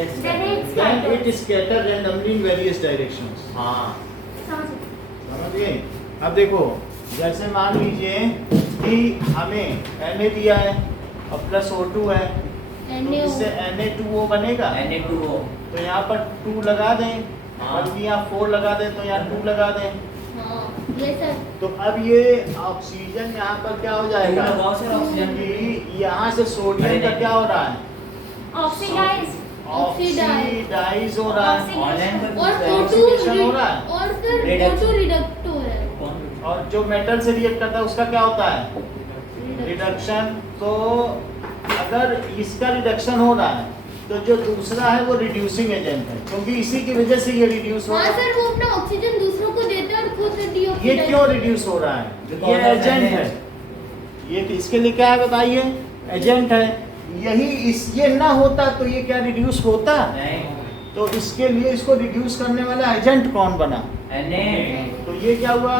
Then it is scattered randomly in various directions. हाँ समझ गए? अब देखो, जैसे मान लीजिए कि हमें Na दिया है और प्लस O2 है, तो इससे Na2O बनेगा। Na2O तो यहाँ पर 2 लगा दें, हाँ। बल्कि यहाँ 4 लगा दें तो यहाँ 2 लगा दें। ये सर तो अब ये ऑक्सीजन यहाँ पर क्या हो जाएगा लगाओ सर ऑक्सीजन कि यहाँ से सोडियम का क्या हो रहा है, ऑक्सीडाइज ऑक्सीडाइज हो रहा है। ऑनलाइन पर और Oxidation हो रहा है। और सर Reduction। O2 रिडक्ट हो रहा है। कौन और जो मेटल से रिएक्ट करता है उसका क्या होता है, रिडक्शन। तो अगर इसका रिडक्शन हो रहा है तो जो दूसरा है वो रिड्यूसिंग एजेंट है, क्योंकि इसी की वजह से ये रिड्यूस हो हाँ रहा है। सर वो अपना ऑक्सीजन दूसरों को देते हैं और खुद ये डीऑक्सीडाइज क्यों रिड्यूस हो रहा है, ये एजेंट है। ये इसके लिए क्या है बताइए, एजेंट है। यही ये ना होता तो ये क्या रिड्यूस होता, नहीं तो इसके लिए इसको रिड्यूस करने वाला एजेंट कौन बना, Na तो ये क्या हुआ,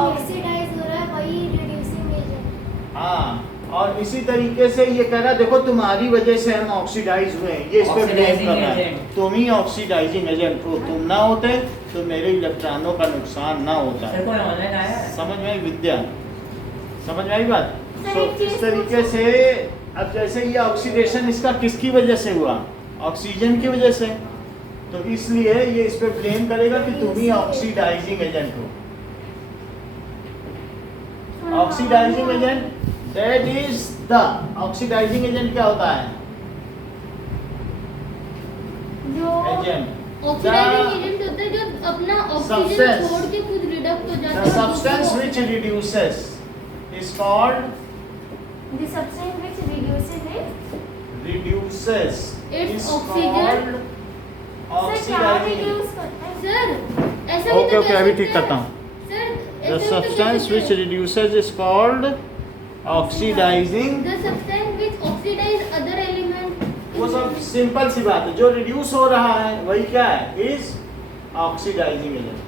ऑक्सीडाइज हो रहा है, वही रिड्यूसिंग एजेंट। हाँ। और इसी तरीके से ये कह रहा देखो तुम्हारी वजह से हम ऑक्सीडाइज हुए हैं, ये इस पे ब्लेम कर रहा है। Oxidizing तुम ही ऑक्सीडाइजिंग एजेंट हो, तुम ना होते तो मेरे इलेक्ट्रॉनों का नुकसान ना होता। सर कोई ऑनलाइन आया है? समझ में आई विद्या, समझ में आई बात। सर, तो एक चीज़ इस तरीके से अब जैसे ये ऑक्सीडेशन इसका किसकी वजह से हुआ, ऑक्सीजन की वजह से, तो इसलिए ये इस पे ब्लेम करेगा कि तुम ही ऑक्सीडाइजिंग एजेंट हो। Oxidising agent that is the oxidising agent क्या होता है, जो एजेंट ऑक्सीडाइजिंग एजेंट होता है जो अपना ऑक्सीजन Substance. छोड़ के खुद रिडक्ट हो जाता द है। Substance which reduces is called The substance which reduces it reduces It's is oxygen. called oxidizing। करता है सर ऐसा भी ओके तो ओके कह अभी सकते ठीक करता हूँ। हैं। Sir The substance which reduces is called oxidizing। the substance which oxidize other element वो सब सिंपल सी बात है, जो रिड्यूस हो रहा है वही क्या है, इज ऑक्सीडाइजिंग एजेंट।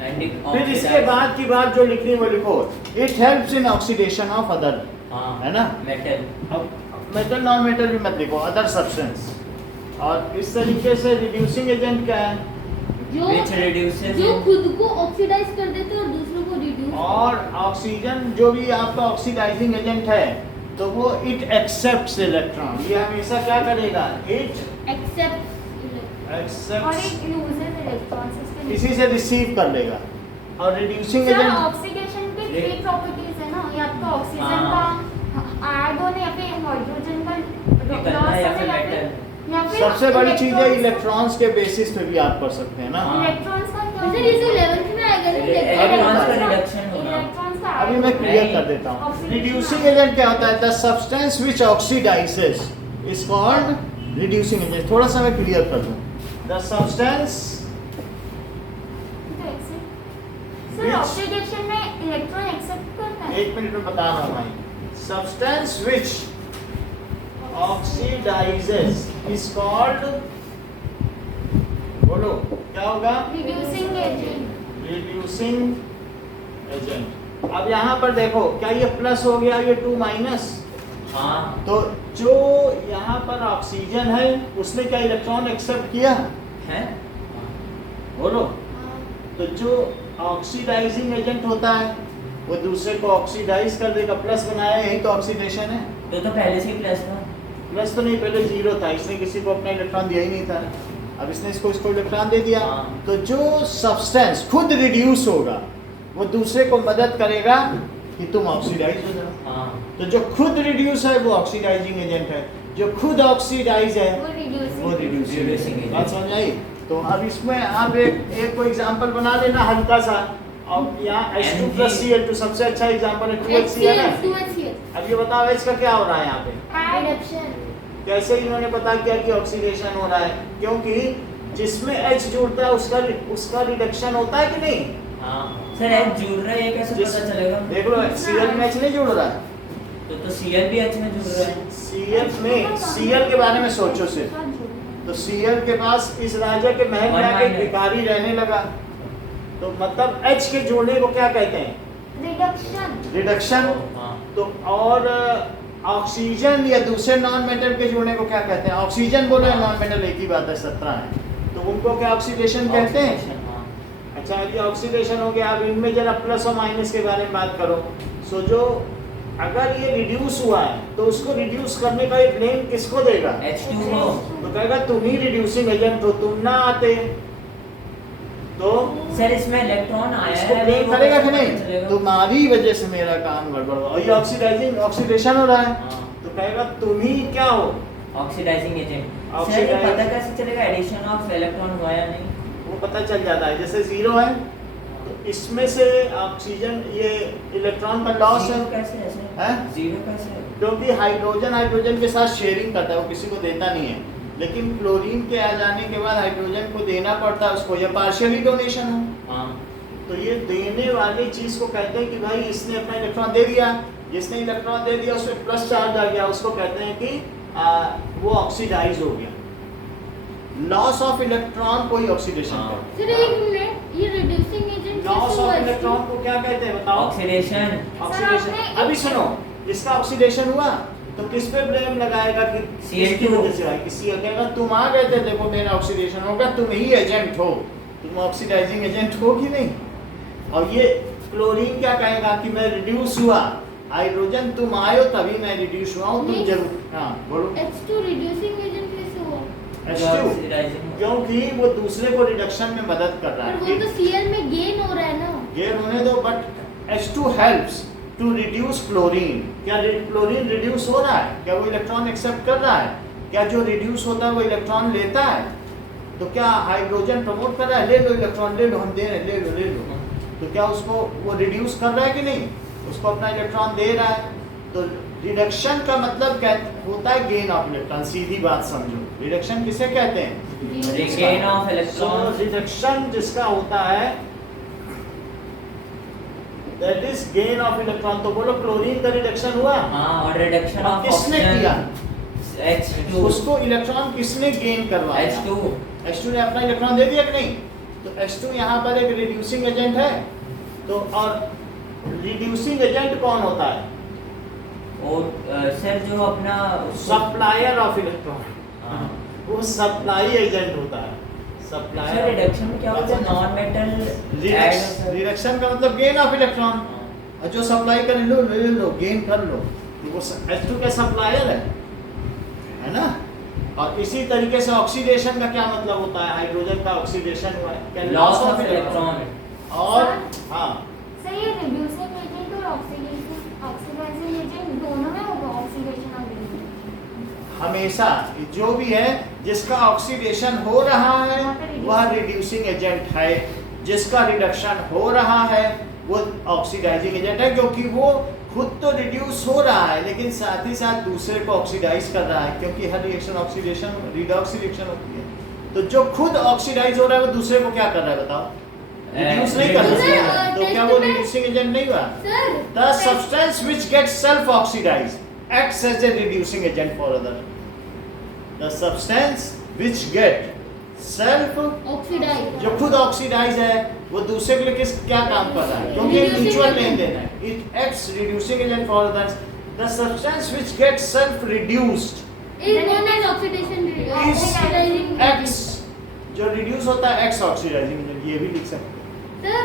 फिर इसके बाद की बात जो लिखनी है वो लिखो, it helps in oxidation of other, है ना। मेटल अब मेटल नॉन मेटल भी मत लिखो, अदर सब्सटेंस। और इस तरीके से रिड्यूसिंग एजेंट क्या है, which reduces जो खुद को ऑक्सीडाइज कर देते हैं और दूसरों को रिड्यूस। और ऑक्सीजन जो भी आपका ऑक्सीडाइजिंग एजेंट है तो वो इट एक्सेप्ट्स इलेक्ट्रॉन, ये हमेशा क्या करेगा, it accept accepts, it loses electrons इसके इसी से रिसीव कर लेगा। और रिड्यूसिंग सर एजेंट ऑक्सीडेशन के 3 प्रॉपर्टीज है ना, या तो ऑक्सीजन का ऐड होने या फिर हाइड्रोजन का निकलना लॉस या होने फिर या मेटल। फिर या फिर सबसे बड़ी चीज है इलेक्ट्रॉन्स के बेसिस पे भी आप कर सकते हैं ना। हाँ। इलेक्ट्रॉन्स का क्या सर ये तो 11th में आएगा ना Electrons का इलेक्ट्रॉन। reduction होगा। इलेक्ट्रॉन्स का अभी add मैं होगा। क्लियर कर देता हूँ। Oxidation रिड्यूसिंग एजेंट क्या होता है, the substance which oxidises is called reducing agent. थोड़ा सा मैं क्लियर कर दूं, the substance sir Which- oxidation में इलेक्ट्रॉन एक्सेप्ट करता है। एक मिनट में बता रहा हूँ भाई, substance which oxidises is called, बोलो क्या होगा, रिड्यूसिंग एजेंट। Reducing agent. अब यहाँ पर देखो, क्या ये प्लस हो गया, ये 2 माइनस, हाँ तो जो यहाँ पर ऑक्सीजन है उसने क्या इलेक्ट्रॉन एक्सेप्ट किया, है बोलो। तो जो ऑक्सीडाइजिंग एजेंट होता है वो दूसरे को ऑक्सीडाइज कर देगा, प्लस बनाया, यही तो ऑक्सीडेशन है। तो पहले से ही प्लस था। प्लस तो नहीं, पहले 0 था, इसने किसी को अपना इलेक्ट्रॉन दिया ही नहीं था, अब इसने इसको इलेक्ट्रॉन दे दिया। हाँ। तो जो सब्सटेंस खुद रिड्यूस होगा वो दूसरे को मदद करेगा कि तुम ऑक्सीडाइज हो जाओ। हाँ तो जो खुद रिड्यूस है वो ऑक्सीडाइजिंग एजेंट है, जो खुद ऑक्सीडाइज है वो रिड्यूसिंग वो रिड्यूसिंग Reducing एजेंट। agent। बात समझ आई। तो अब इसमें आप एक कोई एग्जांपल बना लेना हल्का सा। अब यहाँ H2 + Cl2 सबसे अच्छा एग्जांपल है, 2HCl है। HCl अब ये बताओ H का क्या हो रहा है यहाँ पे, रिडक्शन। कैसे इन्होंने पता किया कि ऑक्सीडेशन हो रहा है, क्योंकि जिसमें H जुड़ता है उसका रिडक्शन होता है कि नहीं। हाँ सर H जुड़ रहा है, ये कैसे पता चलेगा? देख लो Cl में H नहीं जुड़ रहा है, तो Cl भी H में जुड़ रहा है। Cl में Cl के बारे में सोचो सिर्फ, तो Cl के पास इस राजा के महल में आके भिखारी रहने लगा, तो मतलब H के जोड़ने को क्या कहते हैं, रिडक्शन। रिडक्शन। हाँ तो और ऑक्सीजन या दूसरे नॉन मेटल के जोड़ने को क्या कहते हैं? ऑक्सीजन बोलो या नॉन मेटल एक ही बात है, 17 है। तो उनको क्या ऑक्सीडेशन कहते हैं? Oxidation, हाँ। अच्छा, ये ऑक्सीडेशन हो गया। अब इनमें जरा प्लस और माइनस के बारे में बात करो। सो जो अगर ये रिड्यूस हुआ है तो उसको रिड्यूस करने का ये ब्लेम किसको देगा? H2O। तो कहेगा तुम ही रिड्यूसिंग एजेंट हो, तुम ना आते तो सर इसमें इलेक्ट्रॉन आया इसको है, ब्लेम वो करेगा कि कैसे नहीं? चलेगा? तुम्हारी वजह से मेरा काम गड़बड़ हुआ और ये ऑक्सीडाइजिंग ऑक्सीडेशन हो रहा है, हाँ। तो कहेगा तुम ही क्या हो? Oxidising agent. सर ये Oxidizing- पता कैसे चलेगा एडिशन ऑफ इलेक्ट्रॉन हुआ या नहीं? वो पता चल जाता है। जैसे 0 है तो इसमें से ऑक्सीजन ये इलेक्ट्रॉन का लॉस है, जीरो कैसे है सर? हैं? जीरो कैसे है? क्योंकि हाइड्रोजन के साथ शेयरिंग करता है, वो किसी को देता नहीं है। लेकिन क्लोरीन के आ जाने के बाद हाइड्रोजन को देना पड़ता है उसको, या पार्शियली डोनेशन हो। हाँ। तो ये देने वाली चीज को कहते हैं कि भाई इसने अपना इलेक्ट्रॉन दे दिया, जिसने इलेक्ट्रॉन दे दिया उसमें प्लस चार्ज आ गया, उसको कहते हैं कि वो ऑक्सीडाइज हो गया। लॉस ऑफ इलेक्ट्रॉन को ही ऑक्सीडेशन हाँ। कहते हैं। सर एक मिनट, ये reducing agent loss of electron को क्या कहते हैं बताओ? ऑक्सीडेशन। ऑक्सीडेशन। आपने अभी सुनो, जिसका ऑक्सीडेशन हुआ तो किस पे ब्लेम लगाएगा कि Cl2 किसकी वजह से हुआ? किसी कहेगा तुम आ गए थे, देखो मेरा ऑक्सीडेशन होगा, तुम ही एजेंट हो, तुम ऑक्सीडाइजिंग एजेंट हो कि नहीं? और ये क्लोरीन क्या कहेगा कि मैं रिड्यूस हुआ, हाइड्रोजन तुम आयो तभी मैं रिड्यूस हुआ हूं, तुम नहीं। जरूर। हाँ बोलो। H2 रिड्यूसिंग एजेंट कैसे हुआ? H2 oxidising. क्योंकि वो दूसरे को रिडक्शन में मदद कर रहा पर है। वो तो Cl में गेन हो रहा है ना। गेन होने दो, but H2 helps to reduce chlorine. क्या क्लोरीन रिड्यूस हो रहा है? क्या वो इलेक्ट्रॉन एक्सेप्ट कर रहा है? क्या जो रिड्यूस होता है वो इलेक्ट्रॉन लेता है? तो क्या हाइड्रोजन प्रमोट कर रहा है, ले लो इलेक्ट्रॉन, ले लो, हम दे रहे हैं, ले लो। तो क्या उसको वो रिड्यूस कर रहा है कि नहीं? उसको अपना इलेक्ट्रॉन दे रहा है। तो रिडक्शन का मतलब क्या होता है? Gain of electron. सीधी बात समझो, रिडक्शन किसे कहते हैं? Gain of electron. रिडक्शन जिसका होता है that is gain of electron. तो बोलो क्लोरीन का रिडक्शन हुआ, हाँ, और रिडक्शन ऑफ किसने किया? H2। उसको इलेक्ट्रॉन किसने गेन करवाया? H2। H2 ने अपना इलेक्ट्रॉन दे दिया कि नहीं? तो H2 यहाँ पर एक रिड्यूसिंग एजेंट है। तो और रिड्यूसिंग एजेंट कौन होता है? और सर जो अपना सप्लायर ऑफ इलेक्ट्रॉन। हाँ। वो सप्लाई एजेंट होता है। सर सप्लायर रिडक्शन में क्या होता है? नॉन मेटल रिडक्शन का मतलब गेन ऑफ इलेक्ट्रॉन। और जो सप्लाई कर लो, ले लो, गेन कर लो, तो वो H2 का सप्लायर है ना? और इसी तरीके से ऑक्सीडेशन का क्या मतलब होता है? हाइड्रोजन का ऑक्सीडेशन हुआ है, लॉस ऑफ इलेक्ट्रॉन। और हाँ, सर ये रिड्यूसिंग एजेंट और ऑक्सीडाइजिंग एजेंट दोनों में होगा ऑक्सीडेशन और रिड्यूसिंग? हमेशा जो भी है जिसका ऑक्सीडेशन हो रहा है वह रिड्यूसिंग एजेंट है, जिसका रिडक्शन हो रहा है वो ऑक्सीडाइजिंग एजेंट है, क्योंकि वो खुद तो रिड्यूस हो रहा है लेकिन साथ ही साथ दूसरे को ऑक्सीडाइज कर रहा है, क्योंकि हर रिएक्शन ऑक्सीडेशन रिडॉक्स रिएक्शन होती है। तो जो खुद ऑक्सीडाइज हो रहा है वो दूसरे को क्या कर रहा है बताओ? रिड्यूस नहीं कर रहा है। तो क्या वो रिड्यूसिंग एजेंट नहीं हुआ? Sir The substance which gets self-oxidized acts as a reducing agent for other. The substance which get self oxidize जो खुद ऑक्सीडाइज है वो दूसरे के लिए क्या काम कर रहा है? क्योंकि Reducing म्यूचुअल agent. लेन देन है। It acts reducing agent for others. The substance which gets self reduced is known as oxidation oxidizing acts जो रिड्यूस होता है एक्स ऑक्सीडाइजिंग एजेंट, ये भी लिख सकते हैं। सर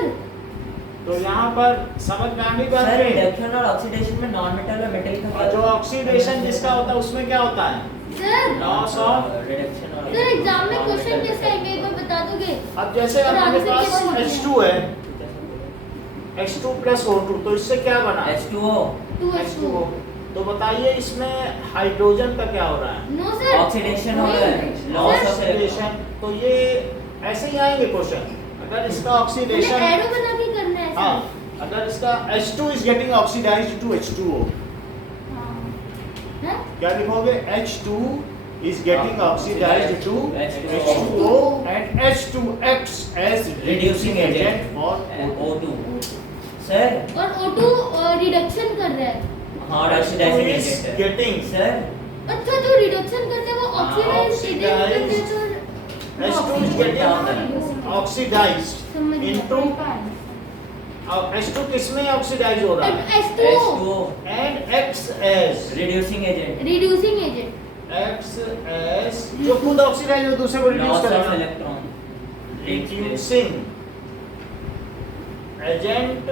तो यहाँ पर समझ में आ गई बात सर है? रिडक्शन और ऑक्सीडेशन में नॉन मेटल और मेटल का और जो ऑक्सीडेशन जिसका होता है उसमें क्या होता है? Sir loss of. रिडक्शन और सर एग्जाम में क्वेश्चन कैसे आएंगे एक बार बता दोगे? अब जैसे और हमारे आंसर पास क्या होगा? H2 है, H2 प्लस O2, तो इससे क्या बना? H2O। 2H2O। तो बताइए इसमें हाइड्रोजन का क्या हो रहा है? नो सर ऑक्सीडेशन हो रहा है, लॉस ऑफ ऑक्सीडेशन। तो ये ऐसे ही आएंगे क्वेश्चन। अगर इसका ऑक्सीडेशन, एरो बना के करना है हाँ, सर। अगर इसका H2 is getting oxidized to H2O, हाँ? क्या लिखोगे? H2 is getting oxidized to H2O and H2 acts as reducing agent for O2। Sir और O2 रिडक्शन कर रहा है। हाँ, ऑक्सीडाइजिंग is एजेंट है। getting सर अच्छा जो रिडक्शन करते हैं वो हाँ, ऑक्सीडाइज एजेंट करते हैं तो H2 is getting oxidized समझ गया। into और H2 किसमें ऑक्सीडाइज हो रहा है? H2 H2O and XS reducing agent reducing agent XS जो खुद ऑक्सीडाइज हो दूसरे को रिड्यूस loss of करेगा। electron reducing agent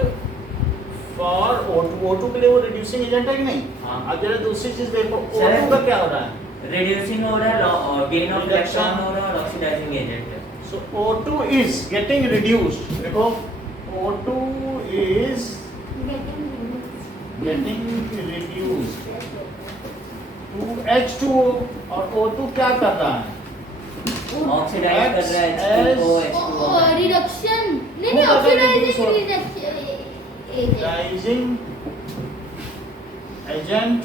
for O2 के लिए वो रिड्यूसिंग एजेंट है कि नहीं? हाँ। अब जरा दूसरी चीज देखो सर। O2 का क्या हो रहा है? reducing हो रहा है और gain of Reduction। electron हो रहा है और oxidizing agent है So O2 is getting reduced. देखो O2 is getting reduced to H2O और O2 क्या कर रहा है? oxidize कर रहा है H2O H2O reduction नहीं वो अगर oxidizing reduce हो- reduction agent Rising agent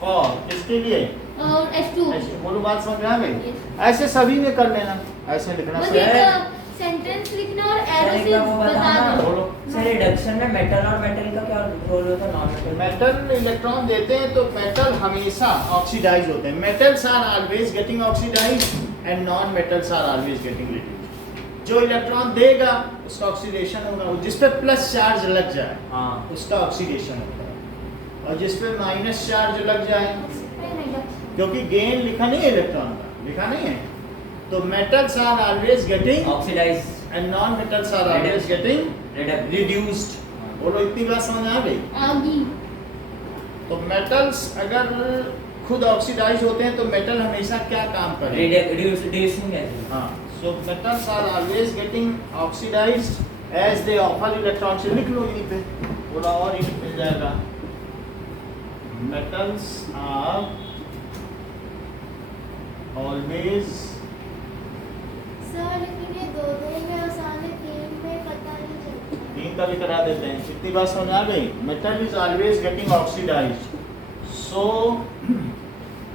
for किसके लिए? और H2 ऐसे बोलो बात समझ में आ गई? Yes. ऐसे सभी में कर लेना, ऐसे लिखना बस सही है। एक सेंटेंस लिखना और सर एरो एक से बार वो बता बताना दो बोलो। सर रिडक्शन में मेटल और मेटल का क्या रोल होता है नॉन मेटल मेटल इलेक्ट्रॉन देते हैं तो मेटल हमेशा ऑक्सीडाइज होते हैं। Metals are always getting oxidize and non metals are always getting reduced. जो इलेक्ट्रॉन देगा उसका ऑक्सीडेशन होगा, जिस पे प्लस चार्ज लग जाए हाँ उसका ऑक्सीडेशन होता है, और जिस पे माइनस चार्ज लग जाए, क्योंकि गेन लिखा नहीं है इलेक्ट्रॉन का, लिखा नहीं है, तो metals are always getting oxidize and non metals are always getting reduct reduced. बोलो इतनी बात समझ में आ गई? आगी तो मेटल्स अगर खुद ऑक्सीडाइज होते हैं तो मेटल हमेशा क्या काम करें? रिड्यूसिंग एजेंट हाँ, so metals are always getting oxidized as they offer electron. से लिख लो यहीं पे, थोड़ा और ही मिल जाएगा। मेटल्स आर ऑलवेज सर लेकिन ये दो में और सारे तीन में पता नहीं चलता। तीन का भी करा देते हैं। इतनी बात समझ आ गई? Metal is always getting oxidised, so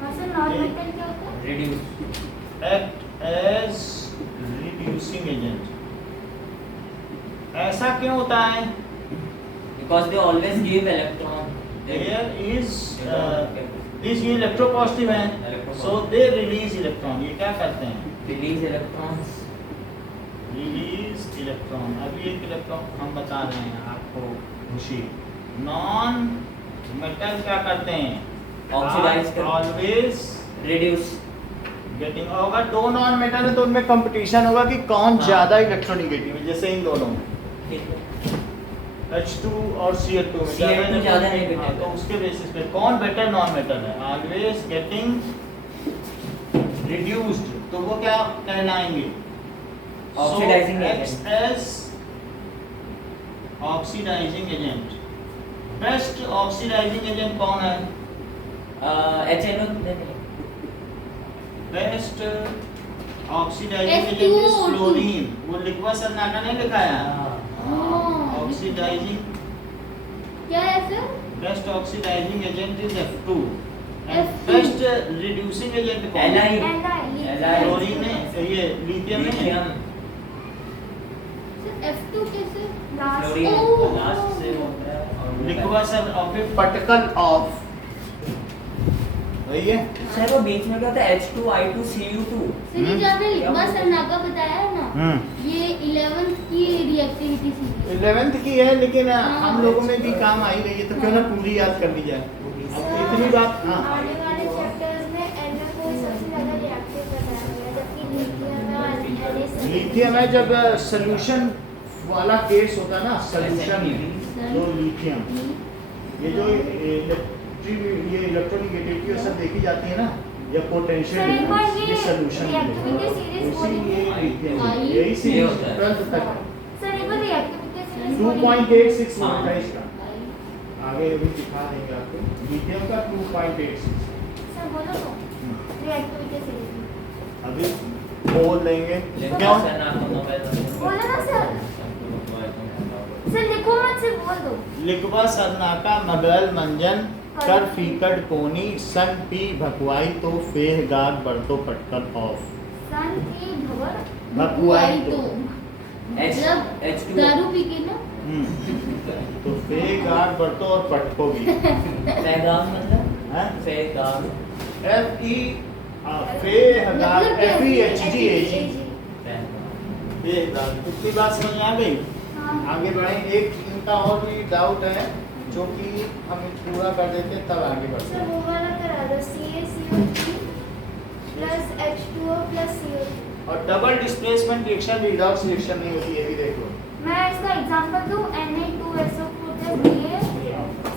हाँ सर नॉन मेटल क्या होता है? Reduce act as reducing agent। ऐसा क्यों होता है? Because they always give electron There is these ये इलेक्ट्रोपॉजिटिव हैं, so they release electron। ये क्या करते हैं? Release electrons Release electron। अभी एक इलेक्ट्रॉन हम बता रहे हैं आपको खुशी। नॉन मेटल क्या करते हैं? Oxidize करते हैं। Always reduce getting. अगर दो नॉन मेटल है तो उनमें कंपटीशन होगा कि कौन हाँ। ज्यादा इलेक्ट्रोनिगेटिव है, जैसे इन दोनों में H2 और Cl2 में Cl2 ज्यादा है। negative हाँ, तो उसके बेसिस पे कौन बेटर नॉन मेटल है? ऑलवेज गेटिंग रिड्यूस्ड, तो वो क्या कहलाएंगे? Oxidizing agent। As oxidizing agent. Best oxidizing agent कौन है? HNO best oxidizing agent is H2O2। Fluorine. वो लिखवा सर नाटा नहीं लिखा है? ऑक्सीडाइजिंग क्या है sir? Best oxidizing agent is F2 and F2। Best reducing agent कौन है? Li फ्लोरीन है, ये लिथियम है। लिथियम सर F2 कैसे? फ्लोरीन ओह। लास्ट से होता है और लिखवा sir of A particle of, वही है। सर वो बीच में क्या होता है H2I2Cu2 सर ये जो आपने लिखवा सरनाका बताया है ना, ये 11th की रिएक्टिविटी थी। 11th की है, लेकिन हाँ। हम लोगों में भी काम आई रही है, तो क्यों ना पूरी याद कर ली जाए। अब इतनी बात। हाँ, आने वाले चैप्टर्स में एन में कोई सबसे ज्यादा रिएक्टिव बताया गया, जबकि लिथियम है लिथियम है जब सोल्यूशन वाला केस होता है ना, सोल्यूशन जो लिथियम, ये जो ये इलेक्ट्रोनिगेटिविटी सब देखी जाती है ना, या पोटेंशियल सर, एक बार ये ये सोल्यूशन reactivity series बोलिए। यही आई। सीरीज ये होता है। 12th तक सर एक बार रिएक्टिविटी सीरीज 2.86 हाँ। वोल्ट है इसका। आगे अभी दिखा देंगे आपको लिथियम का 2.86। सर बोलो तो रिएक्टिविटी सीरीज अभी बोल देंगे क्यों क्यों? सर ना तो नोबेल बोलो ना सर। सर लिखो मत, सिर्फ बोल दो। लिखवा सरनाका मगल मंजन कर फीकड़ कोनी सन पी भकुआई तो फेह गाग बढ़तो पटकल ऑफ। सन की भवर भकुआई तो जब H2O दारू पी के ना तो फेह गाग बढ़तो और पटको भी पैगाम मतलब हैं? पैगाम एफ ई फेह गाग मतलब क्या? FEHGAG पैगाम फेह गाग। इतनी बात समझ में आ गई? हाँ आगे बढ़े। एक इनका और भी डाउट है जो कि हम पूरा कर देते हैं तब आगे बढ़ते सर हैं। वो वाला करा दो CaCO3 plus H2O plus CO2। और double displacement reaction redox reaction नहीं होती है, भी देखो। मैं इसका एग्जांपल दूं Na2SO4 plus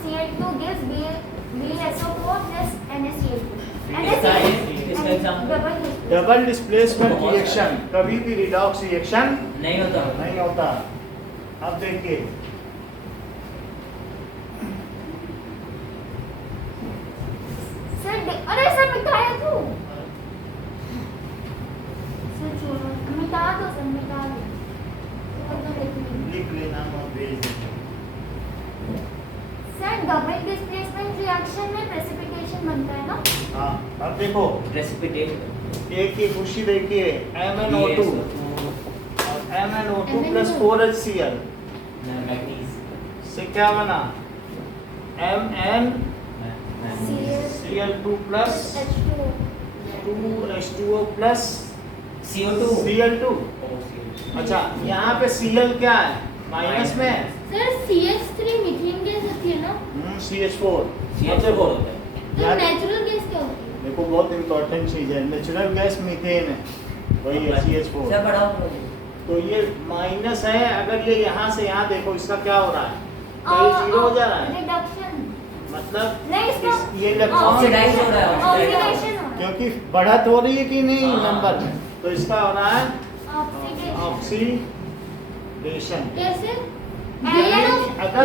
BaCl2 gives BaSO4 plus NaCl2। इसका एग्जांपल डबल डिस्प्लेसमेंट रिएक्शन कभी भी रिडॉक्स रिएक्शन नहीं होता। नहीं होता। अब देखिए सर अरे सर मिटाया तू सर छोड़ो मिटा दो सर मिटा दो लिख लेना और भेज देना। सर डबल डिस्प्लेसमेंट रिएक्शन में प्रेसिपिटेशन बनता है ना। हाँ अब देखो प्रेसिपिटेट एक की खुशी देखिए MnO2 और MnO2 प्लस 4HCl मैग्नीज से क्या बना MnCl2 plus H2O 2H2O plus CO2 Cl2। अच्छा यहाँ पे Cl क्या है माइनस में है? सर CH3 मीथेन गैस होती है ना। CH4 CO4 होता है। तो याद- नेचुरल गैस क्या होती है? देखो बहुत इंपॉर्टेंट चीज है, नेचुरल गैस मीथेन है, वही है CH4। क्या पढ़ा? तो ये माइनस है, अगर ये यहाँ से यहाँ देखो इसका क्या हो रहा है, कहीं जीरो हो जा रहा है, रिडक्शन मतलब नहीं इसका ये इलेक्ट्रॉन ऑक्सीडाइज हो रहा है, ऑक्सीडेशन हो रहा है। क्योंकि बढ़त हो रही है कि नहीं हाँ। नंबर में, तो इसका हो रहा है ऑक्सीडेशन ऑक्सीडेशन। कैसे? अगर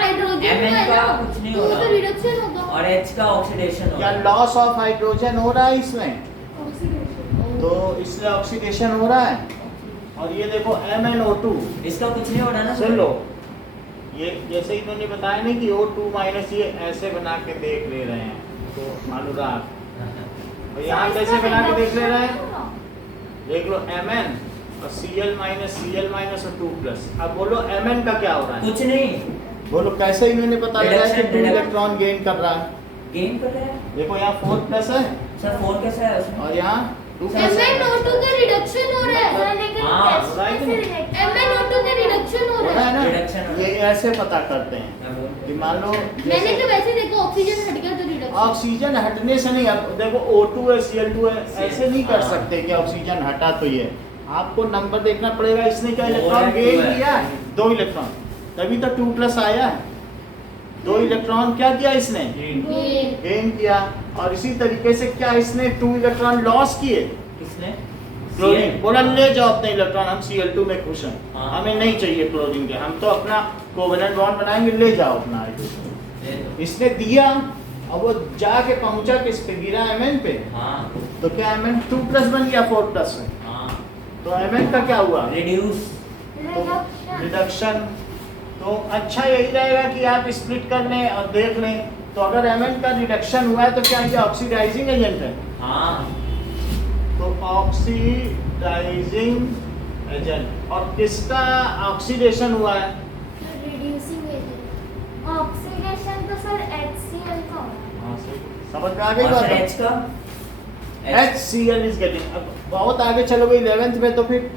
हाइड्रोजन Mn है का ना, कुछ नहीं तो हो वो रहा। तो रिडक्शन होगा। और H का ऑक्सीडेशन हो या रहा है। लॉस ऑफ हाइड्रोजन हो रहा है इसमें, ऑक्सीडेशन तो इसलिए ऑक्सीडेशन हो रहा है। और ये देखो MnO2 इसका कुछ नहीं हो रहा ना। सुन लो, ये जैसे इन्होंने बताया नहीं कि O2 माइनस, ये ऐसे बना के देख ले रहे हैं, तो अनुराग और यहाँ कैसे बना के देख ले रहे हैं, देख लो Mn और Cl माइनस और 2 प्लस। अब बोलो Mn का क्या हो रहा है, कुछ नहीं, बोलो कैसे इन्होंने पता लगा कि Reduction, 2 reduction। इलेक्ट्रॉन गेन कर रहा है। गेन कर रहा है। देखो यहाँ 4 प्लस है सर 4 कैसा है उसमें? और यहाँ 2 प्लस है। MnO2 का रिडक्शन हो रहा है लेकिन हाँ, कैसे हो रहा है कि नहीं? MnO2 का रिडक्शन हो हो रहा रहा है। है ना, Reduction हो रहा है। ये ऐसे पता करते हैं कि मान लो मैंने जैसे तो वैसे देखा ऑक्सीजन हट गया तो रिडक्शन। ऑक्सीजन हटने से नहीं, अब देखो O2 है Cl2 है, ऐसे नहीं कर हाँ। सकते कि ऑक्सीजन हटा तो ये, आपको नंबर देखना पड़ेगा इसने क्या वो इलेक्ट्रॉन है, गेन वो है। किया, 2 इलेक्ट्रॉन, तभी तो 2 प्लस आया है। 2 इलेक्ट्रॉन क्या किया इसने, गेन किया। और इसी तरीके से क्या इसने 2 इलेक्ट्रॉन लॉस किए, किसने? क्लोरीन बोला ले जाओ अपने इलेक्ट्रॉन, हम Cl2 में खुश हैं, हाँ। हमें नहीं चाहिए क्लोरीन के, हम तो अपना कोवेलेंट बॉन्ड बनाएंगे, ले जाओ अपना हाइड्रोजन। दे दो। इसने दिया, अब वो जाके पहुंचा किस पे, गिरा Mn पे, हाँ तो क्या Mn 2 प्लस बन गया 4 प्लस में, हाँ। तो Mn का क्या हुआ, रिड्यूस। Reduction reduction. तो अच्छा यही रहेगा कि आप स्प्लिट कर लें और देख लें, तो अगर Mn का रिडक्शन हुआ है तो क्या ये ऑक्सीडाइजिंग एजेंट है, हाँ तो ऑक्सीडाइजिंग एजेंट। और किसका ऑक्सीडेशन हुआ है, रिड्यूसिंग एजेंट। ऑक्सीडेशन तो सर HCl का हो रहा है। समझ में आ गई और बात, सर H का? HCl is getting. अब बहुत आगे चलोगे 11th में तो फिर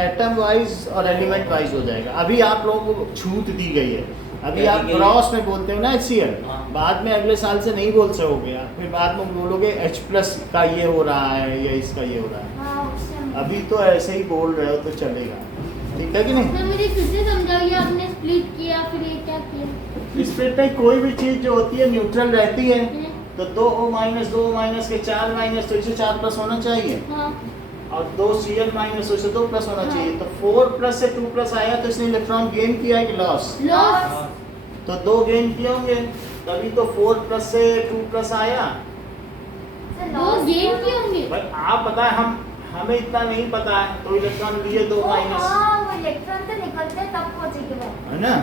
एटम वाइज और एलिमेंट वाइज हो जाएगा, अभी आप लोगों को छूट दी गई है, अभी क्या आप दी गई है? क्रॉस में बोलते हो ना HCl, हाँ। बाद में अगले साल से नहीं बोल सकोगे आप, फिर बाद में बोलोगे H प्लस का ये हो रहा है या इसका ये हो रहा है, हाँ ऑक्सीजन। अभी तो ऐसे ही बोल रहे हो तो चलेगा, ठीक है कि नहीं। सर मुझे फिर से समझाइए, आपने स्प्लिट किया फिर ये क्या किया? स्प्लिट में कोई भी चीज जो होती है न्यूट्रल रहती है, हम्म, तो 2O माइनस 2O माइनस के 4 माइनस, तो इसे 4 प्लस होना चाहिए, हाँ और 2 Cl माइनस तो इसे 2 प्लस होना हाँ। चाहिए, तो 4 प्लस से 2 प्लस आया तो इसने इलेक्ट्रॉन गेन किया है कि लॉस, लॉस। तो 2 गेन किए होंगे, तभी तो 4 प्लस से 2 प्लस आया। वो गेन किए होंगे। भाई आप पता है, हमें इतना नहीं पता है, तो इलेक्ट्रॉन लिए 2 माइनस, हाँ वो इलेक्ट्रॉन तो निकलते हैं तब पहुंचेगा। है ना,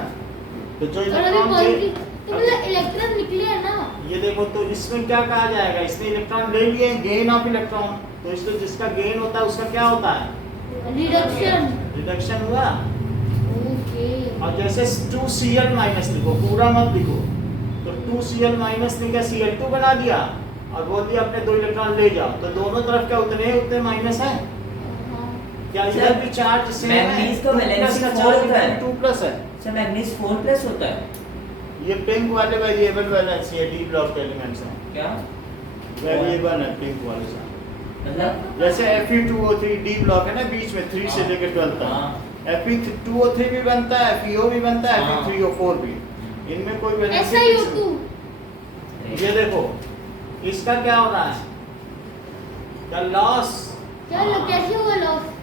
तो जो और अभी इलेक्ट्रॉन पॉजिटिव तो मतलब इलेक्ट्रॉन निकले हैं ना। ये देखो, तो इसमें क्या कहा जाएगा, इसने इलेक्ट्रॉन ले लिए, गेन ऑफ इलेक्ट्रॉन, तो इसलिए जिसका गेन होता है उसका क्या होता है, रिडक्शन। रिडक्शन हुआ। ओके। और जैसे 2Cl माइनस लिखो, पूरा मत लिखो, तो 2Cl माइनस ने क्या Cl2 बना दिया और बोल दिया अपने 2 इलेक्ट्रॉन ले जाओ, तो दोनों तरफ क्या उतने माइनस है, हाँ। क्या सर, इधर भी चार्ज सेम है? मैग्नीज का 2 वैलेंसी प्लस का 4 चार्ज होता है। 2 प्लस है। सर मैग्नीज 4+ होता है ये पिंक वाले वेरिएबल वैलेंसी है, डी ब्लॉक एलिमेंट्स हैं। क्या? वेरिएबल है पिंक वाले से। मतलब जैसे Fe2O3 डी ब्लॉक है ना, बीच में 3 से हाँ। लेकर 12 तक। हाँ। Fe2O3 भी बनता है, FeO भी बनता है, हाँ। Fe3O4 भी। इनमें कोई वैलेंसी SiO2 ये देखो, इसका क्या हो रहा है? क्या लॉस? चलो कैसे हुआ लॉस?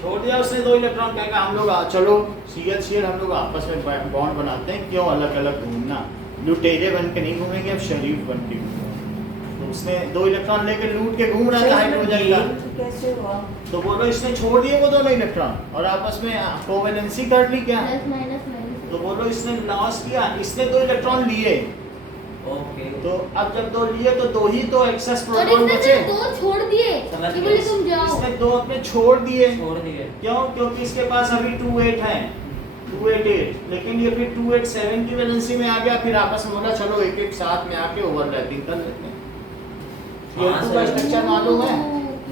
छोड़ दिया उसने 2 इलेक्ट्रॉन, कहेगा हम लोग चलो CH हम लोग आपस में बॉन्ड बनाते हैं, क्यों अलग अलग घूमना, लुटेरे बन के नहीं घूमेंगे, अब शरीफ बन के घूमेंगे। तो उसने 2 इलेक्ट्रॉन लेकर लूट के घूम रहा था हाइड्रोजन का, कैसे हुआ? तो बोलो इसने छोड़ दिए वो दोनों इलेक्ट्रॉन और आपस में कोवैलेंसी कर ली क्या? Plus minus minus. तो बोलो इसने लॉस किया, इसने 2 इलेक्ट्रॉन लिए, ओके तो अब जब 2 लिए तो 2 ही तो एक्सेस और प्रोटॉन इसने बचे। सिर्फ 2 छोड़ दिए। समझ ये गया। बोले तुम जाओ। इसने 2 अपने छोड़ दिए, छोड़ दिए। क्यों? क्योंकि इसके पास अभी 2,8 है, 288, लेकिन ये फिर 287 की वैलेंसी में आ गया, फिर आपस में बोला चलो एक एक साथ में आके ओवरलैपिंग कर लेते हैं। ये हाँ, का सर। स्ट्रक्चर मालूम है?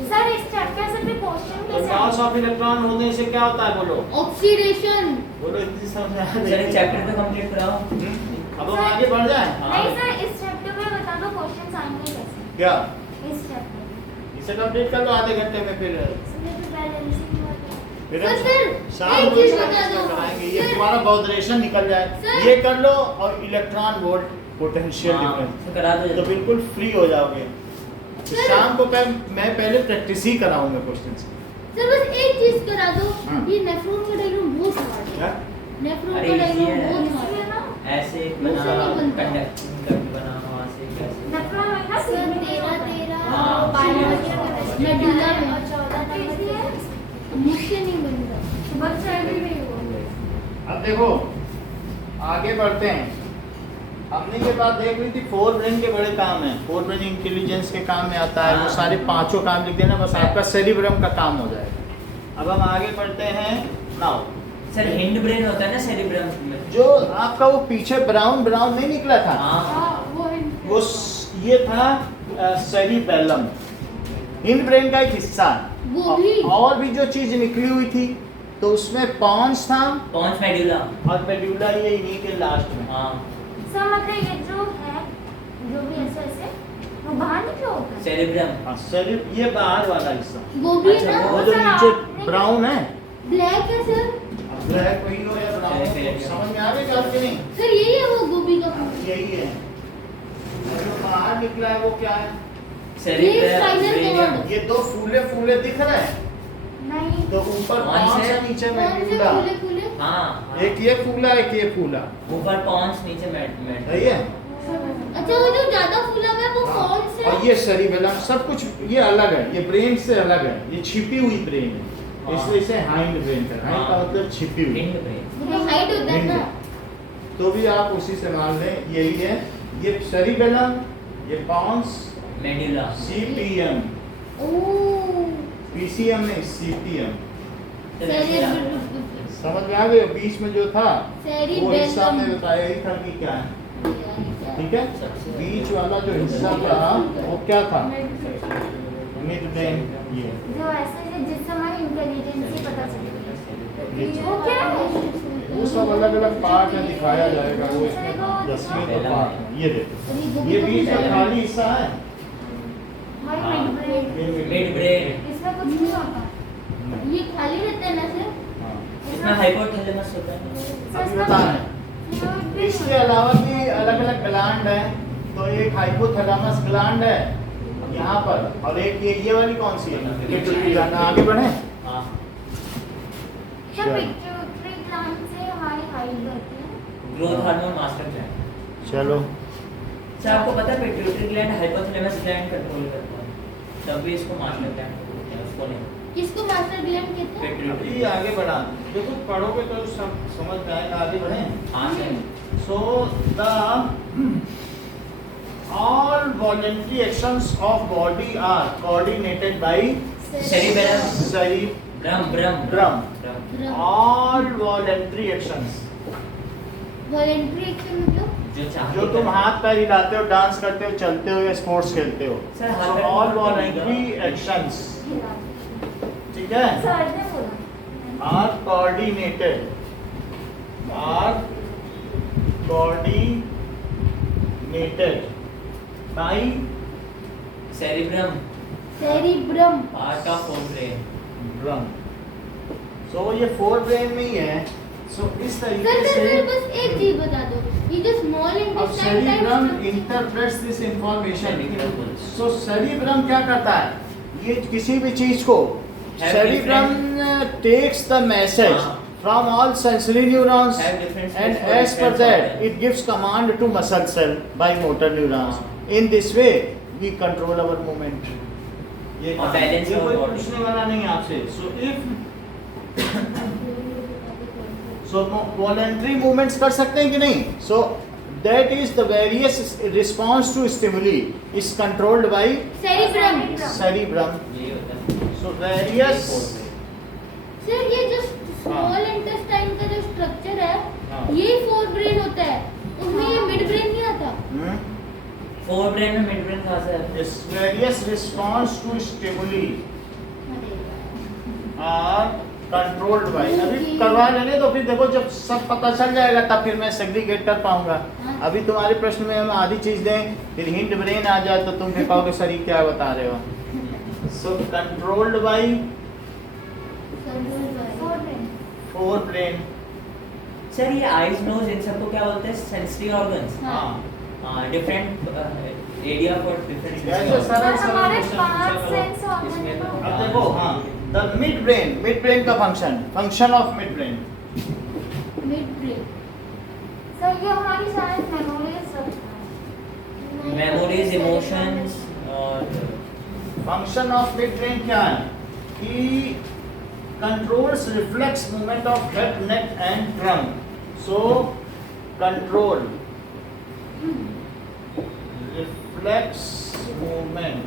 सर इस स्ट्रक्चर से भी क्वेश्चन तो कैसे लॉस ऑफ इलेक्ट्रॉन होने से क्या होता है बोलो? ऑक्सीडेशन। बोलो इतनी समझ आ सर रही एक है? चैप्टर तो कंप्लीट कराओ। अब हम आगे बढ़ जाएं? नहीं सर इस चैप्टर में बता दो क्वेश्चन आएंगे कैसे क्या इस चैप्टर इसे कंप्लीट कर लो आधे घंटे में, फिर इसमें तो बैलेंसिंग हुआ था। फिर हम सर, शाम एक को चीज इसका बता डिस्कस दो। कराएंगे, ये सर। तुम्हारा बाउंड्रेशन निकल जाए, सर। ये कर लो और इलेक्ट्रॉन वोल्ट पोटेंशियल हाँ, डिफरेंस, तो करा दो तो जल्दी। बिल्कुल फ्री हो जाओगे। तो सर। शाम को मैं पहले प्रैक्टिस ही कराऊंगा क्वेश्चन से। सर बस एक चीज करा दो। हाँ। ये नेफ्रॉन का डायग्राम बहुत हार्ड है। क्या? नेफ्रॉन अरे का easy डायग्राम है। बहुत हार्ड इसलिए है। ना ऐसे मुझसे बना नहीं बनता। कंडक्ट बना वहां से कैसे? नेफ्रॉन में ना सर, 13 हाँ। बायोलॉजी मेडुला में। और 14 नंबर मुझसे नहीं बनता। बस भी नहीं हुआ। अब देखो आगे बढ़ते हैं। हमने ये बात देख ली थी, 4 ब्रेन के बड़े काम हैं, 4 ब्रेन इंटेलिजेंस के काम में आता है, वो हाँ। सारे 5 काम लिख देना, बस आपका सेरिब्रम का काम हो जाएगा। अब हम आगे बढ़ते हैं नाउ। सर हिंड ब्रेन होता है ना सेरिब्रम में। जो आपका वो पीछे ब्राउन ब्राउन नहीं निकला था, हाँ वो है। वो ये था सेरिबेलम, हिंड ब्रेन का एक हिस्सा। वो भी। और भी जो चीज निकली हुई थी तो उसमें पॉन्स था पॉन्स मेडुला। और मेडुला ये इन्हीं के लास्ट में। हाँ सर मतलब ये जो है जो भी ऐसे ऐसे वो बाहर निकला होता है सेरिब्रम। हाँ, सेरिब ये बाहर वाला हिस्सा, वो भी है अच्छा, ना। वो वो जो सर नीचे आपने- ब्राउन है, ब्लैक है सर। ब्लैक वही हो या ब्राउन हो, ब्लैक है। समझ में आ रही बात कि नहीं? सर यही है वो गोभी का फूल। यही है। और जो बाहर निकला है वो क्या है? spinal ये 2 फूले फूले दिख रहे हैं, नहीं तो ऊपर कौन पॉन्स से? है, नीचे कौन से मेडुला। फूले फूले? हाँ एक ये फूला, एक ये फूला, ऊपर पॉन्स नीचे मेड सही है। अच्छा वो जो ज्यादा फूला हुआ है वो कौन से? और ये सेरिबेलम, सब कुछ ये अलग है, ये ब्रेन से अलग है, ये छिपी हुई ब्रेन है, हाँ। इसलिए इसे हाइंड ब्रेन कहते हैं। हाइंड का हाँ। मतलब छिपी हुई। Hind brain. वो तो हाइट होता है ना। तो भी आप उसी से मान लें, यही है, ये सेरिबेलम, ये पॉन्स, मेडुला। सीपीएम, ओह। पीसीएम नहीं सीपीएम, सेरिब्रम। समझ में आ गए? बीच में जो था वो हिस्सा हमने सेरिबेलम। बताया ही था कि क्या है, ठीक है। बीच वाला जो हिस्सा था वो क्या था? मिड ब्रेन, ये जो ऐसे है जिससे हमारी इंटेलिजेंसी पता चलती ये है वो क्या है वो सब अलग अलग पार्ट में दिखाया जाएगा, वो इसमें 10वीं का पार्ट है। ये देखो, ये बीच का खाली हिस्सा है, हमारी मिड ब्रेन ये मिड ब्रेन। इसमें कुछ नहीं होता ये खाली रहता है ना सर? हाँ। इसमें हाइपोथैलेमस होता है। अभी बता रहे हैं। इसके अलावा भी अलग अलग ग्लैंड है, तो एक हाइपोथैलेमस ग्लैंड है यहाँ पर, और एक ये वाली कौन सी है? Pituitary gland. आगे बढ़े। हाँ क्या पिट्यूटरी ग्लैंड से हमारी हाइट बढ़ती है ग्रोथ हार्मोन मास्टर ग्लैंड। चलो सर आपको पता है pituitary gland hypothalamus gland control करता है, तब भी इसको मास्टर ग्लैंड बोलते हैं, उसको नहीं। किसको मास्टर ग्लैंड कहते हैं? पिट्यूटरी। अभी आगे बढ़ा, देखो पढ़ोगे तो सब समझ में आएगा। आगे बढ़े। हाँ sir. So the all voluntary actions of body are coordinated by Cerebellum. cerebrum. ब्रम Drum. All voluntary actions. Voluntary action मतलब? जो चाहते जो तुम हाथ पैर हिलाते हो, डांस करते हो, चलते हो या स्पोर्ट्स खेलते हो, सर, so हाथ पैर all हिलाते voluntary हो। actions ठीक है, सर ने बोला are coordinated by cerebrum cerebrum part of forebrain. ब्रम। सो ये फोर ब्रेन में ही है। सो इस तरीके सर से बस एक चीज बता दो, ये जो स्मॉल अब intestine cerebrum interprets this information. So cerebrum क्या करता है, ये किसी भी चीज को Have cerebrum takes the message हाँ। from all sensory neurons Have different and space for as per different that organs. it gives command to muscle cell by motor neurons. In this way we control our movement. ये और balance ये our कोई body. पूछने वाला नहीं है आपसे। So voluntary movements कर सकते हैं कि नहीं? So that is the various response to stimuli is controlled by cerebrum. cerebrum. ये होता है So various सर ये जो स्मॉल इंटेस्टाइन का जो स्ट्रक्चर है, ये फोर ब्रेन होता है, उसमें ये मिड ब्रेन नहीं आता। फोरब्रेन में मिडब्रेन कहाँ से है? is various response to stimuli are controlled by। अभी करवा लेने तो फिर देखो जब सब पता चल जाएगा तब फिर मैं सेग्रीगेट कर पाऊंगा। अभी तुम्हारे प्रश्न में हम आधी चीज दें फिर हिंट ब्रेन आ जाए तो तुम फिर कहोगे सर ये क्या बता रहे हो। So controlled by forebrain. Sir ये आईज नोज इन सबको क्या बोलते हैं? Sensory organs. हाँ डिफरेंट एरिया फॉर डिफरेंट ऐसे सरल सरल हमारे क्वेश्चन पांच पूछा सेंस करो। इसमें तो- ऑर्गन अब देखो हाँ द मिड ब्रेन का function of mid brain. Mid brain. Sir ये हमारी शायद मेमोरीज रखता है। मेमोरीज, इमोशंस और फंक्शन ऑफ मिड ब्रेन क्या है कि controls reflex movement of head, neck and trunk. So control reflex movement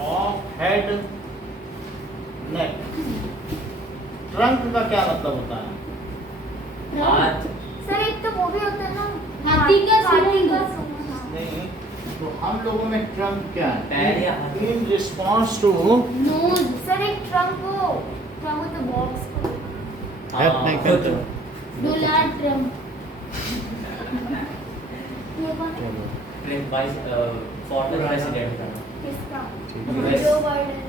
of head, neck. Trunk का क्या मतलब होता है? हाथ। सर एक तो वो भी होता है ना, हाथी का हाथी का सूंड। सूंड, हाँ। नहीं, तो हम लोगों में ट्रंक क्या पैर या है? हाथ? In response to nose. Sir एक ट्रंक वो क्या होता है box head, neck and trunk. Donald Trump. ये कौन है? फॉर्मर प्रेसिडेंट का। किसका? US Joe Biden.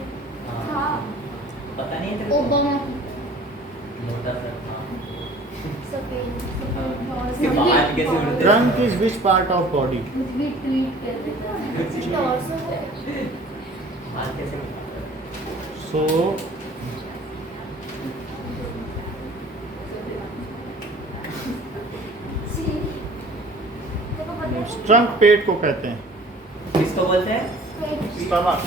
हाँ। हाँ। पता नहीं है तेरे को? ओबामा की। मोटा सा, हाँ। सफेद हाँ। और इसके बाल कैसे उड़ते हैं? Trunk is which part of body? भी ट्वीट कर देता है। और सब बाल कैसे उड़ते हैं? सो देखो पता है? ट्रंक पेट को कहते हैं। किसको बोलते हैं? स्टमक।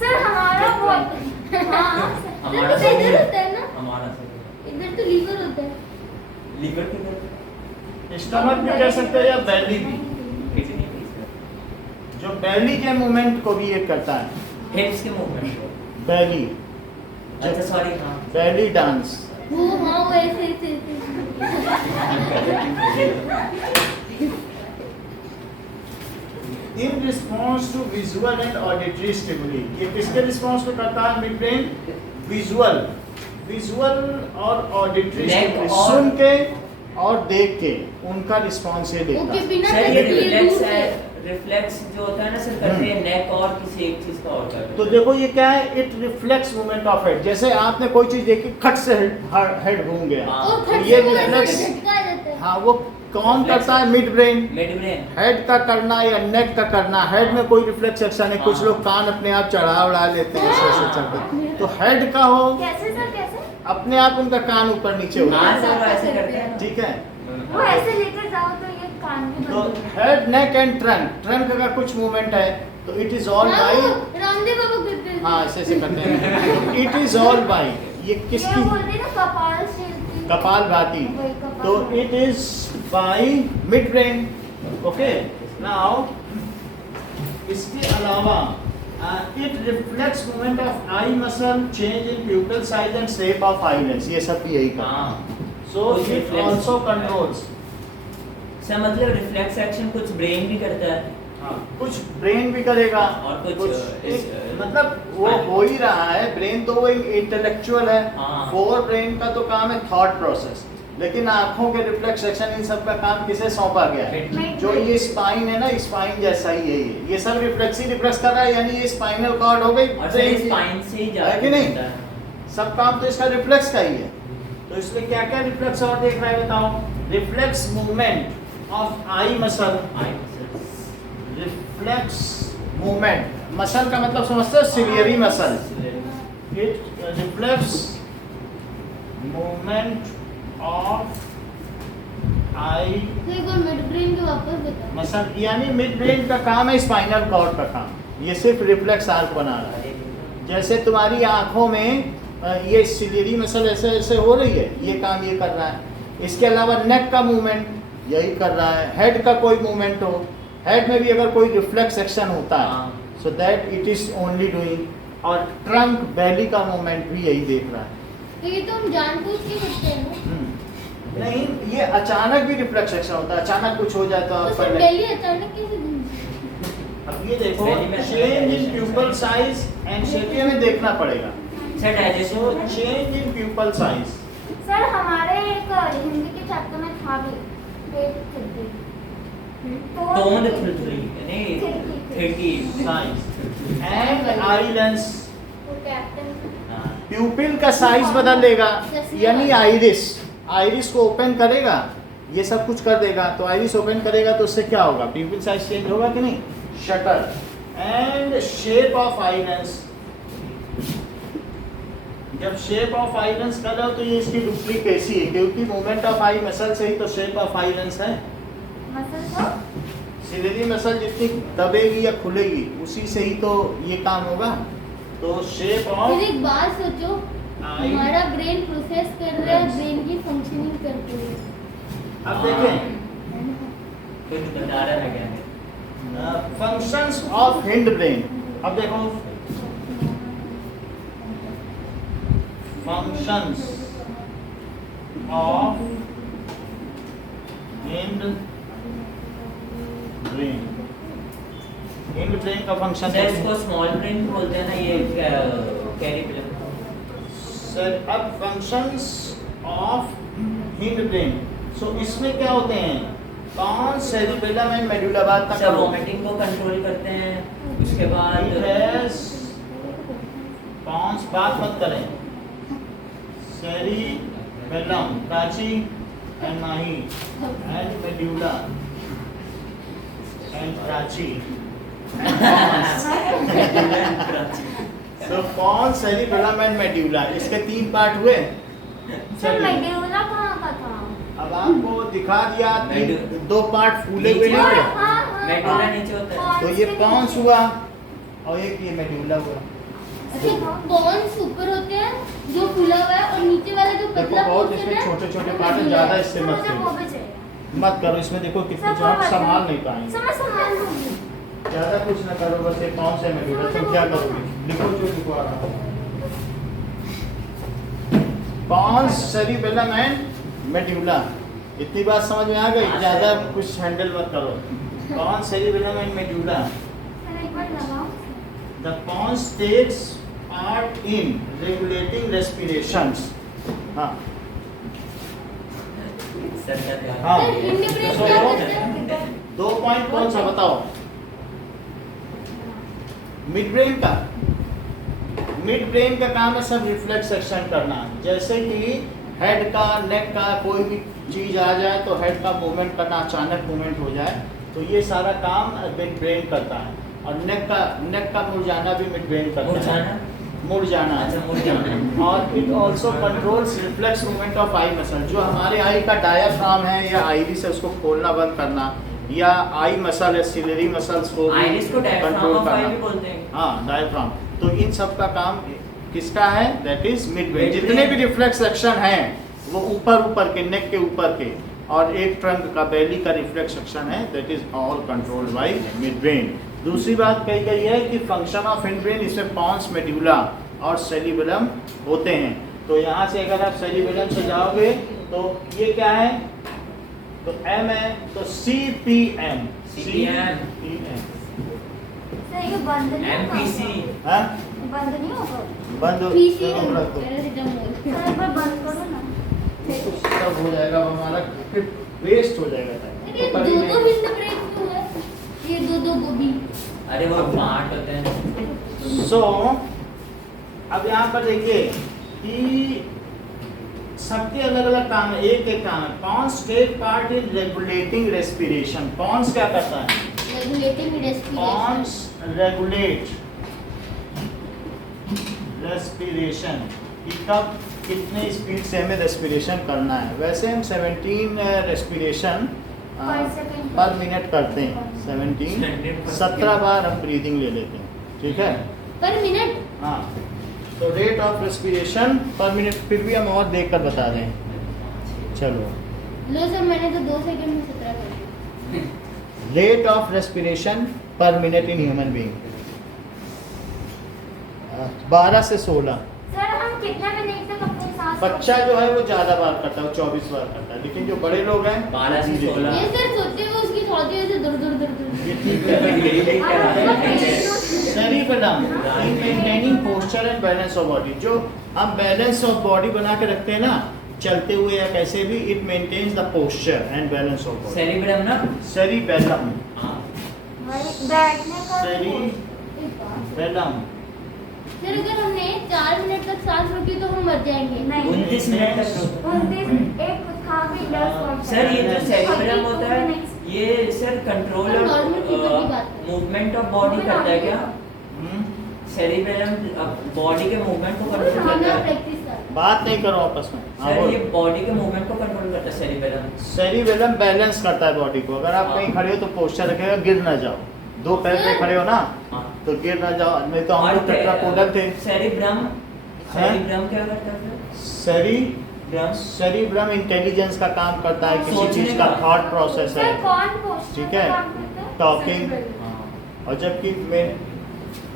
सर हमारा बहुत हाँ हमारा सर इधर होता है ना, हमारा से इधर तो लीवर होता है। लीवर किधर? स्टमक भी कह सकते हैं या बैली भी। किडनी भी। जो बैली के मूवमेंट को भी ये करता है। हिप्स के मूवमेंट को। बैली, अच्छा सॉरी, हाँ। Belly dance. वो हाँ वैसे ऐसे in response to visual and auditory stimuli. ये किसके रिस्पॉन्स में करता है मिड ब्रेन? विजुअल और ऑडिटरी Neck स्टिमुली, और- सुन के और देख के उनका रिस्पॉन्स ये देता ओके है। बिना सर ये देखे दूर रिफ्लेक्स से। है, रिफ्लेक्स जो होता है ना सर, करते हैं नेक और किसी एक चीज का और करते हैं। तो देखो ये क्या है, it reflex movement of head. जैसे आपने कोई चीज देखी खट से हेड घूम गया, हाँ। और तो खट ये से वो ऐसे रिफ्लेक्स, झटका आ जाता है। हाँ वो कौन करता है? Mid brain. Mid brain. Head का करना या नेक का करना। हेड में कोई रिफ्लेक्स एक्शन है, कुछ हाँ। लोग कान अपने आप चढ़ा उड़ा लेते हैं ऐसे ऐसे चलते। तो हेड का हो, कैसे सर कैसे? अपने आप उनका कान ऊपर नीचे हो हाँ जाए। सर वो ऐसे करते हैं। ठीक है, वो ऐसे लेकर जाओ तो ये कान भी तो बंद हो हेड, नेक एंड ट्रंक का कुछ मूवमेंट है तो इट इज ऑल जाता है। बाई। हाँ, वो रामदेव बाबा करते हैं। हाँ ऐसे ऐसे करते हैं। इट इज ऑल बाई, ये ये किसकी? बोलते हैं ना कपाल शिल्पी। कपाल भाती। वही कपाल तो भाती। It is by mid brain. Okay, now इसके अलावा it reflects movement of eye muscle, change in pupil size and shape of eyelets. ये सब भी यही करता है। हाँ सो कुछ इट reflex आल्सो होता है। कंट्रोल्स। सर मतलब रिफ्लेक्स एक्शन कुछ ब्रेन भी करता है। हाँ, कुछ ब्रेन भी करेगा और कुछ मतलब वो हो ही रहा है। ब्रेन तो वो इंटेलेक्चुअल है। हाँ। फोर ब्रेन का तो काम है थॉट प्रोसेस, लेकिन आंखों के रिफ्लेक्स एक्शन इन सब का काम किसे सौंपा गया है? Midbrain। जो ये स्पाइन है ना, स्पाइन जैसा ही है ये सब रिफ्लेक्स ही रिफ्लेक्स कर रहा है, यानी ये स्पाइनल कॉर्ड हो गई और brain सर की। स्पाइन से ही है जाके कि नहीं? होता है। सब काम तो इसका रिफ्लेक्स का ही है। तो इसमें क्या क्या रिफ्लेक्स और देख रहा है बताओ? Reflex movement of eye muscle. Eye muscles. Reflex movement, muscle का मतलब समझते हो? Ciliary muscle. It reflex movement of eye तो एक बार मिड ब्रेन के वापस बताओ। मसल, यानी मिड ब्रेन का काम है स्पाइनल कॉर्ड का काम। ये सिर्फ रिफ्लेक्स आर्क बना रहा है। जैसे तुम्हारी आंखों में ये सिलियरी मसल ऐसे ऐसे हो रही है, ये काम ये कर रहा है। इसके अलावा नेक का मूवमेंट यही कर रहा है। हेड का कोई मूवमेंट हो, हेड में भी अगर कोई रिफ्लेक्स एक्शन होता है so that it is only doing. और ट्रंक बेली का मूवमेंट भी यही देख रहा है। तो ये तो हम जानबूझ के करते हैं ना। नहीं, ये अचानक भी रिफ्लेक्स एक्शन होता है। अचानक कुछ हो जाए तो तो आप फिर पहले बेली अचानक कैसे घूमती अब ये देखो, Belly में change in digestion pupil size and shape, ये हमें देखना पड़ेगा। Sir digestion so change in pupil size, sir हमारे एक हिंदी के चैप्टर में था भी पेट खिड़की। टोन खिड़की यानी खिड़की साइज एंड आई लेंस। वो कैप्टन प्यूपिल का साइज बदल देगा, यानी आइरिस, आइरिस को ओपन करेगा, ये सब कुछ कर देगा। तो आइरिस ओपन करेगा तो उससे क्या होगा? प्यूपिल साइज चेंज होगा कि नहीं? Shutter and shape of eye lens. जब शेप ऑफ आई लेंस कर रहे हो तो ये इसकी डुप्लीकेसी है, क्योंकि मूवमेंट ऑफ आई मसल से ही तो शेप ऑफ आई लेंस है। मसल को सिलेरी मसल जितनी दबेगी या खुलेगी उसी से ही तो ये काम होगा। तो शेप फिर ऑफ एक बात सोचो, आई, हमारा ब्रेन प्रोसेस कर रहा है, ब्रेन की फंक्शनिंग करते हुए। अब देखें फिर बता रहा है क्या है फंक्शंस ऑफ हिंड ब्रेन। अब देखो functions of hind brain. Hind brain का फंक्शन सर इसको स्मॉल ब्रेन बोलते हैं ना, ये कैरिकुलम। सर अब फंक्शंस ऑफ हिंड ब्रेन, सो इसमें क्या होते हैं? कौन सेरिबेलम एंड मेडुला बात तक सब वोमिटिंग को कंट्रोल करते हैं। उसके बाद कौन बात मत करें। Cerebellum Prachi and Mahi and medulla and Prachi so कौन सेरिबेलम एंड मेडुला, इसके 3 पार्ट हुए। सर मेडुला कहाँ का था? अब आपको दिखा दिया मेडु- 2 पार्ट फूले हुए नीचे नहीं थे? हाँ, मेडुला नीचे होता है। तो ये पॉन्स हुआ और एक ये मेडुला हुआ। अच्छा, पॉन्स ऊपर होते हैं जो फूला हुआ है, और नीचे वाला जो देखो पतला बहुत पोर्शन इसमें है छोटे छोटे वो पार्ट हैं, medulla ज्यादा है। इससे तो मत मुझे वो करो, भी चाहिए। मत करो। इसमें देखो कितने सर, जो आप वो संभाल बात नहीं पाएंगे। सर मैं संभाल लूंगी। ज्यादा कुछ ना करो, बस एक कौन सा मेडुला, तुम क्या करोगे? लिखो जो लिखो आ रहा है। पॉन्स सेरिबेलम एंड मेडुला, इतनी बात समझ में आ गई? ज्यादा कुछ हैंडल मत करो। Pons cerebellum and medulla. Sir एक बार लगाओ। The pons takes part in regulating respirations. हाँ सर का ध्यान। हाँ। सर, हिंड ब्रेन तो क्या करता है? 2 पॉइंट कौन सा बताओ? मिड ब्रेन का, मिड ब्रेन का काम है सब रिफ्लेक्स एक्शन करना। जैसे कि हेड का, नेक का कोई भी चीज आ जाए तो हेड का मूवमेंट करना, अचानक मूवमेंट हो जाए तो ये सारा काम मिड ब्रेन करता है। और नेक का मुड़ जाना भी मिड ब्रेन करता है। मुरझाना? मुड़ जाना। अच्छा, मुड़ जाना। और it also controls reflex movement of eye muscle. जो हमारे आई का डायाफ्राम है या आइरिस है उसको खोलना बंद करना, या आई मसल है सिलेरी मसल्स को आइरिस को डायफ्राम कंट्रोल ऑफ आई भी करना। बोलते हैं। हाँ डायफ्राम। तो इन सब का काम किसका है? That is mid brain. Midbrain। जितने भी रिफ्लेक्स एक्शन हैं वो ऊपर के, नेक के ऊपर के, और एक ट्रंक का बेली का रिफ्लेक्स एक्शन है, that is all controlled by mid brain. दूसरी बात कही गई है कि फंक्शन ऑफ हिंड ब्रेन, इसमें पॉन्स, मेडुला और सेरिबेलम होते हैं। तो यहाँ से अगर आप सेरिबेलम से जाओगे तो ये क्या है? तो M है, तो CPM। CPM। सर ये बंद नहीं होगा MPC क्या? हाँ बंद नहीं होगा बंद पीसी करो, रख दो। पैरासीटामोल सर एक बार बंद करो ना सब हो जाएगा हमारा, फिर वेस्ट हो जाएगा टाइम। अरे दो हिंद ब्रेक क्यों है? ये दो गोभी। अरे वो पार्ट होते हैं। सो अब यहाँ पर देखिए कि सबके अलग अलग काम है, एक एक काम है। Pons take part in regulating respiration. Pons क्या करता है? Regulating respiration. Pons regulate respiration कि कब कितने स्पीड से हमें रेस्पिरेशन करना है। वैसे हम 17 रेस्पिरेशन पर मिनट करते हैं। 17 बार हम ब्रीदिंग ले लेते हैं, ठीक है? पर मिनट। हाँ, तो रेट ऑफ रेस्पिरेशन पर मिनट, फिर भी हम और देख कर बता दें। चलो, लो सर मैंने तो 2 सेकंड में 17 कर दिया। रेट ऑफ रेस्पिरेशन पर मिनट इन ह्यूमन बीइंग 12 से 16। सर हम कितने मिनट तक अपनी सांस बच्चा जो है वो ज़्यादा बार करता है, वो 24 बार करता है, लेकिन जो बड़े लोग हैं 12 से 16। ये सर सोचते हुए उसकी थोड़ी वजह से दूर दूर दूर दूर। ये ठीक है। Cerebellum in maintaining posture and balance of body. जो हम बैलेंस ऑफ बॉडी बना के रखते हैं ना, चलते हुए या कैसे भी, it maintains the posture and balance of body. Cerebrum ना। सेरिबेलम, हाँ बैठने का सेरिबेलम। सर अगर हमने 4 मिनट तक सांस रोकी तो हम मर जाएंगे। नहीं 29 मिनट तक। 29 एक था भी 10 सर ये जो सेरिब्रम होता है ये सर कंट्रोल हम और normal people की बात करें। मूवमेंट ऑफ बॉडी करता है क्या? हम्म, सेरिब्रम बॉडी के मूवमेंट को कंट्रोल हम करता ना है। प्रैक्टिस कर। बात नहीं करो आपस में। हाँ, सर बोलो। ये बॉडी के मूवमेंट को कंट्रोल करता है सेरिब्रम। सेरिबेलम बैलेंस करता है बॉडी को। अगर आप हाँ। कहीं खड़े हो तो पोस्चर रखेगा, गिर ना जाओ। 2 पैर पे खड़े हो ना हाँ तो गिर ना जाओ, नहीं तो हम लोग टेट्रापोडल थे। सेरिब्रम हाँ? सेरिब्रम क्या करता है फिर? सेरिब्रम, सेरिब्रम इंटेलिजेंस का काम करता है, किसी सोचने चीज का का। थॉट प्रोसेस है। सर कौन पोस्टर ठीक है, talking। हाँ और जबकि मैं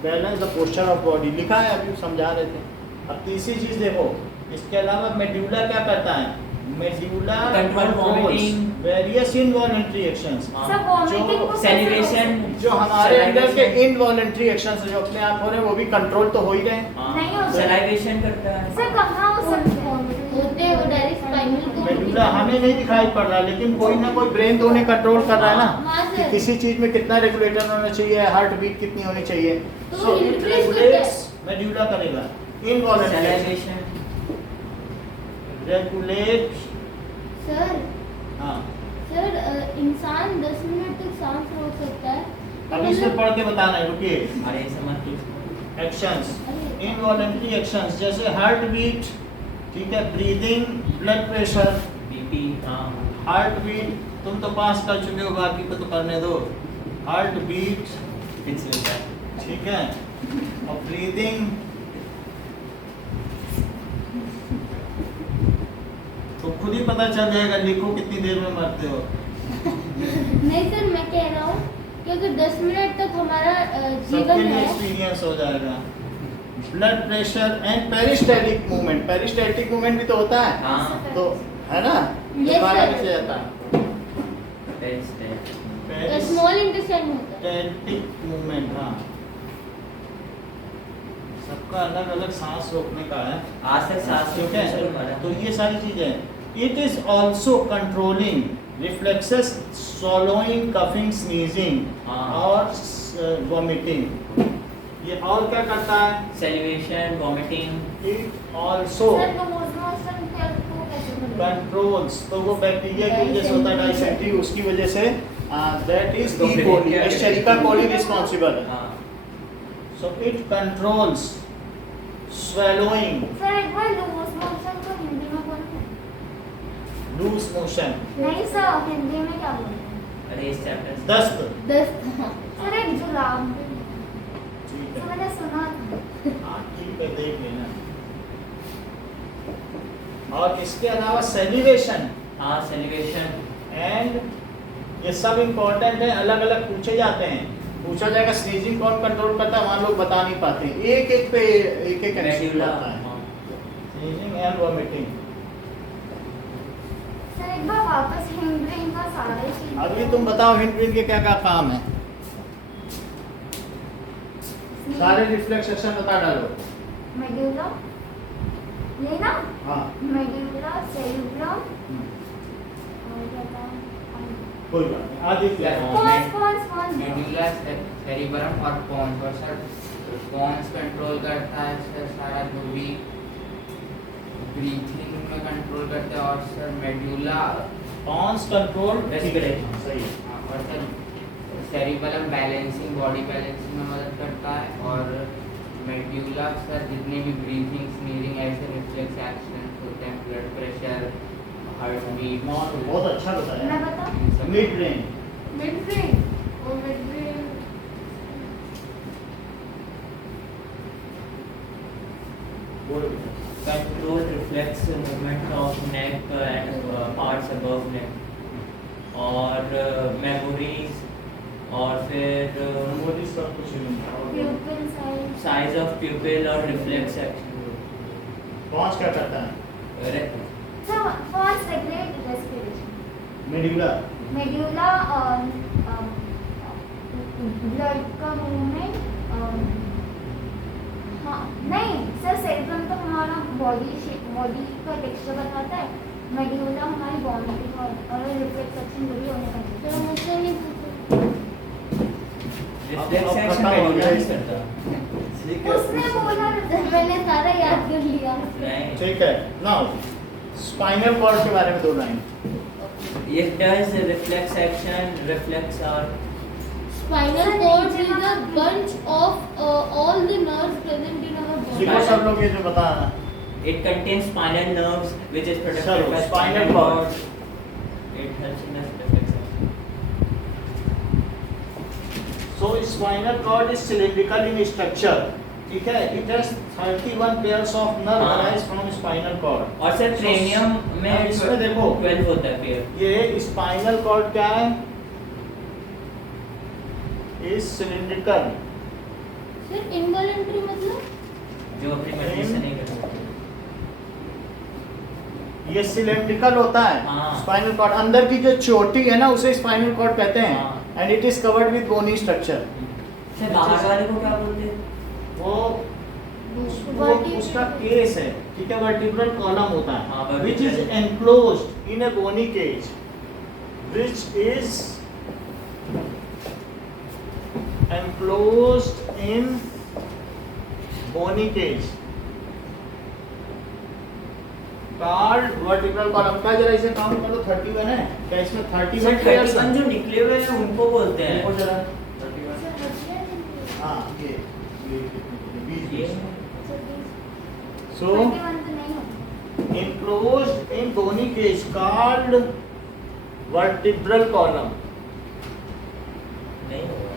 balance the posture of body लिखा है, अभी समझा रहे थे। अब तीसरी चीज देखो, इसके अलावा मेड्यूला क्या करता है? Medulla Control vomiting। Various involuntary actions. Sir vomiting को सेलिब्रेशन जो हमारे अंदर के इनवॉलंटरी एक्शंस जो अपने आप हो रहे हैं वो भी कंट्रोल तो हो ही रहे हैं। नहीं हो सकता। सेलाइवेशन करता है। सर कहाँ हो सकते हैं होते हैं वो डायरेक्ट स्पाइनल मेडुला हमें नहीं दिखाई पड़ रहा, लेकिन कोई ना कोई ब्रेन तो उन्हें कंट्रोल कर रहा है ना हाँ कि सर। किसी चीज में कितना रेगुलेटर होना चाहिए, हार्ट बीट कितनी होनी चाहिए। तो सो increase इट करता है। रेगुलेट्स, मेडुला करेगा इनवॉलंटरी सेलाइवेशन रेगुलेट। सर हाँ, सर इंसान 10 मिनट तक सांस रोक सकता है। तो अब इसमें पढ़ के बताना है, रुकिए। अरे समझ लो। एक्शंस, इनवॉलंटरी एक्शंस जैसे हार्ट बीट, ठीक है, ब्रीदिंग, ब्लड प्रेशर, बीपी। हाँ हार्ट बीट तुम तो पास कर चुके हो, बाकी को तो करने दो। हार्ट बीट, ठीक है, और ब्रीदिंग तो खुद ही पता चल जाएगा, लिखो कितनी देर में मरते हो। नहीं सर मैं कह रहा हूँ कि अगर 10 मिनट तक हमारा सबके जीवन लिए है एक्सपीरियंस हो जाएगा। Blood pressure and peristaltic movement, peristaltic movement भी तो होता है, हाँ तो है ना, Yes, दोबारा sir। कैसे जाता है स्मॉल इंटेस्टाइन में होता है। पेरिस्टैटिक मूवमेंट। हाँ, सबका अलग अलग सांस रोकने का है, आज तक सांस ठीक रोकने से है। हमारा। तो ये सारी चीजें, it is also controlling reflexes, swallowing, coughing, sneezing हाँ। और वॉमिटिंग। ये और क्या करता है? Celebration, vomiting. It also sir loose motion को कैसे करना? कंट्रोल्स, तो वो बैक्टीरिया की वजह से होता है डायसेंट्री, उसकी वजह से दैट इज तो ई फिर कोली, क्या एस्चेरिका कोली रिस्पांसिबल है। हाँ so it controls swallowing, sir एक बार लूज मोशन को हिंदी में बोलते हैं। लूज मोशन, नहीं सर हिंदी में क्या बोलते हैं? अरे इस चैप्टर दस्त, 10 सर एक जुलाब ठीक तो है, मैंने सुना था। हाँ ठीक है, देख लेना। और इसके अलावा सेलिब्रेशन हाँ सेलिब्रेशन। एंड ये सब इम्पोर्टेंट है, अलग अलग पूछे जाते हैं। पूछा जाएगा स्नीजिंग कौन कंट्रोल करता है, वहाँ लोग बता नहीं पाते, एक एक पे एक एक मेडुला। आता है। Sneezing and vomiting. सर एक बार वापस हिंड्रिंग का सारे चीज अभी तुम बताओ हिंड ब्रेन के क्या क्या काम है? सारे रिफ्लेक्स सेक्शन बता डालो। मेडुला, ये ना हाँ मेडुला, सेरिब्रम और क्या था? कोई बात नहीं, आदित्य पॉन्स मेडुला, सेरिबरम और पॉन्स। और सर पॉन्स कंट्रोल करता है सर सारा जो भी ब्रीथिंग में कंट्रोल करते हैं। और sir medulla pons control Respiration. सही। और sir cerebrum balancing, body balancing में मदद करता है। और मेडुला सर जितने भी ब्रीथिंग, स्नीजिंग ऐसे रिफ्लेक्स एक्शन होते हैं, ब्लड प्रेशर, हार्ट बीट, बहुत अच्छा मैं बताया। बता मिड ब्रेन मिड ब्रेन और mid brain control reflex movement of neck and parts above neck और memories और फिर मोदी सब कुछ नहीं। Pupil size size of pupil और reflex action पॉन्स क्या करता है? Sir pons regulate respiration medulla medulla blood का मूवमेंट हाँ नहीं सर सेरिब्रम तो हमारा बॉडी का टेक्सचर बताता है। मेडुला हमारी बॉडी और रिफ्लेक्स एक्शन जो भी होने का तो मुझसे नहीं पूछो। reflex action खत्म हो गया नहीं इसका। करता उसने बोला मैंने सारा याद कर लिया। नहीं ठीक है, नाउ स्पाइनल कॉर्ड के बारे में 2 line. it does reflex action reflex are Spinal cord is a bunch of all the nerves present in our body. देखो सब लोग ये जो बताना। it contains spinal nerves which is चलो, protected by spinal spinal cord. cord it helps in this reflex action So spinal cord is cylindrical in structure, ठीक है? It has 31 pairs of nerve हाँ। arise from spinal cord. और sir cranium में अब इसमें देखो 12 होता है पेयर ये स्पाइनल कॉर्ड क्या है? Is cylindrical. सिर्फ इनवॉलंटरी मतलब जो अपनी मर्जी से नहीं कर सकते ये सिलिंड्रिकल होता है हाँ। Spinal cord. अंदर की जो चोटी है ना उसे स्पाइनल कॉर्ड कहते हैं हाँ। And it is covered with bony structure. Sir बाहर वाले को क्या बोलते हैं वो उसका केस है, ठीक है? वर्टिब्रल कॉलम होता हाँ, है which is vertebral. enclosed in a bony cage which is enclosed in bony cage called vertebral column। का जरा इसे काउंट करो, 31 है क्या? इसमें 31 सर pairs 31 हैं। जो निकले हुए हैं उनको बोलते देखो हैं जरा 31। हाँ ये 20 so 21 तो नहीं होता। enclosed in bony cage called vertebral column। नहीं होगा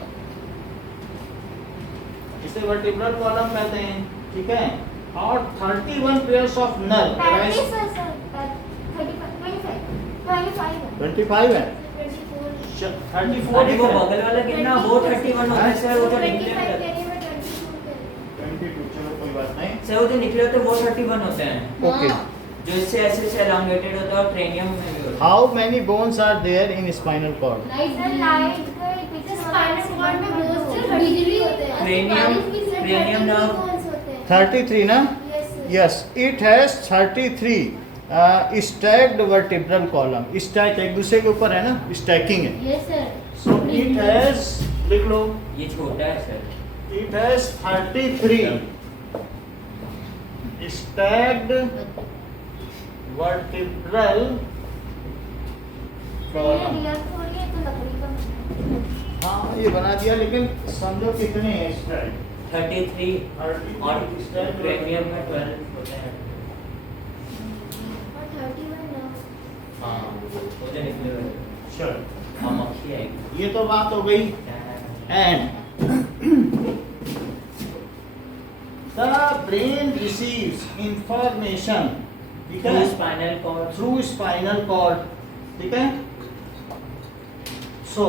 इसे vertebral column कहते हैं, ठीक है? और 31 pairs of nerve 35 arise। है सर 25 25 है 24 34 अरे वो है। बगल वाला कितना वो 31 होता है सर वो जो निकले 25 होते हैं करिए मैं 24 करिए। 22 चलो कोई बात नहीं। सर वो जो निकले होते हैं वो 31 होते हैं ओके। हाँ। जो इससे ऐसे से elongated होता है और cranium में भी होता है how many bones are there in spinal cord? Light sir light के पीछे स्पाइनल कॉर्ड में बहुत से बिजली होते हैं। Cranium nerve। होते हैं। 33 ना? Yes, sir. Yes it has 33 stacked vertebral column. Stack एक दूसरे के ऊपर है ना, स्टैकिंग है। Yes, sir. So it has, लिख लो, ये छोटा है sir it has 33 stacked vertebral ये कॉलम। रियल थोड़ी है तो लकड़ी का हाँ ये बना दिया, लेकिन समझो कितने हैं स्टैक? 33 और cranium में 12 होते हैं और 31 now. हाँ वो जो निकले हुए हैं। चल हाँ मक्खी आएगी ये तो बात हो गई। And the brain receives information, ठीक Through है, spinal cord through spinal cord, ठीक है? So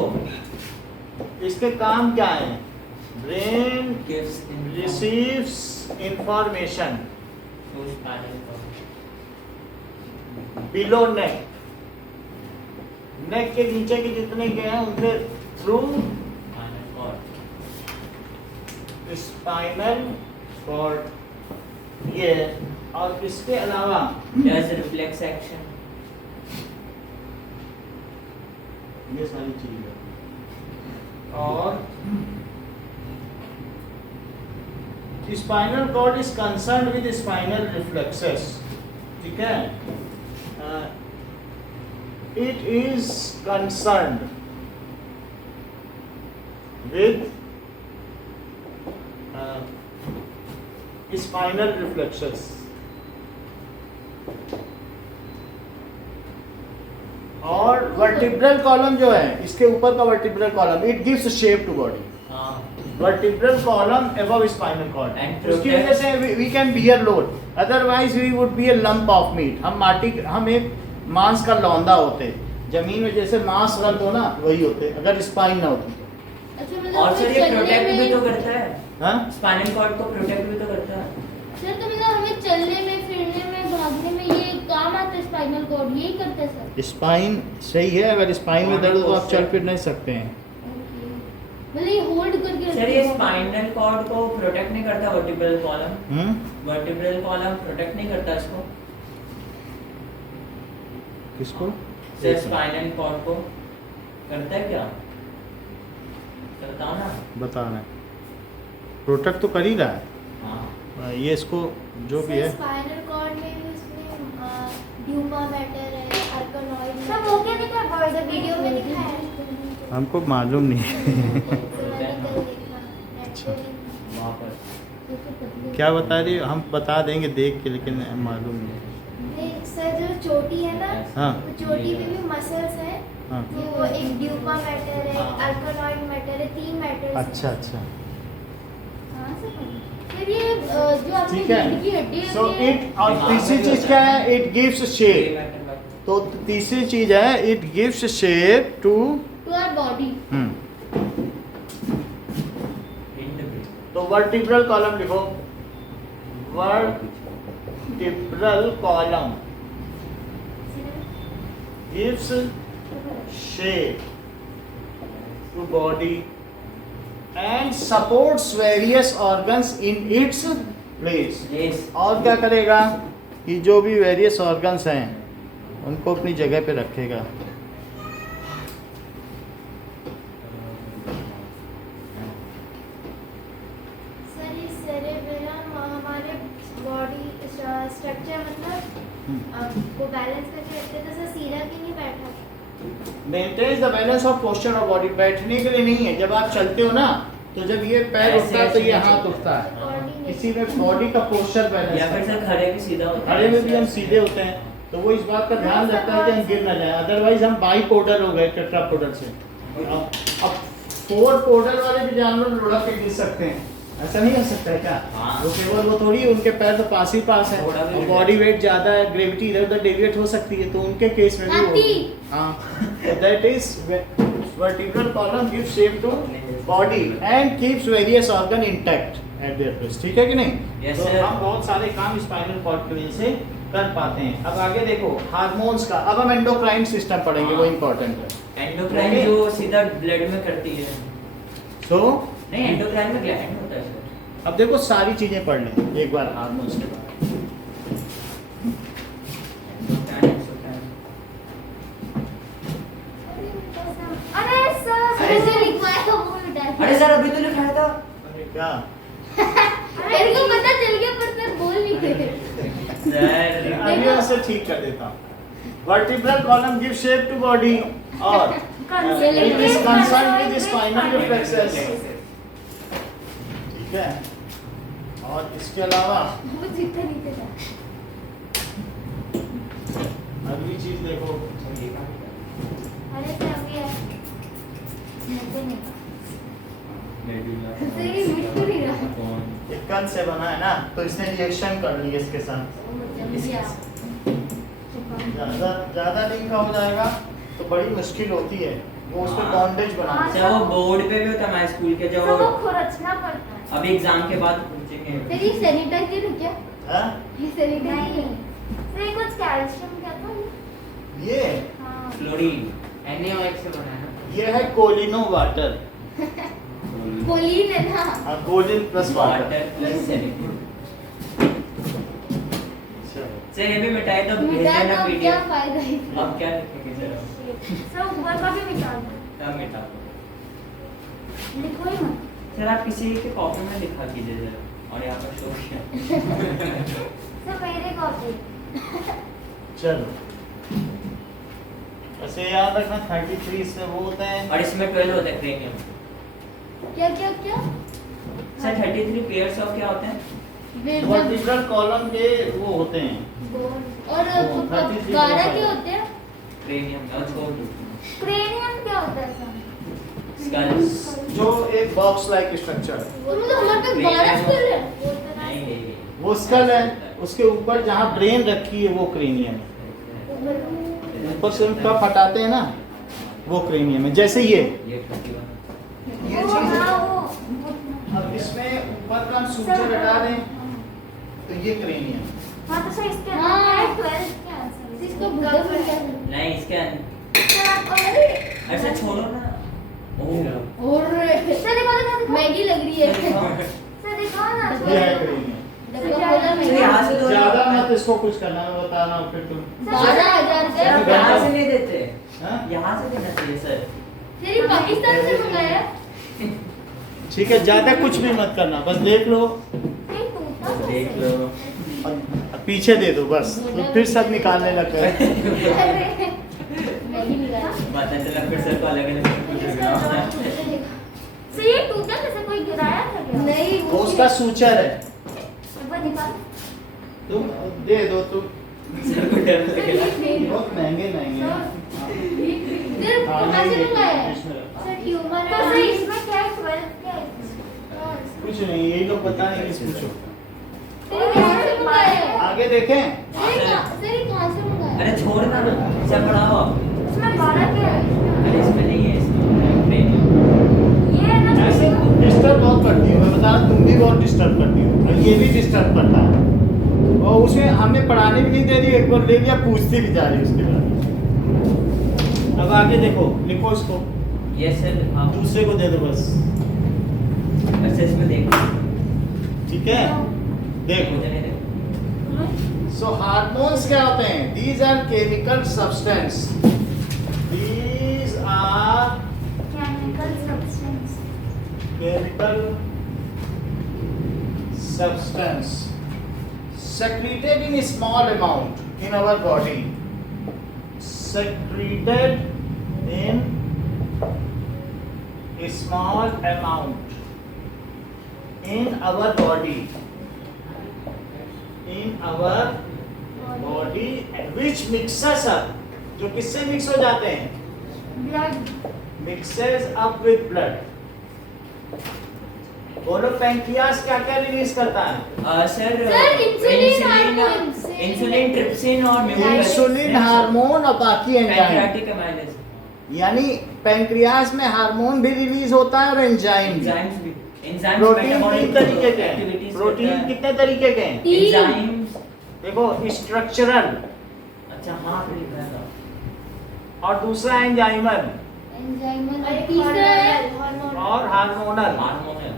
इसके काम क्या है? Brain gives receives information through spinal cord below neck, neck के नीचे के जितने के हैं उनके through spinal cord spinal cord ये है। और इसके अलावा Does reflex action. ये सारी चीजें और spinal cord is concern with spinal reflexes, ठीक है। It is concern with spinal reflexes और वर्टिब्रल कॉलम जो है, इसके ऊपर का vertebral column, it gives shape to body. हाँ. Vertebral column above spinal cord. And उसकी वजह से we can bear load. Otherwise we would be a lump of meat. हम एक मांस का लौंदा होते, जमीन में जैसे मांस रंग हो ना वही होते, अगर स्पाइन ना होती। अच्छा, मतलब और सर ये चलने प्रोटेक्ट भी में- तो करता है, हाँ? स्पाइनल कॉर्ड को प्रोटेक्ट भी तो करता है। सर तो मतलब हमें चलने में, फिरने में, भागने में ये काम आता है स्पाइनल कॉर्ड, यही करता है सर। स्पाइन सही है, अगर स्पाइन में दर्द हो तो आप चल फिर नहीं सकते हैं। मतलब ये होल्ड करके रखता सर ये है। स्पाइनल कॉर्ड को प्रोटेक्ट नहीं करता वर्टिब्रल कॉलम, हम्म? वर्टिब्रल कॉलम प्रोटेक्ट नहीं करता इसको, किसको? सर स्पाइनल कॉर्ड को करता है क्या, करता हो ना। बता रहे हैं, प्रोटेक्ट तो कर ही रहा है। हाँ ये इसको जो भी है स्पाइनल कॉर्ड में भी उसमें ड्यूपा मैटर है, अर्कनॉइड। सब वो क्या दिखा है बॉयज वीडियो में दिखा है। हमको मालूम नहीं है। मैंने कल देखा नेट पे भी। वहाँ पर क्या बता रही हो? हम बता देंगे देख के, लेकिन मालूम नहीं। नहीं सर, जो चोटी है ना, हाँ। वो चोटी में भी मसल्स है। हाँ। तो वो एक ड्यूपा मैटर है, हाँ। अर्कनॉइड मैटर है, 3 मैटर्स। अच्छा अच्छा, कहाँ से पढ़ी? फिर ये जो आपने ठीक है। रीढ़ की हड्डी सो होती है, इट, और तीसरी चीज क्या है? It gives shape. तो तीसरी चीज है it gives shape to to our body. तो वर्टिब्रल कॉलम लिखो, vertebral column gives shape to body and supports various organs in its place. Yes और क्या करेगा कि जो भी वेरियस ऑर्गन्स हैं उनको अपनी जगह पे रखेगा। सर ये सेरेबेलम हमारे बॉडी स्ट्रक्चर मतलब को बैलेंस करके रखते हैं, तो सर सीधा क्यों नहीं बैठा? Maintains the balance of posture of body. बैठने के लिए नहीं है, जब आप चलते हो ना तो जब ये पैर ऐसे उठता है तो ये ऐसे हाथ उठता है, Coordinate। इसी में बॉडी का पोस्चर बैलेंस या फिर सर खड़े भी सीधा होता है, खड़े में भी हम सीधे होते हैं, तो वो इस बात का ध्यान रखता है कि हम गिर ना जाए। अदरवाइज हम बाइपोडल हो गए टेट्रापोडल से। अब 4 पोडल वाले भी जानवर लुढ़क के गिर सकते हैं, ऐसा नहीं हो सकता है क्या? हाँ। वो केवल वो थोड़ी, उनके पैर तो पास ही पास है, थोड़ा भी और बॉडी वेट ज्यादा है, ग्रेविटी इधर उधर डेविएट हो सकती है, तो उनके केस में भी हाथी। वो, हाँ, that is vertebral column gives shape to body and keeps various organ intact at their place। ठीक है कि नहीं? Yes, तो sir। हम बहुत सारे काम स्पाइनल कॉर्ड की वजह से कर पाते हैं। अब आगे देखो हार्मोन्स का, अब हम एंडोक्राइन सिस्टम पढ़ेंगे, वो इम्पोर्टेंट है। Endocrine Okay। जो सीधा ब्लड में करती है, तो नहीं एंडोक्राइन में ग्लैंड होता है सर। अब देखो सारी चीजें पढ़ लें एक बार हार्मोन्स के बारे में। Endocrine, exocrine. अरे सर सर जो लिखवाया था वो मिटा दिया। अरे सर अभी तो लिखाया था। अरे क्या? मेरे को पता चल गया पर सर बोल नहीं रहे। सर अभी मैं इसे ठीक कर देता हूँ। Vertebral column give shape to body और it is concern with spinal reflexes. ठीक है, और इसके अलावा वो जितना नीचे था। अगली चीज देखो, अरे सर अभी है मुझे नहीं सर ये मिट क्यों नहीं रहा? ये कंद से बना है ना, तो इसने रिएक्शन कर लिया इसके साथ। ज्यादा लिंक हो जाएगा तो बड़ी मुश्किल होती है, वो उस पर बॉन्डेज बनाना। अच्छा वो बोर्ड पे भी होता है हमारे स्कूल के, सर जो वो खुरचना पड़ता है। अभी एग्जाम के बाद पूछेंगे। सर ये सैनिटाइजर है क्या? हाँ? ये सैनिटाइजर नहीं है। सर ये कुछ कैल्शियम क्या था ये हाँ क्लोरीन। NaOH से बना है ना। ये है कोलिनो वाटर। कोलिन है ना। Choline plus water. Water plus saline. Sir ये भी मिटाए तो भेज मिटा देना दो, क्या पीडीएफ। फायदा है? अब क्या लिखेंगे सर? सर ऊपर का भी मिटा दो, तब मिटा दो। लिखो ही मत। सर आप किसी के कॉपी में लिखा कीजिए सर, और यहाँ पर शो किया। सर मेरे कॉपी। चलो ऐसे याद रखना 33 से वो होते हैं। और इसमें 12 होता है क्रेनियम। क्या क्या क्या? सर 33 पेयर्स ऑफ क्या होते हैं? वर्टिकल कॉलम के वो होते हैं। और 12 क्या होते हैं? क्रेनियम और छोड़ दो। क्रेनियम क्या होता है सर? स्कल्स। जो एक बॉक्स लाइक स्ट्रक्चर है, तो मतलब हमारे पास 12 स्केल है। नहीं ये वो स्कल है, उसके ऊपर जहाँ ब्रेन रखी है वो क्रेनियम है। ऊपर से हम कप हटाते हैं ना, वो क्रेनियम है। जैसे ये 31। ये चीज है। अब इसमें ऊपर का हम सूचर हटा दें तो ये क्रेनियम। हाँ तो सर इसके हाँ। अंदर 12 क्या आंसर है? इसको बुद्धि बोलते हैं। नहीं इसके अंदर सर आप अरे ऐसा छोड़ो ना। ओह और सर दिखाओ दिखाओ मैगी लग रही है। सर दिखाओ ना। ये है क्रेनियम। डब्बा खोला सर मैगी। यहाँ से दो। ज्यादा मत इसको कुछ करना, मैं बताना फिर तुम। 12,000 सर आप का। यहाँ से नहीं देते, हाँ? यहाँ से देना चाहिए सर। तेरी पाकिस्तान से मंगाया है? ठीक है, ज्यादा कुछ भी मत करना, बस देख लो नहीं टूटा कैसे? देख लो। और पीछे दे दो बस, तो फिर सब निकालने लग गए। मैगी निकाला। पता चला फिर सर को अलग अलग कुछ सर ये टूटा कैसे? कोई गिराया था क्या? नहीं वो उसका सूचर है, वो निकाल। तुम दे दो तुम। सर को डर लग गया। बहुत महंगे महंगे हैं। फिर हाँ, कहाँ से महंगे, मंगाया है? इसमें रखो। सर ट्यूमर तो है। सर इसमें क्या है? 12 क्या है? कुछ नहीं, यही लोग बता नहीं किस पूछो। तेरी कहाँ से मंगाया है? आगे देखें। सर ये कहाँ से मंगाया है? अरे छोड़ ना सर, पढ़ाओ आप। उसमें 12 क्या है? अरे इसमें नहीं है, इसमें क्रेनियम। ये है ना ऐसे डिस्टर्ब बहुत करती हो, मैं बता रहा हूं, तुम भी बहुत डिस्टर्ब करती हो, और ये भी डिस्टर्ब करता है। और उसमें हमें पढ़ाने भी नहीं दे रही, एक बार ले लिया पूछती भी जा रही उसके बाद। अब आगे देखो, लिखो इसको, यस सर हाँ। दूसरे को दे दो बस। अच्छा इसमें देखो। ठीक है, देखो। मुझे नहीं देखो। सो हार्मोन्स क्या होते हैं? These are chemical substance, these are chemical substance. chemical substance secreted in a small amount in our body, secreted in a small amount in our body, and which mixes up, जो किससे mix हो जाते हैं? Blood. mixes up with blood. बोलो pancreas क्या क्या release करता है? Sir insulin hormone. Insulin, trypsin और इंसुलिन हार्मोन और बाकी एंजाइम। Pancreatic amylase. यानी पैंक्रियास में हार्मोन भी रिलीज होता है और एंजाइम भी। एंजाइम्स भी। एंजाइम्स प्रोटीन तीन तरीके के हैं। प्रोटीन कितने तरीके के हैं? एंजाइम्स। देखो, स्ट्रक्चरल अच्छा हाँ फिर लिखा था। और दूसरा एंजाइमल एंजाइमल और एक तीसरा है हार्मोन। और हार्मोनल। हार्मोनल।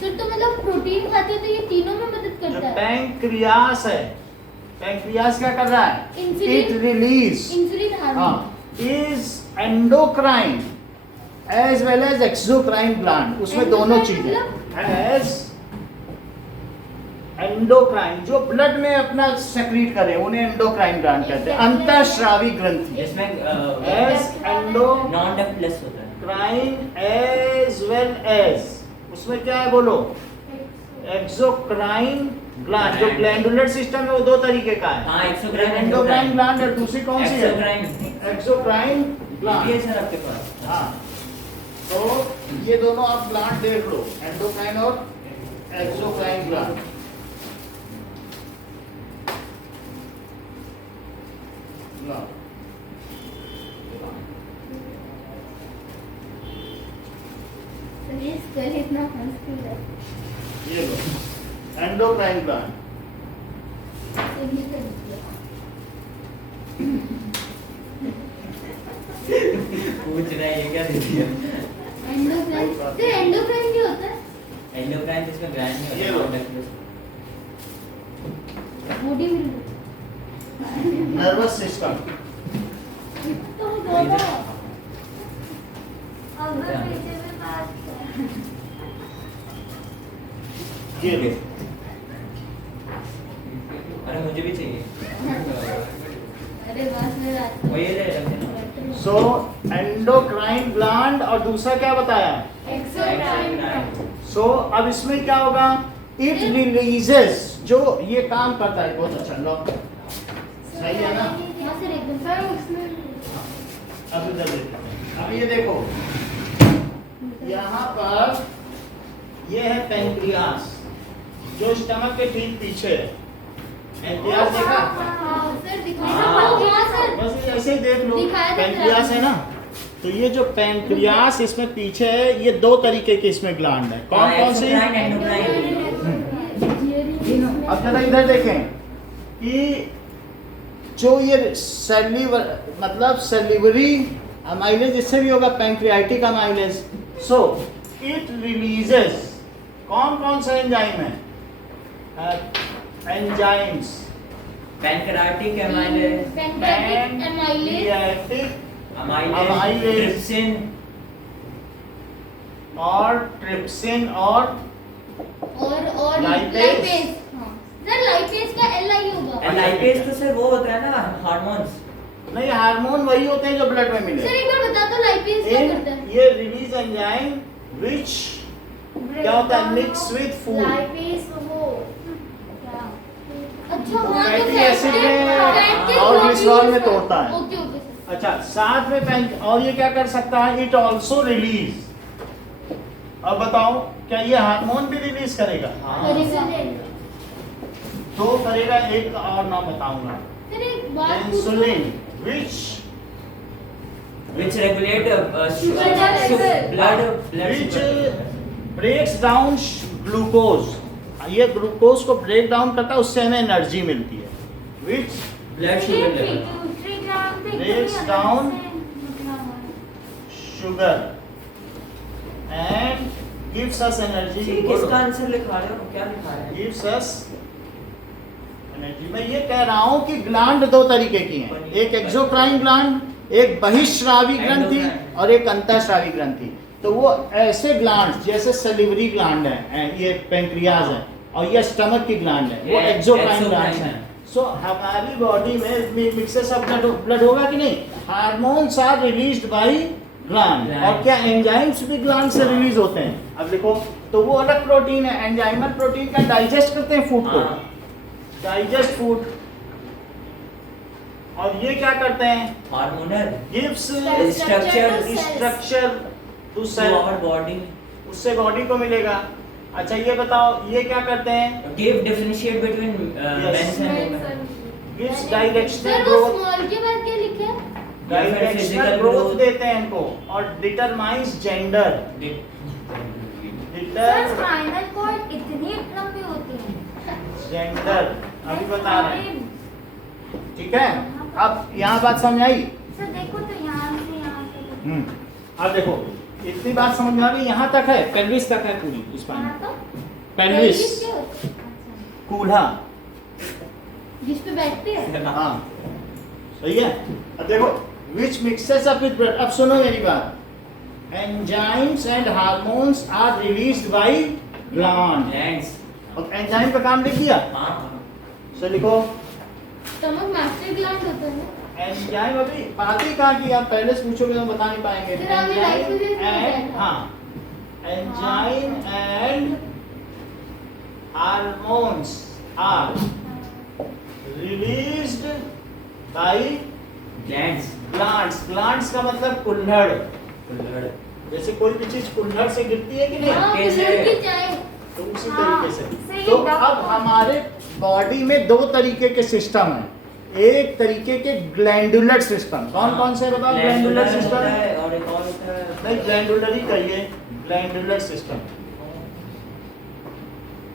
सर तो मतलब प्रोटीन खाते हो तो ये तीनों में मदद जो करता है। पैंक्रियास है, पैंक्रियास क्या कर रहा है? Insulin. It release insulin hormone. is endocrine as well as exocrine gland, उसमें दोनों चीजें as endocrine, जो ब्लड में अपना सेक्रीट करे उन्हें एंडोक्राइन ग्लैंड कहते हैं, अंतःस्रावी ग्रंथि। जिसमें as endocrine नॉन डफ प्लस होता है। as well as, उसमें क्या है बोलो? Exocrine gland. जो ग्लैंडुलर सिस्टम है वो दो तरीके का है। हाँ एक्सोक्राइन एंडोक्राइन ग्लैंड और दूसरी कौन सी है? एक्सोक्राइन। एक्सोक्राइन ये ग्लैंड। सर आपके पास। हाँ, तो ये दोनों आप ग्लैंड देख लो, एंडोक्राइन और एक्सोक्राइन ग्लैंड। ये स्केल इतना मुश्किल है। ये लो, एंडोक्राइन ग्लैंड। इन्हीं से निकला। पूछ रहा है ये क्या दे दिया? तो एंडोक्राइन भी होता है एंडोक्राइन जिसमें ग्लैंड नहीं ये होता लो। बॉडी में नर्वस सिस्टम। तो बोलो अगर पीछे से बात ये लो। अरे मुझे भी चाहिए अरे बस में रात वो ये ले रखे ना सो एंडोक्राइन ग्लैंड और दूसरा क्या बताया? एक्सोक्राइन सो अब इसमें क्या होगा? इट रिलीजेस, जो ये काम करता है। बहुत अच्छा लो, सही है ना? यहाँ से एकदम सर उसमें अब इधर देखो, अब ये देखो यहाँ पर ये है पेंक्रियास, जो स्टमक के ठीक पीछे है। पेंक्रियास देखा? सर दिखाई हाँ। सर बस ये ऐसे ही देख लो, दिखाया था पेंक्रियास है ना। तो ये जो पेंक्रियास इसमें पीछे है, ये दो तरीके के इसमें ग्लैंड है। कौन कौन सी? अब जरा इधर देखें कि जो ये मतलब सेलिवरी अमाइलेज, इससे भी होगा pancreatic amylase. So it releases कौन कौन सा एंजाइम है? Enzymes pancreatic amylase pancreatic amylase Amylase। Trypsin और ट्रिप्सिन और लाइपेज लाइपेज। सर लाइपेज का LI होगा लाइपेज तो सर वो होता है ना हार्मोन्स नहीं, हार्मोन वही होते हैं जो ब्लड में मिले। सर एक बार बता दो लाइपेज क्या करता है ये रिलीज एंजाइम विच क्या होता है? Mix with food. लाइपेज वो क्या अच्छा वो हाँ फैटी तो एसिड में और ग्लिसरॉल में तोड़ता है। ओके ओके सर अच्छा, साथ में और ये क्या कर सकता है? It also release. अब बताओ, क्या ये हार्मोन भी रिलीज करेगा? करेगा तो करेगा। एक और नाम बताऊंगा, सर एक बात पूछूं insulin which which regulate blood which sugar breaks down glucose. ये ग्लूकोज को ब्रेक डाउन करता है, उससे हमें एनर्जी मिलती है। Which blood sugar level breaks down sugar and gives us energy। किसका आंसर लिखा रहे हो क्या लिखा रहे हैं gives us energy। मैं ये कह रहा हूँ कि ग्लैंड दो तरीके की हैं, एक एक्सोक्राइन ग्लैंड, एक बहिश्रावी ग्रंथि और एक अंतःस्रावी ग्रंथि। तो वो ऐसे ग्लैंड जैसे सेलिवरी ग्लैंड है, ये पेंक्रियाज है, और ये स्टमक की ग्लैंड है, वो ये एक्सोक्राइन ग्लैंड exocrine है। है। सो हमारी बॉडी में मिक्सेस ऑफ ब्लड होगा कि नहीं? Hormones are released by gland. और क्या एंजाइम्स भी ग्लैंड से रिलीज होते हैं? अब देखो, तो वो अलग प्रोटीन है, एंजाइमल प्रोटीन का डाइजेस्ट करते हैं फूड को, हाँ। Digest food. और ये क्या करते हैं? Hormonal gives structure structure to to cell, our body उससे बॉडी को मिलेगा। अच्छा ये बताओ, ये क्या करते हैं? give differentiate between men's and women gives directional sir वो ग्रोथ, स्मॉल के बाद क्या लिखा है डायरेक्शनल physical ग्रोथ growth देते हैं इनको, और determines gender. Sir spinal cord इतनी लंबी होती है जेंडर अभी बता रहे हैं, ठीक है? अब यहाँ बात समझ आई? सर देखो तो यहाँ से अब देखो, इतनी बात समझ में आ गई? यहाँ तक है, पेल्विस तक है पूरी स्पाइन। यहाँ तो पेल्विस क्या होता है? कूल्हा, जिस पे बैठते हैं हाँ सही है। अब देखो, which mixes up with blood. अब सुनो मेरी बात, enzymes and hormones are released by gland. glands अब एंजाइम का काम लिख दिया, हाँ सो लिखो स्टमक मास्टर ग्लैंड होता है ना एंजाइम। अभी बात ही कहाँ की, आप पहले से पूछोगे तो बता नहीं पाएंगे। फिर आपने lysozyme में बताया था। हाँ, enzyme and hormones are released by glands glands. Glands का मतलब कुल्हड़। blood जैसे कोई भी चीज कुल्हड़ से गिरती है कि नहीं, हाँ कैसे? कुल्हड़ की चाय तो उसी हाँ, तरीके से। सही तो है, अब हमारे बॉडी में दो तरीके के सिस्टम हैं। एक तरीके के ग्लैंडुलर सिस्टम। कौन कौन से बताओ? ग्लैंडुलर होता सिस्टम है और एक और होता है नहीं, ग्लैंडुलर ही कहिए, ग्लैंडुलर सिस्टम,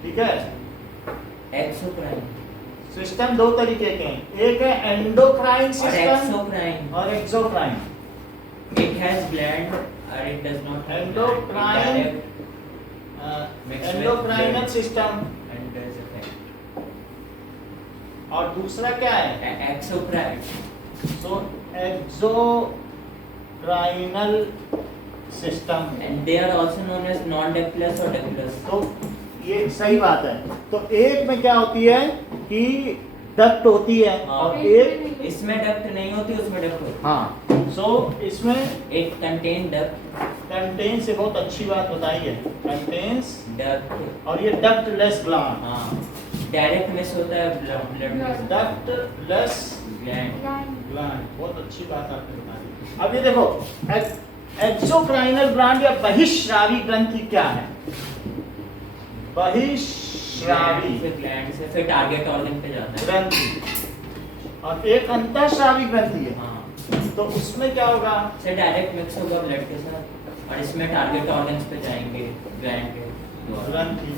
ठीक है? exocrine सिस्टम दो तरीके के हैं, एक है एंडोक्राइन और सिस्टम exocrine और exocrine. it has gland or it does not have Endocrine, mixed with endocrinal blood system, and does affect. और दूसरा क्या है? Exocrine. So exocrinal system, And they are also known as non-ductless or ductless. तो ये सही बात है। तो एक में क्या होती है कि डक्ट होती है और एक इसमें डक्ट नहीं होती, उसमें डक्ट होती हाँ, सो इसमें है। एक कंटेन डक्ट, कंटेन से बहुत अच्छी बात बताई है, कंटेन्स, डक्ट, और ये डक्टलेस ग्लैंड, हाँ, डायरेक्ट मिस होता है ब्लड डक्टलेस ग्लैंड। ग्लैंड, बहुत अच्छी बात आपने बताई। अब ये देखो एक्सोक्राइनल ग्लैंड या बहिश्रावी ग्रंथि क्या है? बहिश्रावी ग्लैंड से फिर टारगेट ऑर्गन पे जाता है। ग्रंथि, और एक अंतःस्रावी ग्रंथि है, हाँ, तो उसमें क्या होगा? से डायरेक्ट मिक्स होगा ब्लड के साथ और इसमें टारगेट ऑर्गन्स पे जाएंगे ग्लैंड के द्वारा। ग्रंथि।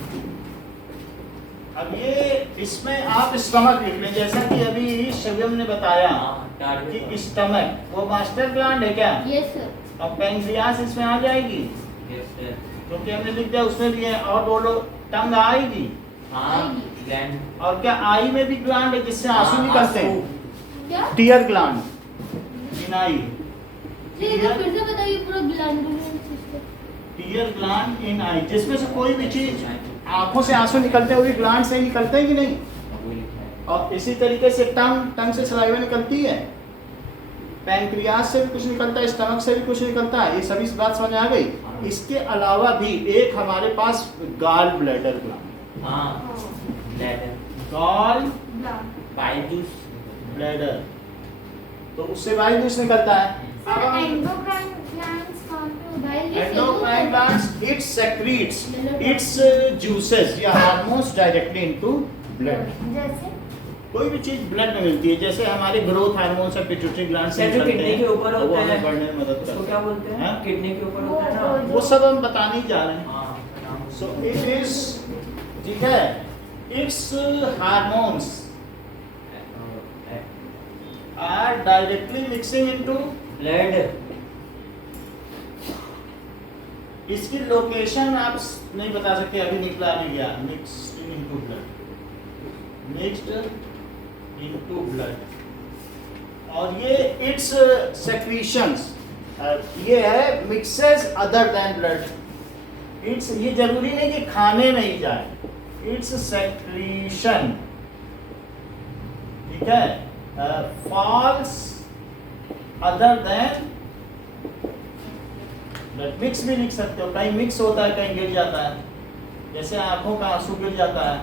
अब ये इसमें आप स्टमक लिख लें, जैसा कि अभी शिवम ने बताया हाँ, टारगेट कि स्टमक वो मास्टर ग्लैंड है क्या? Yes sir. अब पैंक्रियास इसमें आ जाएगी, यस सर। क्योंकि हमने लिख दिया उसमें भी है, और बोलो टंग आएगी, हाँ, ग्लैंड। और क्या आई में भी ग्लैंड है जिससे आंसू हाँ, निकलते हैं? क्या? टीयर ग्लैंड इन आई, जी एक बार फिर से बताइए पूरा glandular system. Tear gland in eye, जिसमें से कोई भी चीज आंखों से आंसू निकलते हैं वो भी ग्लैंड से ही निकलते हैं कि नहीं? वो लिखा है। और इसी तरीके से टंग से सलाइवा निकलती है, पैंक्रियास से भी कुछ निकलता है, स्टमक से भी कुछ निकलता है, ये सभी बात समझ आ गई। इसके अलावा भी एक हमारे पास गॉल ब्लैडर ग्लैंड, हाँ, bladder, gall bile juice. Bladder, तो उससे बाइल जूस निकलता है। सर एंडोक्राइन ग्लैंड्स कौन पे होता है? Endocrine glands it secretes its juices या हार्मोन्स डायरेक्टली इनटू ब्लड। जैसे कोई भी चीज ब्लड में मिलती है, जैसे हमारे ग्रोथ हार्मोन्स और पिट्यूटरी ग्लैंड से सर जो निकलते किडनी हैं, के ऊपर वो होता हमें है बढ़ने में मदद उसको करता क्या बोलते हैं? हाँ? किडनी के ऊपर होता है ना। है। वो सब हम बताने ही जा रहे हैं। हाँ, नाम सो इट इज, ठीक है, its hormones are directly mixing into blood. इसकी लोकेशन आप नहीं बता सकते, अभी निकला नहीं गया, mixed into blood, mixed into blood, और ये इट्स सेक्रीशंस, ये है mixes other than blood. Its, ये जरूरी नहीं कि खाने में ही जाए, इट्स सेक्रीशन, ठीक है, falls other than blood. Mix भी लिख सकते हो, कहीं मिक्स होता है कहीं गिर जाता है, जैसे आंखों का आंसू गिर जाता है,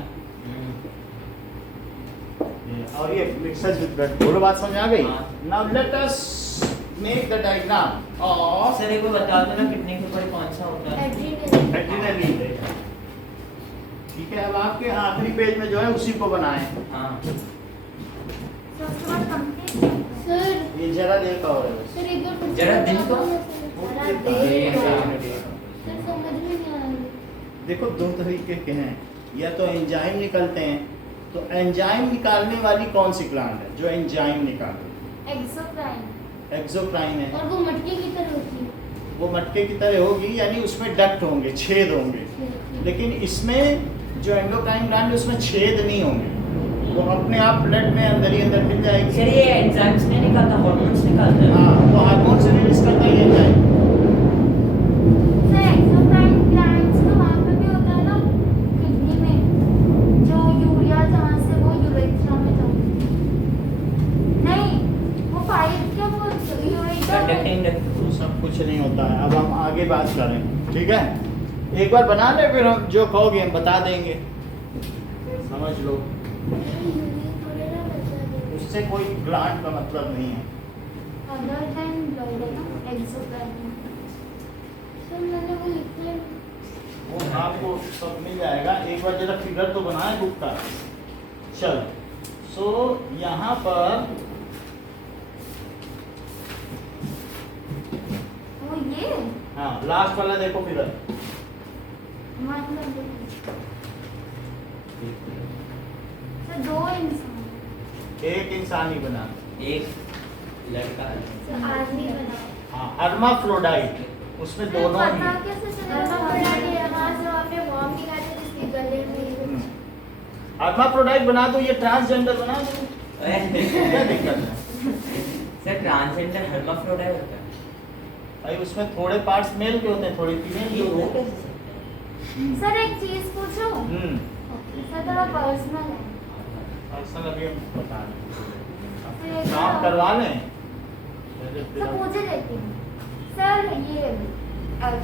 और ये मिक्सेस विद ब्लड। बोलो बात समझ आ गई? हाँ। Now let us make the diagram of sir एक बार बता दो ना किडनी के ऊपर कौन सा होता है? एड्रेनलिन। ठीक है, अब आपके आखिरी पेज में जो है उसी को बनाएं। हाँ, उसके बाद कंप्लीट सर ये जरा देर का हो रहा है। सर एक बार फिर से जरा दिन को? सर समझ में नहीं आ रहा है। देखो दो तरीके के हैं, या तो एंजाइम निकलते हैं, तो एंजाइम निकालने वाली कौन सी ग्लैंड है जो एंजाइम निकालती है? एक्सोक्राइन। एक्सोक्राइन है, और वो मटके की तरह होती है। वो मटके की तरह होगी, यानी उसमें डक्ट होंगे, छेद होंगे, लेकिन इसमें जो एंडोक्राइन ग्लैंड है उसमें छेद नहीं होंगे, वो अपने आप ब्लड में अंदर ही अंदर मिल जाएगी। सर ये एंजाइम्स नहीं निकालता, हार्मोन्स निकालता है। हाँ, वो हार्मोन से रिलीज करता है एंजाइम। सर एक्सोक्राइन ग्लैंड्स तो वहाँ पे भी होता है ना किडनी में, जो यूरिया जहाँ से वो यूरेथ्रा में जाता है। नहीं, वो पाइप क्या वो यूरेथ्रा कंडक्टिंग डक्ट। तो सब कुछ नहीं होता है। अब हम आगे बात करें, ठीक है, एक बार बना ले, फिर हम जो कहोगे हम बता देंगे, समझ लो। उससे कोई ग्लैंड का मतलब नहीं है। अदर देन ब्लड है ना एक्सोक्राइन। सर मैंने वो लिखा है। वो आपको सब मिल जाएगा, एक बार जरा फिगर तो बनाए बुक का। चलो, सो यहाँ पर वो ये हाँ, लास्ट वाला देखो फिगर, मतलब सर दो इंसान एक इंसान ही बना, एक लड़का। सर आदमी बना। हाँ, हर्माफ्रोडाइट, उसमें फिर दोनों ही पता है। कैसे हर्माफ्रोडाइट चलेगा? है, वहाँ से वहाँ पे वॉमिटिंग आती है जिसके गले में। हर्माफ्रोडाइट बना दो, ये ट्रांसजेंडर बना दो, क्या दिक्कत है? सर ट्रांसजेंडर हर्माफ्रोडाइट होता है। भाई उसमें थोड़े पार्ट्स मेल के होते हैं, थोड़े फीमेल के ये वो होते कैसे हैं। सर एक चीज पूछूं? सर थोड़ा पर्सनल है। पर्सनल अभी हम बता फिर रहे काम करवा लें। सर पूछे देती हूँ सर, ये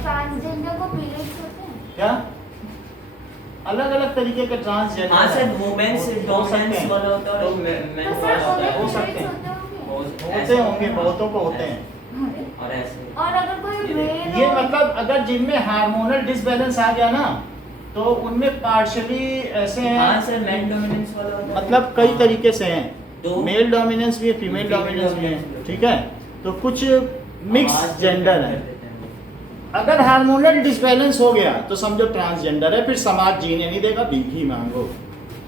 ट्रांसजेंडर को पीरियड्स होते हैं? क्या अलग अलग तरीके के ट्रांसजेंडर हाँ सर, वुमेन्स डोमेन्स वाला होता है और तो मेन सर वाला होता उन्हें है। हो सकते पीरियड्स हैं। होते होंगे? होते होंगे, बहुतों को होते हैं। और ऐसे और अगर कोई मेल ये मतलब अगर जिनमें हार्मोनल डिसबैलेंस आ गया ना, तो उनमें पार्शियली ऐसे हाँ हैं, सर, मेन डोमिनेंस वाला होता है। मतलब कई हाँ। तरीके से हैं। दो मेल डोमिनेंस भी है, फीमेल फीमेल डोमिनेंस भी है, dominance भी ठीक है। तो कुछ मिक्स आवाज जेंडर कर है। देते हैं वो। अगर हार्मोनल डिसबैलेंस हो गया तो समझो ट्रांसजेंडर है, फिर समाज जीने नहीं देगा, भीख ही मांगो।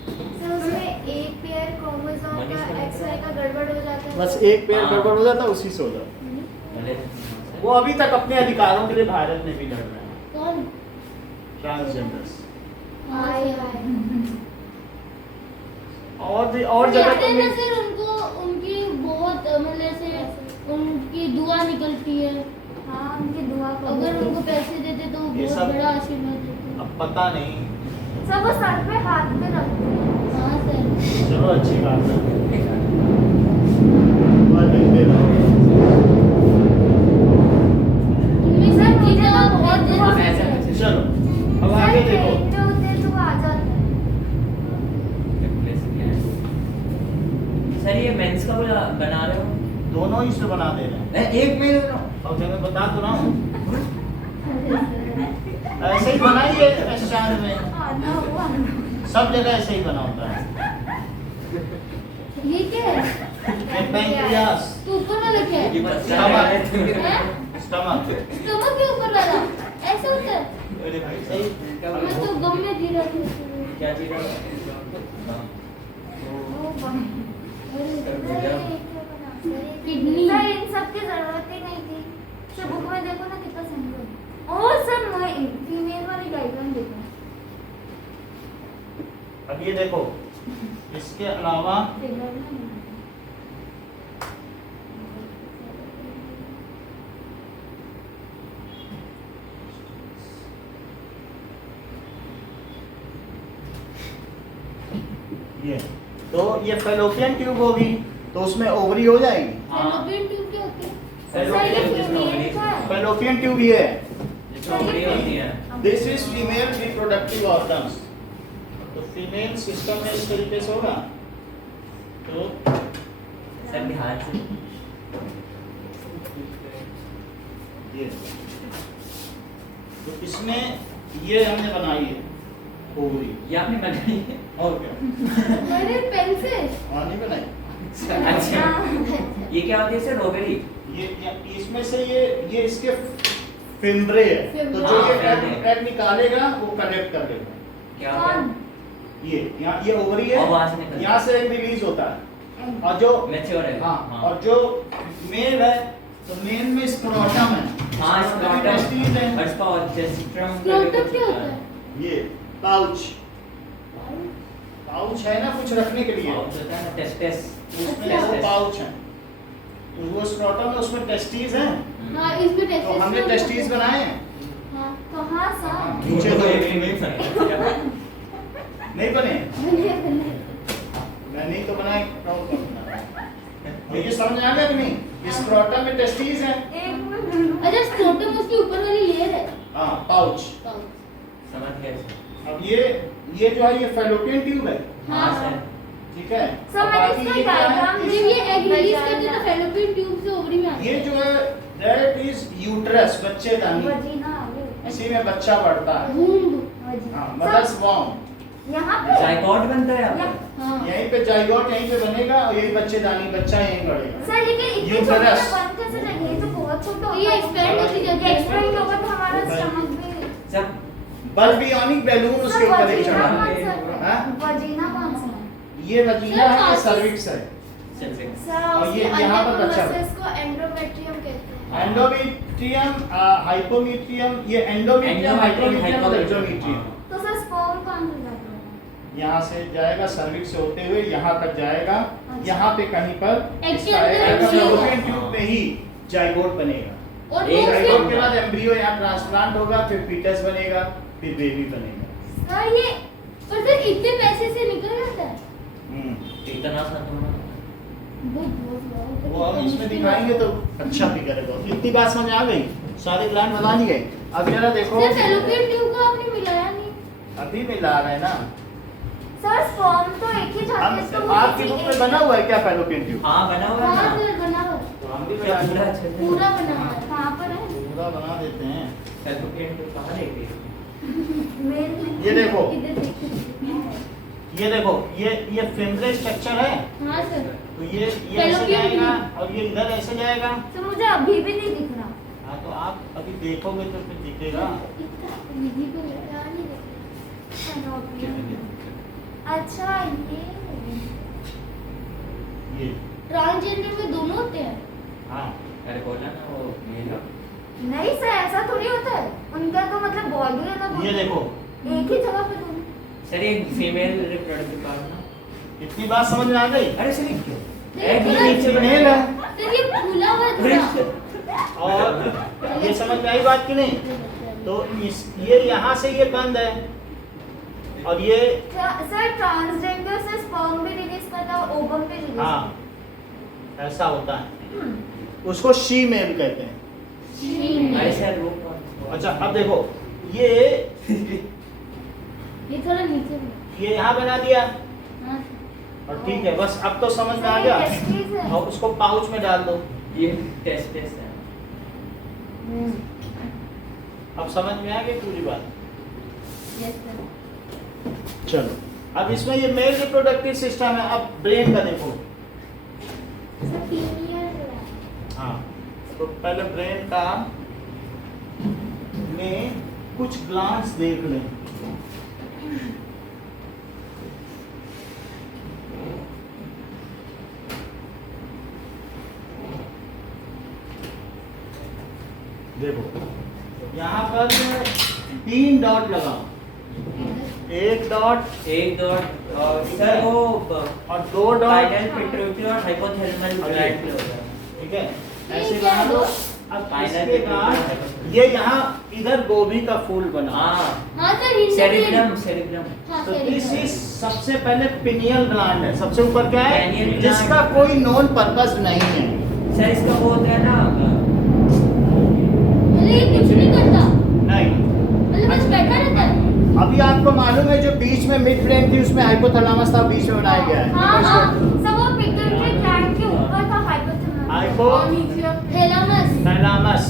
सर उसमें एक पेयर क्रोमोसोम का XY का गड़बड़ हो जाता है। बस एक पेड़ हाँ। गड़बड़ हो जाता है, उसी से हो जाता है। भले- वो अभी तक अपने अधिकारों के लिए भारत में भी लड़ रहे हैं, कौन? ट्रांसजेंडर्स। हाय हाय। और जगह कहते तो हैं ना मिल- सर, उनको उनकी बहुत मतलब ऐसे उनकी दुआ निकलती है। हाँ उनकी दुआ अगर उनको पैसे देते तो वो ये बहुत सब- बड़ा आशीर्वाद देते। अब पता नहीं, सब वो सर पे हाथ पे रखते हैं। हाँ सर। चलो अच्छी बात है। दुआ देते रहो। उनमें सर जी का बहुत दिल हाँ, से ऐसा है। कुछ- चलो अब सर आगे देखो। ट्रेन पे होते हैं तो वो आ जाते हैं। सर ये मेंस का बोला बना रहे हो? दोनों ही से बना दे रहे हैं। एक में और मैं बता तो रहा हूँ, ऐसे ही बनाइए रेस्टोरेंट में, आना हुआ सब जगह ऐसे ही बना होता है। ये क्या है? पैंक्रियास, तो ऊपर वाला क्या है? Stomach, stomach. स्टमक के ऊपर वाला ऐसा होता है? सही। मैं तो गम में जी रहा था। क्या चीज है? किडनी। सर इन सब की जरूरत ही नहीं थी। सर बुक में देखो ना कितना सिंपल। और सर फीमेल वाली डायग्राम देखो। अब ये देखो, इसके अलावा ये तो ये फेलोपियन ट्यूब होगी, तो उसमें ओवरी हो जाएगी। फैलोपियन ट्यूब क्या होती है? सर ये फीमेल का है। फेलोपियन ट्यूब ये है। जिसमें ओवरी होती है। This is female reproductive organs. तो फीमेल सिस्टम में इस तरीके से होगा। तो सर ध्यान से ये तो इसमें ये हमने बनाई है ओवरी, ये आपने बनाई है? और क्या अरे पेन से। हाँ नहीं बनाई। अच्छा ये क्या होती है सर? ओवरी? ये इसमें से ये इसके फिम्ब्रे है, तो जो हाँ, ये फिम्ब्रे। एग निकालेगा वो कलेक्ट कर लेगा। क्या होता कौन? है? ये यहाँ ये ओवरी है, और वहाँ से निकलता है। यहाँ से एग रिलीज होता है। और जो मैच्योर है। हाँ, और जो मेल है तो मेल में स्क्रोटम है। हाँ स्क्रोटम में testes है। स्क्रोटम क्या होता है? ये पाउच, पाउच है ना कुछ रखने के लिए, टेस्टेस। उसमें अच्छा। वो पाउच है, तो वो स्क्रोटम है, उसमें टेस्टीज हैं। हाँ इसमें तो टेस्टिस। हमने टेस्टीज बनाए हैं। हाँ कहाँ सा? नीचे तो नहीं बने, बने। मैं नहीं तो बनाए। ये समझ आ गया कि नहीं? स्क्रोटम में टेस्टीज हैं। एक मिनट। अच्छा स्क्रोटम उसके ऊपर वाली लेयर है। हाँ पाउच। समझ गए सर। अब ये जो है ये फेलोपियन ट्यूब है, हाँ सर। ठीक है। सर, अब मैंने बाकी इसका ये क्या है? diagram जब ये एग रिलीज करते हैं तो फैलोपियन ट्यूब से ओवरी में आता ये है। जो है दैट इज यूट्रस, बच्चेदानी। वजीना आगे। इसी में बच्चा बढ़ता है। वूम्ब। वजीना। हाँ, मदर्स वॉर्म। यहाँ पे? जायकोट बनता है यहाँ या- पर? हाँ। यहीं पे जाइगोट यहीं पे बनेगा और यही बच्चेदानी, बच्चा यहीं बढ़ेगा। सर लेकिन इतने ये छोटे बरस। में बन कैसे जाएंगे? ये तो बहुत छोटा होता ये है। expand होती जाती है। ये expand होगा तो हमारा स्टमक भी। सर बल्बियोनिक बैलून उसके सर ऊपर एक वजीना चढ़ा कौन है। सा हाँ? है? वजीना कौन सा है? ये वजीना है, ये सर, सर्विक्स है। चल से सर और ये उसके यहाँ पर अंदर बच्चा प्रोसेस को एंडोमेट्रियम कहते हैं। एंडोमेट्रियम, हाइपोमेट्रियम, ये एंडोमेट्रियम, हाइपोमेट्रियम और एक्सोमेट्रियम। तो सर स्पर्म कौन सा जाता है? यहाँ से जाएगा सर्विक्स से होते हुए यहाँ तक जाएगा, यहाँ पे कहीं पर इसका एक्टिव फैलोपियन ट्यूब में ही जाइगोट बनेगा। और एक वो जाइगोट फिर के बाद एम्ब्रियो यहाँ ट्रांसप्लांट होगा, फिर फीटस बनेगा, फिर बेबी बनेगा। सर ये पर फिर इतने पैसे से निकल जाता है। इतना सा तो वो हम इसमें दिखाएंगे तो अच्छा फिगर है। इतनी बात समझ आ गई, सारे ग्लैंड बता दिए। अब जरा देखो, सर फैलोपियन ट्यूब को आपने मिलाया नहीं। अभी मिला रहे हैं ना सर स्पर्म तो एक ही जाता है, तो हम। वो आपकी किसी बुक में एक- बना हुआ है क्या फैलोपियन ट्यूब? हाँ बना हुआ हाँ है ना। सर बना हुआ है। तो हम भी क्या बना पूरा देते अच्छे से पूरा बना हुआ है। कहाँ पर है? पूरा बना देते हैं। फैलोपियन ट्यूब कहाँ लेके मेरे- ये देखो, इधर देखो। ये देखो, ये फेमरल स्ट्रक्चर है। हाँ सर। तो ये ऐसे फैलोपियन जाएगा और ये इधर ऐसे जाएगा। तो मुझे अभी भी नहीं दिख रहा। हाँ तो आप अभी देखोगे तो फिर दिखेगा। विधि को याद नहीं रहता। अच्छा ये ट्रांसजेंडर में दोनों होते हैं। हाँ अरे बोला ना वो मेरा नहीं सर, ऐसा थोड़ी होता है। उनका तो मतलब बॉडी है ना, ये देखो, एक ही जगह पे दोनों। सर ये फीमेल रिप्रोडक्टिव पार्ट ना। इतनी बात समझ में आ गई। अरे सर ये क्यों सर, एग पूरा नीचे मेल बनेगा। है सर ये फूला हुआ है थोड़ा। और ये समझ में आई बात की नहीं? तो इस ये यहाँ से ये बंद है और ये सर ट्रांसजेंडर से स्पर्म भी रिलीज करता है और ओवम भी रिलीज हाँ ऐसा होता है। उसको शी मेल कहते हैं। अरे सर वो कौन अच्छा अब देखो, ये ये थोड़ा नीचे में। ये यहाँ बना दिया हाँ और ठीक है, बस अब तो समझ में आ गया। और उसको पाउच में डाल दो। ये टेस्ट है अब समझ में आ गई पूरी बात। Yes sir. चलो अब इसमें ये मेल रिप्रोडक्टिव सिस्टम है। अब ब्रेन का देखो। हाँ तो पहले ब्रेन का में कुछ ग्लांस देख लें। देखो यहाँ पर 3 डॉट लगाओ, एक डॉट और सर वो और 2 डॉट, पाइनल पिट्यूटरी और हाइपोथैलेमस ग्लैंड पे होता है। ठीक है ये ऐसे क्या बना है दो। वो? अब पाइनल इसके पिट्यूटरी बाद हाइपोथैलेमस। ये यहाँ इधर गोभी का फूल बना। हाँ हाँ सर हिंदी सेरिब्रम सेरिब्रम हाँ तो दिस सर इज सबसे पहले पिनियल ग्लैंड है। सबसे ऊपर क्या है? Pineal gland। जिसका कोई नॉन पर्पस नहीं है। सर इसका वो होता है ना मतलब ये कुछ नहीं करता, नहीं मतलब बस बैठा रहता है। अभी आपको मालूम है जो बीच में मिड ब्रेन थी उसमें हाइपोथैलेमस था, बीच में बनाया गया है। हाँ हाँ, सब वो पिट्यूटरी ग्लैंड के ऊपर था हाइपोथैलेमस। Hypo thalamus. थैलामस।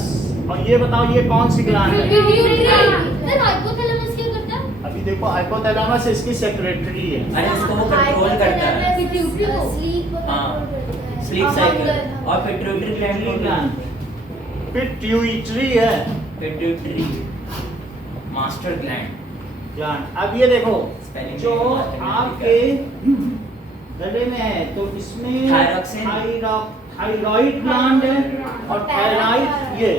और ये बताओ ये कौन सी ग्लैंड है? सर हाइपोथैलेमस क्या करता है? अभी देखो हाइपोथैलेमस इसकी सेक्रेटरी है। अरे उसको वो कंट्रोल करता है पिट्यूटरी को। Sleep cycle. और पिट्यूटरी ग्लैंड को ग्लैंड पिट्यूटरी है पिट्यूटरी मास्टर ग्लैंड। ग्लैंड। अब ये देखो Spelling जो में master आपके गले में है तो इसमें थायरॉक्सिन। थायराइड ग्लैंड है और थायराइड ये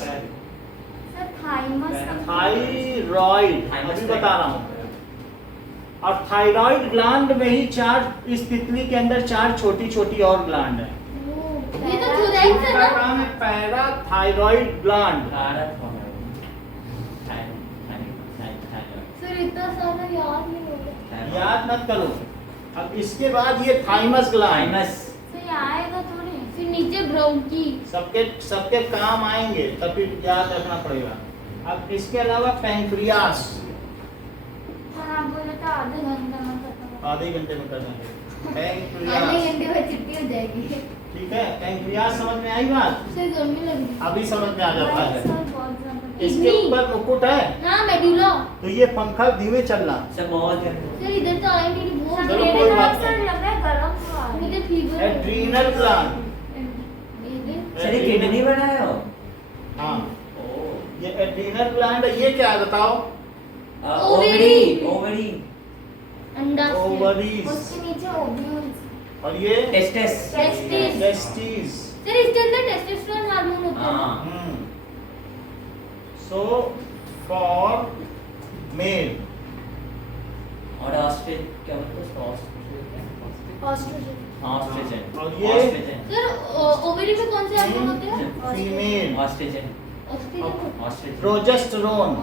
सर थाइमस थायराइड अभी बता रहा हूँ। और थायराइड ग्लैंड में ही 4 इस तितली के अंदर 4 छोटी छोटी और ग्लैंड है। ये तो थोराइड है इसका ना? नाम है पैराथायरॉइड ग्लैंड। सर इतना सारा याद नहीं होगा। याद मत करो। अब इसके बाद ये थाइमस ग्लैंड सर ये आएगा थोड़ी। फिर नीचे ब्रोंकी। सबके काम आएंगे तब फिर याद रखना पड़ेगा। अब इसके अलावा पैंक्रियास सर आप बोले तो आधे घंटे में खत्म। आधे घंटे में कर देंगे। आधे पैंक्रियास घंटे में छुट्टी हो जाएगी। ठीक है। पैंक्रियास समझ में आई बात? सर गर्मी लग रही अभी समझ में आ जाता है। सर बहुत ज्यादा। इसके ऊपर मुकुट है है। हाँ मेडुला। तो ये पंखा धीमे चलना। सब बहुत है सर इधर तो आए मेरी बहुत चलो, मेरे कोई नाक बात से नहीं। लग रहा है गरम हुआ है। मुझे फीवर एड्रीनल ग्लैंड। सर ये किडनी बनाया हो हाँ ये एड्रीनल ग्लैंड है। ये क्या है बताओ? ओवरी ओवरी अंडा ओवरीज। उसके नीचे ओव्यूल्स। और ये टेस्टिस टेस्टिस। टेस्टिस। सर इसके अंदर टेस्टोस्टेरोन हार्मोन होता है ना? हाँ सो फॉर मेल और ऑस्ट्रेज क्या बोलते हैं उसको? ऑस्ट्रोजन ऑस्ट्रोजन और ये- ऑस्ट्रोजन सर ओवरी में कौन से हार्मोन होते हैं? Female oestrogen oestrogen. Oestrogen progesterone,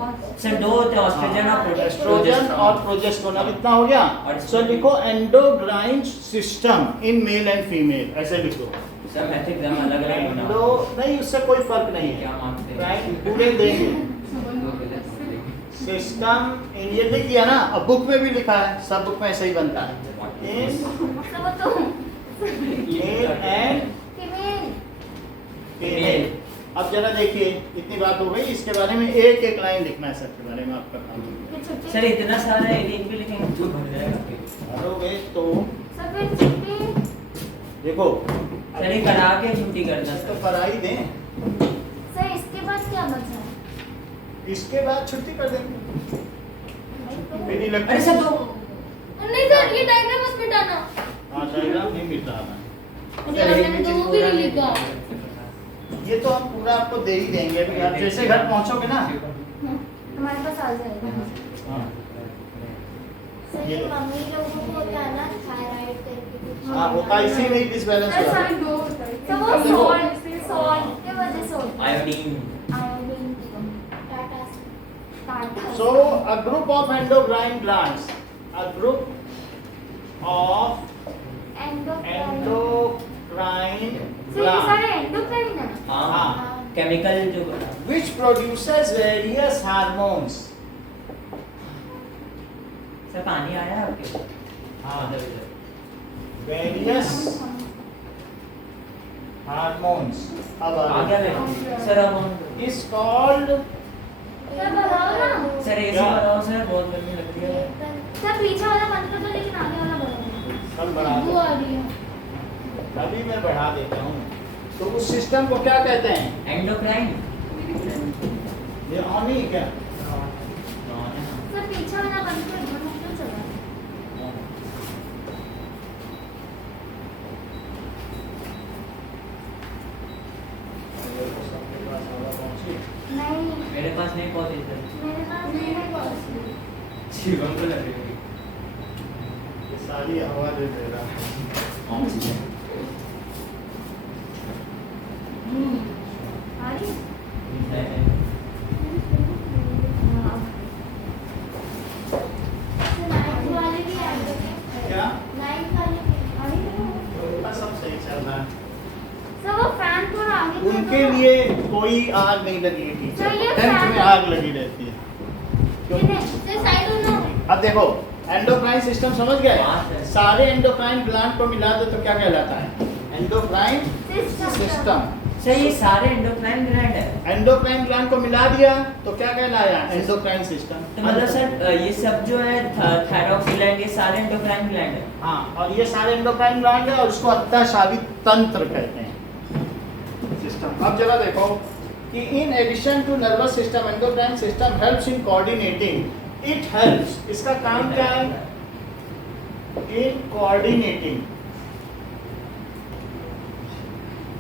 sir दो होते हैं ऑस्ट्रोजन और एस्ट्रोजन और प्रोजेस्टेरोन। अब इतना हो गया। और सो लिखो endocrine system in male and female, ऐसे लिखो। सर मैं तो एकदम अलग अलग एंडो बना नहीं, उससे कोई फर्क नहीं क्या है, मानते हैं राइट? पूरे देंगे सिस्टम इन, ये लिख दिया ना। अब बुक में भी लिखा है, सब बुक में ऐसे ही बनता है, इन सब तो मेल एंड फीमेल फीमेल। अब जरा देखिए, इतनी बात हो गई, इसके बारे में एक एक लाइन लिखना है सबके बारे में आपका काम। फिर छुट्टी सर इतना सारा एक भी लिखेंगे तो भर जाएगा भरोगे तो सब फिर छुट्टी देखो, सर ये करा के छुट्टी करना तो सर फराई दें, सर इसके बाद क्या बचा है? इसके बाद छुट्टी कर देंगे। फिर अरे इलेक्ट्रिक सर तो नहीं सर ये डायग्राम मत मिटाना। हाँ, डायग्राम नहीं मिल रहा है। अरे यार मैंने तो वो भी नहीं लिखा। ये तो हम पूरा आपको दे ही देंगे। अभी आप जैसे घर पहुंचोगे ना, हमारे पास आ जाएगा। हाँ सर ये ये लो। मम्मी लोगों को होता है ना थायराइड करके कुछ हाँ, होता इसी में डिसबैलेंस सर हुआ। साइड दो तो वो सॉल्ट के वजह से होता है iodine iodine Tata So a group of endocrine glands, a group of endocrine sir ये सारे glands एंडोक्राइन है हाँ केमिकल जो which produces various hormones. Sir पानी आया आपके हाँ, इधर various hormones. अब आ गया मेरे सर अब हम is called सर बताओ ना सर ऐसे क्या? बताओ सर बहुत गर्मी लगती है सर पीछे वाला बंद कर दो लेकिन आगे वाला बढ़ाओ सब बढ़ा वो दो। आ रही है। अभी मैं बढ़ा देता हूँ। तो उस सिस्टम को क्या कहते हैं? एंडोक्राइन ये ऑन ही क्या? सर पीछे वाला बंद कर दो क्यों चल रहा है नहीं मेरे पास नहीं पहुंचे सर मेरे पास नहीं है जीवन को लग रही ये सारी हवा दे दे रहा है। ऑक्सीजन आ रही नाइट वाले भी आएंगे क्या? नाइट वाले भी आ रही है उनका सब सही चल रहा है। सर वो फैन थोड़ा आगे कर उनके दो। लिए कोई आग नहीं लगी है तो ये टीचर, टेंथ में फैन- आग लगी रहती है। क्यों? कितने? सर साइड हो ना। अब देखो, एंडोक्राइन सिस्टम समझ गए? हाँ, सर। सारे एंडोक्राइन ग्लैंड को मिला दो तो क्या कहलाता है? Endocrine system. सर ये सारे एंडोक्राइन ग्लैंड है एंडोक्राइन ग्लैंड को मिला दिया तो क्या कहलाया? Endocrine system. तो मतलब सर ये सब जो है थायरॉक्स ग्लैंड ये सारे एंडोक्राइन ग्लैंड है हाँ, और ये सारे एंडोक्राइन ग्लैंड है और उसको अत्ताशावी तंत्र कहते हैं सिस्टम। अब जरा देखो कि in addition to nervous system, endocrine system helps in coordinating. It helps, इसका काम क्या है? इन कोऑर्डिनेटिंग।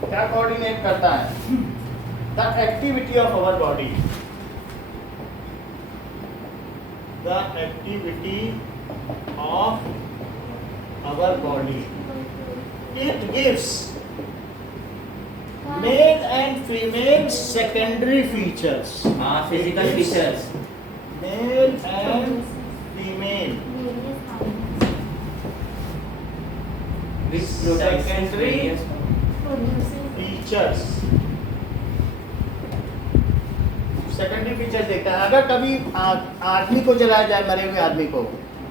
क्या कोऑर्डिनेट करता है? The activity of our body, the activity of our body. It gives male and female secondary features. हाँ physical It gives features Male and female which Secondary features. Secondary features देखता है। अगर कभी आदमी को जलाया जाए, मरे हुए आदमी को,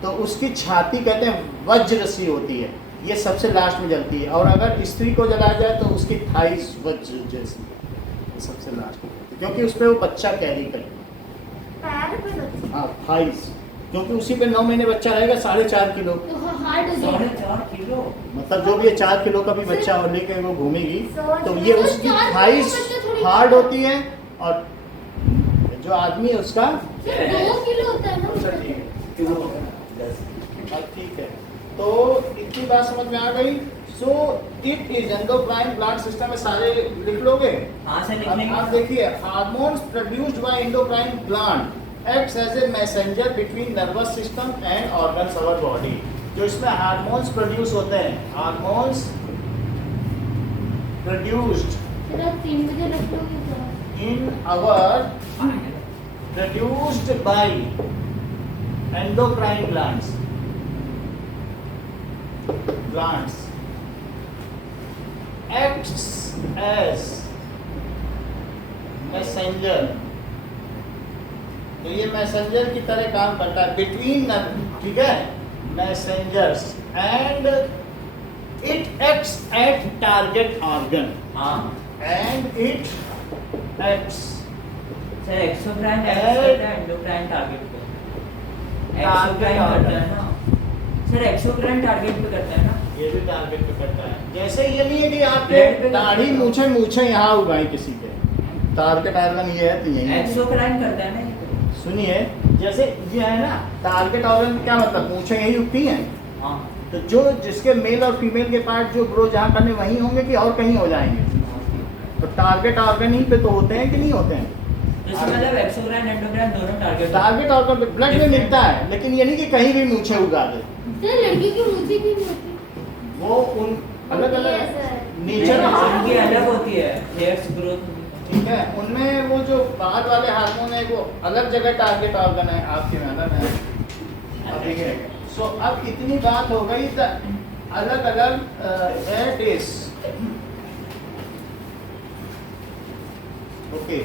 तो उसकी छाती कहते हैं वज्र सी होती है, ये सबसे लास्ट में जलती है। और अगर स्त्री को जलाया जाए तो उसकी थाइस वज्र जैसी, ये सबसे लास्ट में होती है, क्योंकि उस पर वो बच्चा कैरी करे। पैर पे बच्चे हाँ, थाइस, क्योंकि उसी पे 9 महीने बच्चा रहेगा 4.5 किलो, तो हार्ड हो जाएगा। 4.5 किलो मतलब जो भी 4 किलो का भी बच्चा लेके वो घूमेगी, तो ये तो उसकी 4 किलो थाइस का बच्चा थोड़ी हार्ड होती है, और जो आदमी है उसका सर 2 किलो होता है अच्छा, ना। ठीक है। अब ठीक है, तो इतनी बात समझ में आ गई। सो it is endocrine gland system में सारे लिख लोगे। हाँ सर लिख अब लेंगे। आप देखिए, hormones produced by endocrine gland acts as a messenger between nervous system and organs of our body. जो इसमें हार्मोन्स प्रोड्यूस होते हैं, हार्मोन्स प्रोड्यूस्ड फिर आप 3 बजे रख लोगे क्या? In our produced by endocrine glands acts as messenger। तो ये मैसेंजर की तरह काम करता है बिटवीन, ठीक है, messengers and it acts at target organ हाँ and it acts sir exocrine करता है एंडोक्राइन टारगेट पे। एक्सोक्राइन करता है ना सर, एक्सोक्राइन टारगेट पे करता है ना। ये भी टारगेट पे करता है। जैसे ये नहीं है कि Blood आपके पे दाढ़ी मूछे यहाँ उगाई किसी के, टारगेट ऑर्गन ये है तो यही है। एक्सोक्राइन करता है ना ये। सुनिए, जैसे ये है ना टारगेट ऑर्गन, क्या मतलब, मूछे यही उगती हैं। हाँ तो जो जिसके मेल और फीमेल के पार्ट जो ग्रो जहाँ करने वहीं होंगे कि और कहीं हो जाएंगे। तो टारगेट ऑर्गन ही पे तो होते हैं कि नहीं होते हैं। जैसे मतलब एक्सोक्राइन एंडोक्राइन दोनों टारगेट ऑर्गन ब्लड में मिलता है, लेकिन ये नहीं कि कहीं भी मूछे उगा दे। सर लड़की की मूछें क्यों नहीं होती? वो उन अलग होती है, अलग सर। नेचर उनकी अलग होती है, हेयर्स ग्रोथ। ठीक है, उनमें वो जो बाल वाले हार्मोन है वो अलग जगह टारगेट ऑर्गन है, आपके में अलग है। अब देखिए, सो अब इतनी बात हो गई तो अलग अलग टेस्ट। ओके,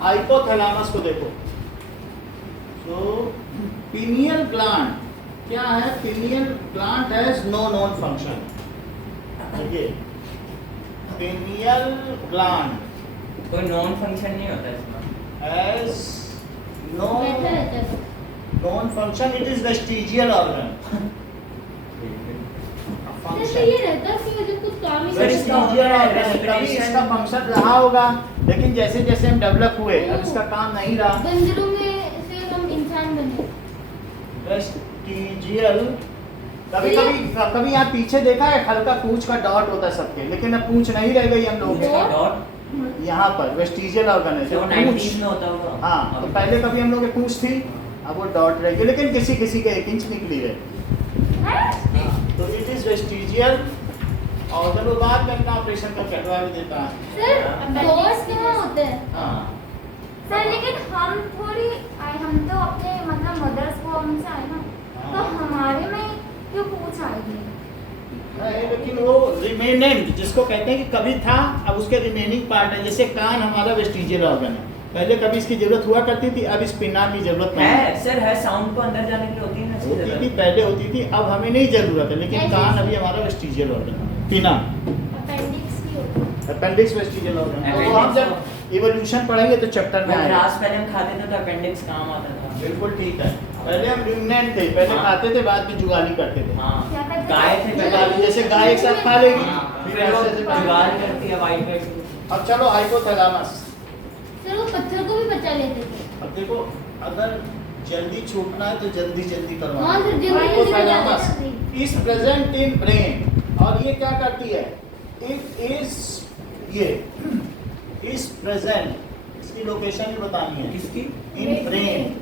हाइपोथैलेमस को देखो। सो पिनियल ग्लैंड क्या है? Pineal gland has no known function. देखिए, पिनियल ग्लैंड कोई नॉन फंक्शन नहीं होता इसमें। हैज नो बैठा रहता है बस। Known function, it is vestigial organ. Sir ये रहता है कि जब कुछ काम ही सर, नहीं इसका करता। होता है कभी respiration। इसका फंक्शन रहा होगा, लेकिन जैसे जैसे हम डेवलप हुए अब इसका काम नहीं रहा। बंदरों में से हम इंसान बने। वेस्टिजियल, कभी कभी यहाँ पीछे देखा है हल्का पूंछ का डॉट होता है सबके, लेकिन अब पूंछ नहीं रह गई हम लोग इसका में। डॉट यहाँ पर वेस्टिजियल ऑर्गन है जो जो 90s पूंछ। में होता होगा। हाँ, तो पहले कभी हम लोग की पूंछ थी, अब वो डॉट रह गई, लेकिन किसी किसी के 1 इंच निकली है। तो इट इज वेस्टिजियल ऑर्गन। वो बाद में अपना ऑपरेशन का कटवा भी देता है। सर डॉट्स कहाँ होते हैं? हाँ, सर लेकिन हम तो अपने मतलब मदर्स फॉर्म से आए ना, तो हमारे में क्यों पूछ आएगी? है, लेकिन वो रिमेनेंट जिसको कहते हैं कि कभी था, अब उसके रिमेनिंग पार्ट है। जैसे कान हमारा वेस्टिजियल ऑर्गन है, पहले कभी इसकी जरूरत हुआ करती थी, अब इस पिना की जरूरत नहीं है सर, है साउंड को अंदर जाने के लिए होती है ना इसकी होती थी, जरूरत। पहले होती थी, अब हमें नहीं जरूरत है। लेकिन ऐसे- कान अभी हमारा वेस्टिजियल ऑर्गन है, पिना अपेंडिक्स भी होता है। Appendix vestigial organ. तो Appendix हम जब इवोल्यूशन पढ़ेंगे तो चैप्टर में वो आएगा। ग्रास पहले हम खाते थे तो अपेंडिक्स काम आता था। बिल्कुल ठीक है, पहले हम रुमिनेंट थे, पहले हाँ। खाते थे, बाद में जुगाली करते थे। हाँ क्या करते थे? गाय थे पहले। जुगाली, जैसे गाय एक साथ खा लेगी, हाँ, फिर फिर वो ऐसे ऐसे खा जुगाल लेगी। करती है वाइट वेट। अब चलो हाइपोथैलेमस। सर वो पत्थर को भी बचा लेते थे। अब देखो, अगर जल्दी छूटना है तो जल्दी जल्दी करवाना। हाँ सर, जल्दी जल्दी हाइपोथैलेमस बचा लेते इज प्रेजेंट इन ब्रेन, और ये क्या करती है? इट इज ये इज प्रेजेंट, इसकी लोकेशन भी बतानी है। किसकी? In brain.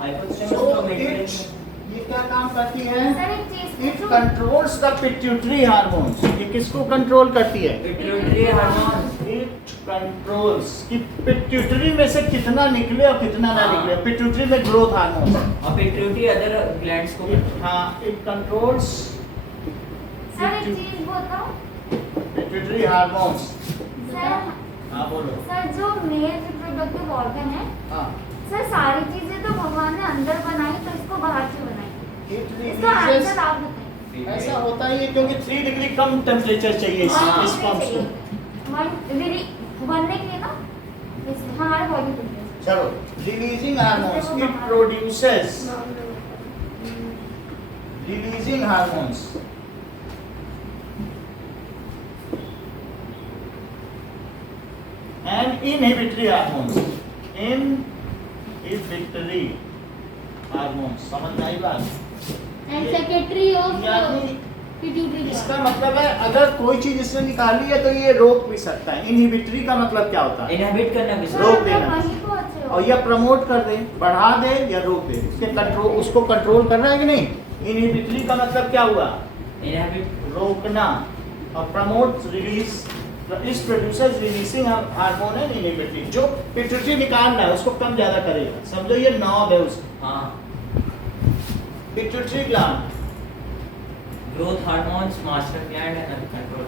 हाइपोथैलेमस So तो मेंटल it ये क्या काम करती है? सर एक चीज इट पूछूं? Controls the pituitary hormones. ये किसको कंट्रोल करती है? Pituitary hormone. इट कंट्रोल्स कि पिट्यूटरी में से कितना निकले और कितना ना हाँ। निकले। पिट्यूटरी में ग्रोथ हार्मोन। और पिट्यूटरी अदर ग्लैंड्स को हाँ, इट कंट्रोल्स सर एक चीज बताओ। Pituitary hormones. सर हाँ बोलो। सर जो मेल रिप्रोडक्टिव ऑर्गन है, हाँ, सर सारी चीजें तो भगवान ने अंदर बनाई, तो इसको बाहर क्यों बनाई? इट इसका रिलीजेस। आंसर आप बताइए। ऐसा होता ही है क्योंकि 3 डिग्री कम टेम्परेचर चाहिए इस हाँ। पंप को। बनने के लिए ना हमारे बॉडी को चलो, releasing hormones, it produces releasing hormones. And inhibitory hormones. Inhibitory hormones, समझ में आई बात? एंड सेक्रेटरी ऑफ यानी पिट्यूटरी इसका मतलब है अगर कोई चीज इसने निकाली है तो ये रोक भी सकता है। इनहिबिटरी का मतलब क्या होता है? इनहिबिट करना भी रोक सर, देना। वहीं पहुंचे हो। और या प्रमोट कर दे, बढ़ा दे या रोक दे, उसके कंट्रोल, उसको कंट्रोल करना है कि नहीं। इनहिबिटरी का मतलब क्या हुआ? इनहिबिट रोकना। और प्रमोट रिलीज, इस प्रोड्यूसर्स रिलीजिंग हार्मोन है इनहिबिटरी, जो पिट्यूटरी निकालना है उसको कम ज्यादा करेगा। समझो ये नॉब है उसका, हाँ pituitary gland. Growth hormones master gland and control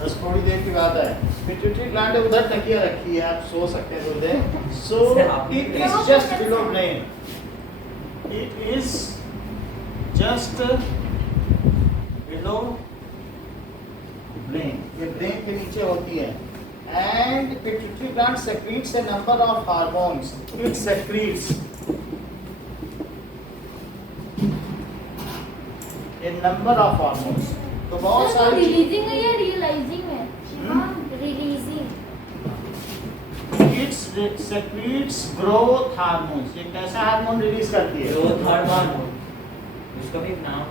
bus थोड़ी देर की बात है। पिट्यूटरी ग्लैंड उधर तकिया रखी है, आप सो सकते हैं थोड़ी देर। So it is just below brain, it is just below brain, ये ब्रेन के नीचे होती है। And pituitary gland secretes a number of hormones, it secretes a number of hormones। तो बहुत सारी रिलीजिंग है या रियलाइजिंग है? Releasing. Its secretes growth hormones. ये कैसा हार्मोन रिलीज करती है? ग्रोथ हार्मोन, उसका भी एक नाम।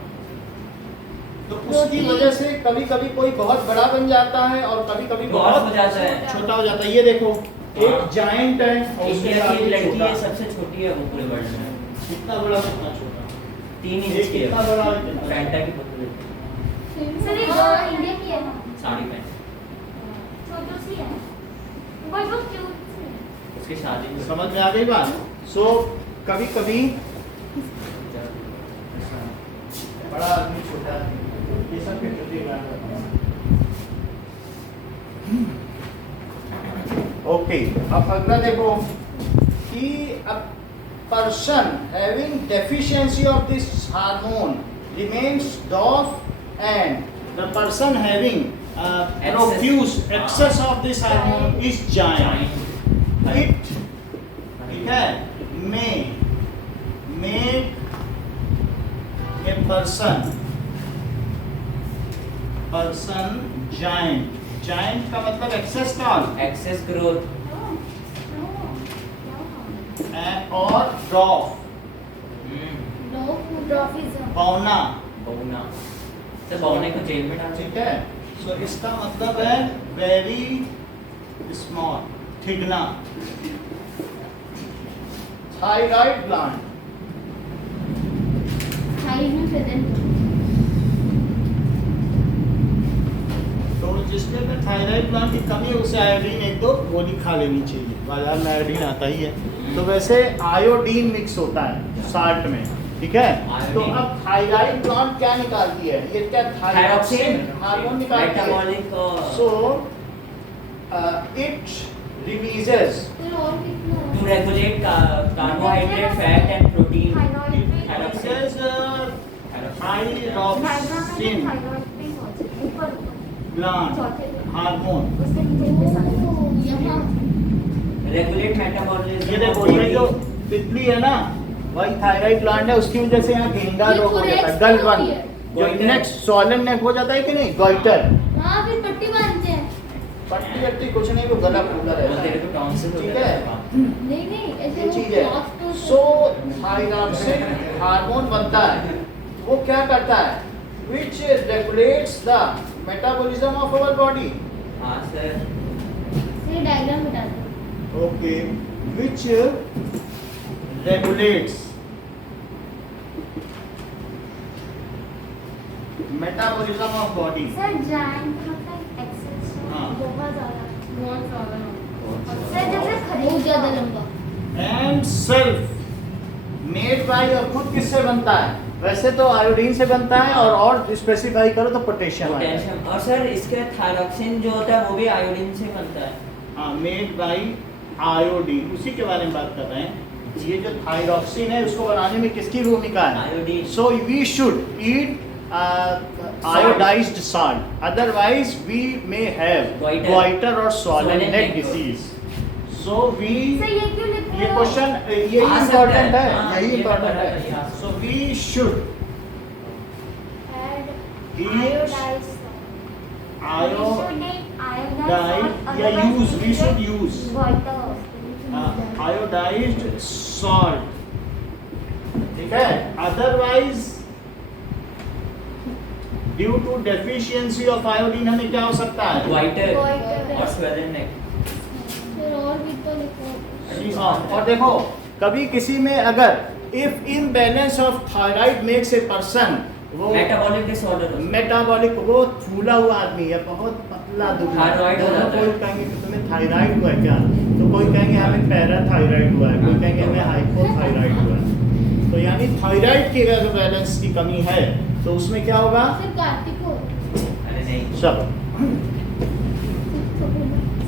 तो उसकी वजह से कभी कभी कोई बहुत बड़ा बन जाता है और कभी कभी बहुत हो जाता है, छोटा हो जाता है। ये देखो एक जायंट है और उसके इंडिया साथ की एक लड़की छोटा। है, सबसे छोटी है वो पूरे वर्ल्ड में, कितना बड़ा कितना छोटा? 3 एक इंच की कितना है। बड़ा है कितना? फैंटा की पतली सर ये इंडिया की है ना, साड़ी पहन, छोटू सी है, बट वो क्यूट सी है। उसकी शादी में समझ में आ गई बात? सो कभी कभी बड़ा आदमी छोटा आदमी, ये सब पिट्यूटरी ग्लैंड होता है। ओके, अब अगला देखो कि a person having deficiency of this hormone remains deaf, and the person having profuse excess of this hormone is giant. It, ठीक है, may make a person giant। giant का मतलब excess का एक्सेस ग्रोथ और ड्रॉप, ड्रॉफिज्म। बौना। बहुना sir, बहुने को jail में डाल ठीक है, सो इसका मतलब है वेरी स्मॉल, थिगना। थायराइड ग्लैंड, थाइज में प्रेजेंट। तो जिसमें में थायराइड ग्लैंड की कमी है उसे आयोडीन 1-2 गोली खा लेनी चाहिए। बाजार में आयोडीन आता ही है, तो वैसे आयोडीन मिक्स होता है साल्ट में, ठीक है। तो आयोडीन। अब थायराइड ग्लैंड क्या निकालती है? ये क्या थायरॉक्सिन हार्मोन निकालती है। मेटाबॉलिक सो इट रिलीजेस फिर और कितना to regulate carbohydrate, fat and protein. Thyroid पे रिलीजेस थायराइड थायरॉक्सिन थायराइड पे पहुंचे ऊपर ग्लैंड चौथे हार्मोन। उसके नीचे इतने सारे। यहाँ रेगुलेट मेटाबॉलिज्म। ये देखो, ये जो तितली है ना, वही थायराइड ग्लैंड है। उसकी वजह से यहाँ घेंगा ये रोग हो जाता है, thorax गल में वन, होती है। जो नेक सॉलन नेक हो जाता है कि नहीं, गॉइटर। हाँ, फिर पट्टी बांधते हैं। पट्टी वट्टी कुछ नहीं, वो गला फूला वो रहता तेरे है, को टॉन्सिल हो ठीक जाता है। है। नहीं नहीं, ऐसे ये वो चीज है। cloth तो- सो थायरॉक्सिन हार्मोन बनता है, वो क्या करता है? Which regulates the metabolism of our body. हाँ सर, ये डायग्राम बता दो। Okay, which regulates metabolism of body. Sir giant मतलब एक्सेस हाँ। बहुत ज्यादा। बहुत ज्यादा। सर जब से खरीद बहुत ज्यादा लंबा। एंड सेल्फ मेड बाय, और खुद किससे बनता है? वैसे तो आयोडीन से बनता है, और स्पेसिफाई करो तो पोटेशियम आता है। पोटेशियम। और सर इसके थायरॉक्सिन जो होता है वो भी आयोडीन से बनता है। हाँ, मेड बाय आयोडीन, उसी के बारे में बात कर रहे हैं। ये जो थायरॉक्सिन है उसको बनाने में किसकी भूमिका है? Iodine. So we should eat iodized salt, otherwise we may have Goiter. Goiter और swollen Swollen neck neck. disease। So we, sir ये क्यों लिख रहे ये हो? क्वेश्चन यही आ सकता इम्पोर्टेंट है, है, हाँ, यही ये इम्पोर्टेंट पता है, है। हाँ। So we should Add eat iodized आयो iodized या use, we should use goiter. Iodized salt. ठीक है, otherwise due to deficiency of iodine हमें क्या हो सकता है? वाइटर Whiter. और swollen neck. फिर और भी तो लिखो। और देखो कभी किसी में अगर if imbalance of thyroid makes a person, वो Metabolic disorder. मेटाबॉलिक, वो फूला हुआ आदमी है, बहुत पतला दुबला, थायराइड हो दोनों जाता है। कोई कहेंगे कि तुम्हें थायराइड हुआ है क्या, तो कोई कहेंगे हमें पैराथायराइड हुआ है, कोई कहेंगे हमें हाइपोथायराइड हुआ है। तो यानी थायराइड की अगर बैलेंस की कमी है तो उसमें क्या होगा? सिर्फ कार्तिक को। अरे नहीं सब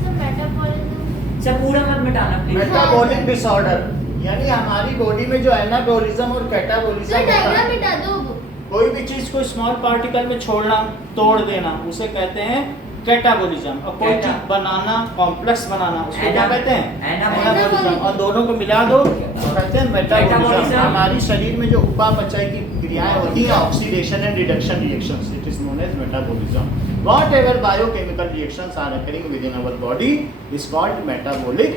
सर मेटाबॉलिज्म सब पूरा मत मिटाना प्लीज. मेटाबॉलिक डिसऑर्डर, यानी हमारी बॉडी में जो एनाबॉलिज्म और कैटाबॉलिज्म सर होता डायग्राम है, मिटा दो अब। कोई भी चीज को स्मॉल पार्टिकल में छोड़ना, तोड़ देना, उसे कहते हैं कैटाबॉलिज्म। और कोई कैटा। चीज बनाना, कॉम्प्लेक्स बनाना, उसको क्या एना- कहते हैं? एनाबॉलिज्म। एनाबॉलिज्म। और दोनों को मिला दो तो कहते हैं मेटाबॉलिज्म। मेटाबॉलिज्म। हमारी शरीर में जो उपापचय की क्रियाएं होती हैं, oxidation and reduction reactions, it is known as metabolism. Whatever biochemical reactions are occurring within our body is called metabolic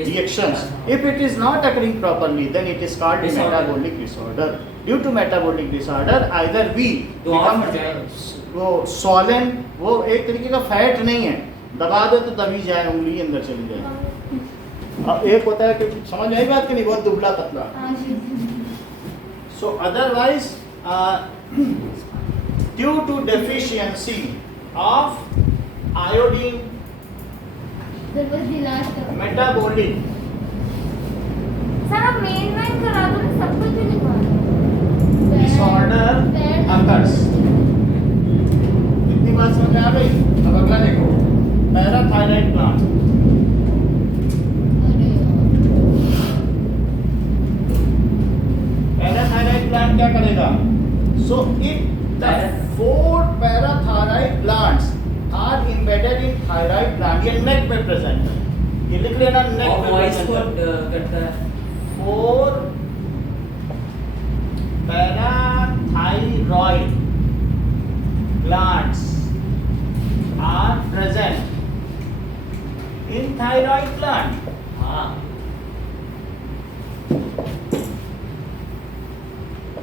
reactions. If it is not occurring properly, then it is called Disorder. metabolic disorder. Due to metabolic disorder, either we तो और become मर जाए। वो swollen, वो एक तरीके का fat नहीं है, दबा दो तो दबी जाए, उंगली अंदर चली जाए। अब एक होता है कि समझ में आई बात कि नहीं, बहुत दुबला पतला. So otherwise, due to deficiency of iodine, There was the last one. metabolic sir आप मेन करा दो ना, सब कुछ भी लिखवा दो. disorder occurs. इतनी बात समझ में आ गई? अब अगला देखो, पैराथायराइड ग्लैंड. अरे पैराथायराइड ग्लैंड क्या करेगा? So if the four parathyroid glands are embedded in thyroid gland, ये neck में present है, ये लिख लेना, neck और में वॉइस present को है. करता है. Four parathyroid glands are present in thyroid gland. हाँ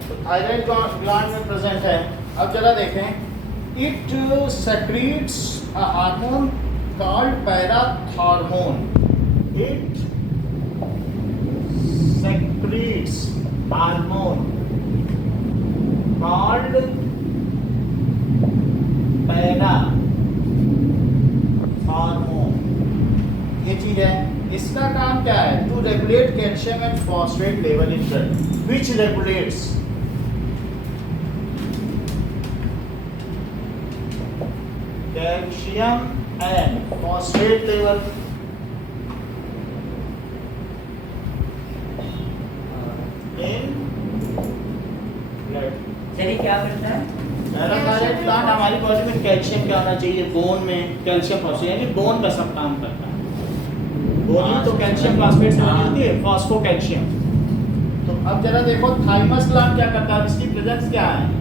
तो थायराइड ग्लैंड में प्रेजेंट है. अब जरा देखें, it secretes a hormone called parathormone. It secretes hormone called parathormone. ये चीज है, इसका काम क्या है? To regulate calcium and phosphate level in blood, which regulates calcium and phosphate level. In blood. चलिए क्या करता है? पैराथायराइड ग्लैंड हमारी बॉडी में कैल्शियम क्या होना चाहिए? बोन में कैल्शियम फॉस्फेट, यानी बोन का सब काम करता है. बोन ही तो कैल्शियम फॉस्फेट से बनी होती है, फॉस्फो कैल्शियम. तो अब जरा देखो, थाइमस ग्लैंड क्या करता है? इसकी प्रेजेंस क्या है?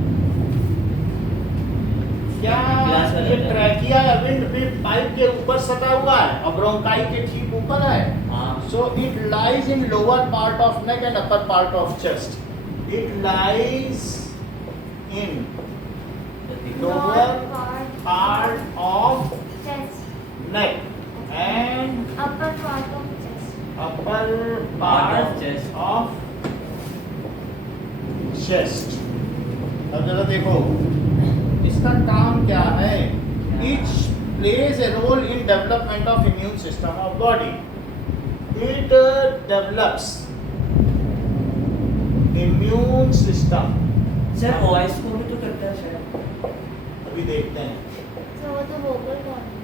क्या ग्लास वाला ये है। ट्रैकिया या विंड पाइप के ऊपर सटा हुआ है और ब्रोंकाई के ठीक ऊपर है. हाँ So it lies in lower part of neck and upper part of chest. It lies in lower part of chest, neck and upper part of chest. upper Part part of chest. of chest. अब जरा देखो, इसका काम क्या है? It plays a role in development of immune system of body. It develops immune system. Sir voice को भी तो करता है शायद. अभी देखते हैं, So वो तो vocal cord है.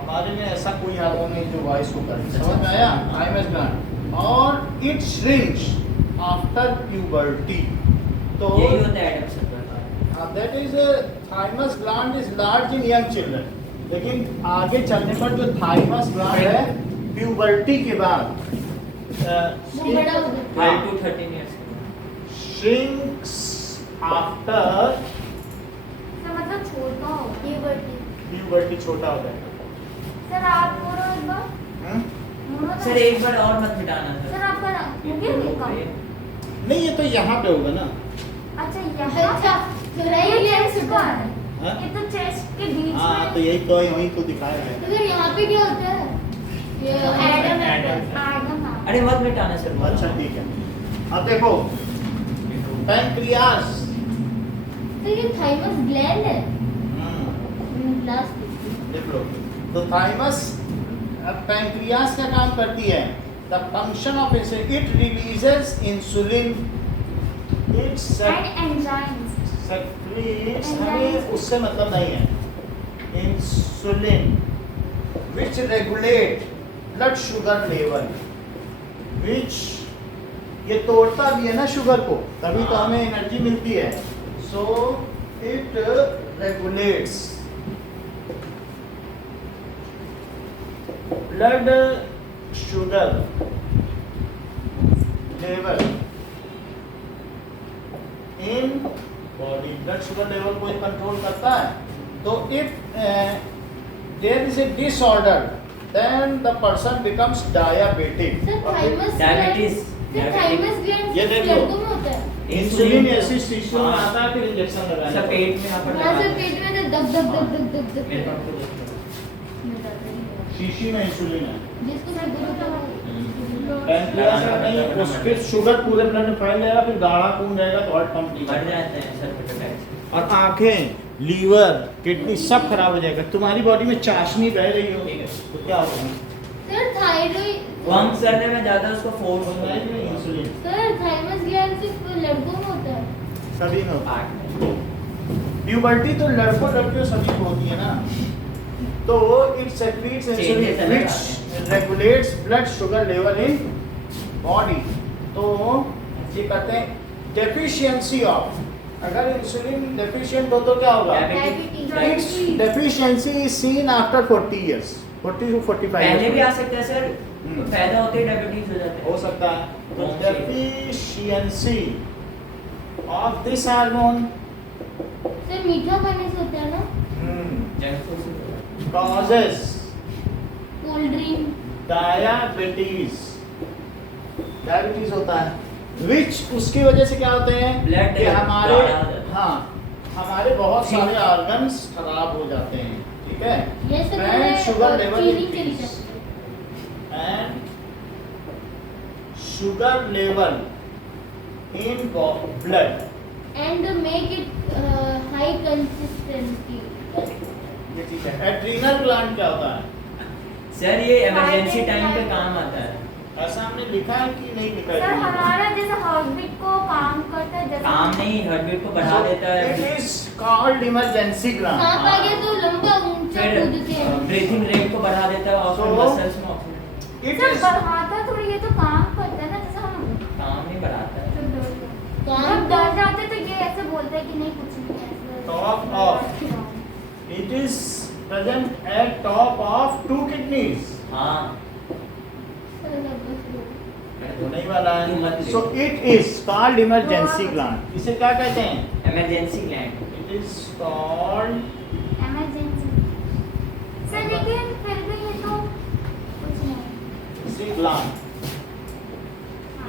हमारे में ऐसा कोई हार्मोन नहीं जो वॉइस को करे. समझ में आया? Thymus gland. और it shrinks after puberty. तो यही होता है एडप्शन का. that is thymus gland is large in young children. लेकिन आगे चलने पर जो thymus gland है, प्यूबर्टी के बाद वो बड़ा हो गया। 12 to 13 years के बाद. shrinks after सर मतलब छोटा हो. Puberty. प्यूबर्टी, छोटा हो जाएगा. सर आप बोलो एक बार. हम्म? बोलो ना. सर एक बार और मत मिटाना सर. सर आपका नाम हो गया देखा. नहीं ये तो यहाँ पे होगा ना। अच्छा यहाँ अच्छा ये राइट चेस्ट का है, हाँ? ये तो चेस्ट के बीच हाँ में तो यही तो वहीं तो दिखाया है। तो फिर यहाँ पे क्या होता है? ये एडम एडम। एडम अरे मत मिटाना सर। अच्छा ठीक है। अब देखो पैंक्रियास। तो ये थाइमस ग्लैंड है। लास्ट देख लो तो थाइमस पैंक्रियास का काम करती है। The function of insulin, it releases insulin, its and enzymes. Secretes, हमें उससे मतलब नहीं है। Insulin which regulate blood sugar level, which ये तोड़ता भी है ना शुगर को, तभी तो हमें एनर्जी मिलती है। So it regulates blood sugar level in body. Blood sugar level को कंट्रोल करता है। तो if there is a disorder then the person becomes diabetic. Sir thymus diabetes. Sir thymus gland ये देख लो। लड़कों में होता है। इंसुलिन ऐसी टिश्यू में हाँ। आता है, फिर इंजेक्शन लगाना सब पेट में यहाँ पर वहाँ से लगा पेट में तो दब दब दब दब दब दब मेरे पास तो देखो। शीशी में इंसुलिन है। जिसको शुगर होता है पैंक्रियास में नहीं, उसके शुगर पूरे ब्लड में फैल जाएगा, फिर गाढ़ा खून रहेगा तो हार्ट पंप नहीं मर करेगा। जाते हैं सर पेट। और आंखें, लीवर, किडनी सब खराब हो जाएगा। तुम्हारी बॉडी में चाशनी बह रही हो तो क्या होगा? सर थायराइड पंप करने में ज्यादा उसको फोर्स होता है। इंसुलिन सर थाइमस ग्लैंड सिर्फ लड़कों में होता है। सभी में होता है। आठ में। प्यूबर्टी तो लड़कों लड़कियों सभी को होती है ना। तो it secretes insulin Changes which regulates blood sugar level in body. तो ये कहते हैं डेफिशिएंसी ऑफ, अगर इंसुलिन डेफिशिएंट हो तो क्या होगा? Diabetes. Its deficiency is seen after 40 years, 40 to 45 पहले भी आ years। सकता है सर। हम्म। पैदा होते ही डायबिटीज हो जाते हो हैं। सकता है। तो कौन सी? Deficiency of this hormone sir मीठा खाने से होता है ना? जंक फूड से होता है। causes cold drink. डायबिटीज होता है, विच उसकी वजह से क्या होते हैं Blood कि हमारे गाढ़ा हो जाता है। हाँ हमारे बहुत सारे ऑर्गन्स खराब हो जाते हैं। ठीक है। ये सब And sugar level चीनी चली increase. जाती है। And sugar level in blood, And make it high consistency. ये ठीक है। एड्रीनल ग्लैंड क्या होता है? सर ये इमरजेंसी टाइम पे काम आता है। ऐसा हमने लिखा है कि नहीं लिखा सर है? हमारा जैसे हार्टबीट को काम करता है जैसे काम नहीं, हार्टबीट को बढ़ा देता इट है। Is called emergency gland. सांप आ गया तो लंबा ऊंचा फिर कूदते हैं। ब्रीथिंग रेट को बढ़ा देता है और फिर So- मसल्स में ऑक्सीजन इट सर इज बढ़ाता थोड़ी, ये तो काम करता है ना, जैसे हम काम नहीं बढ़ाता है। जब डरते हैं। काम जब डर जाते तो ये ऐसे बोलते हैं कि नहीं कुछ नहीं ऐसे Top off। It is present at top of 2 kidneys। हाँ। होने वाला तू मत है। ले। So it is called emergency gland। इसे क्या कहते हैं? Emergency gland. It is called emergency. Sir लेकिन फिर भी ये तो कुछ नहीं। इसे gland,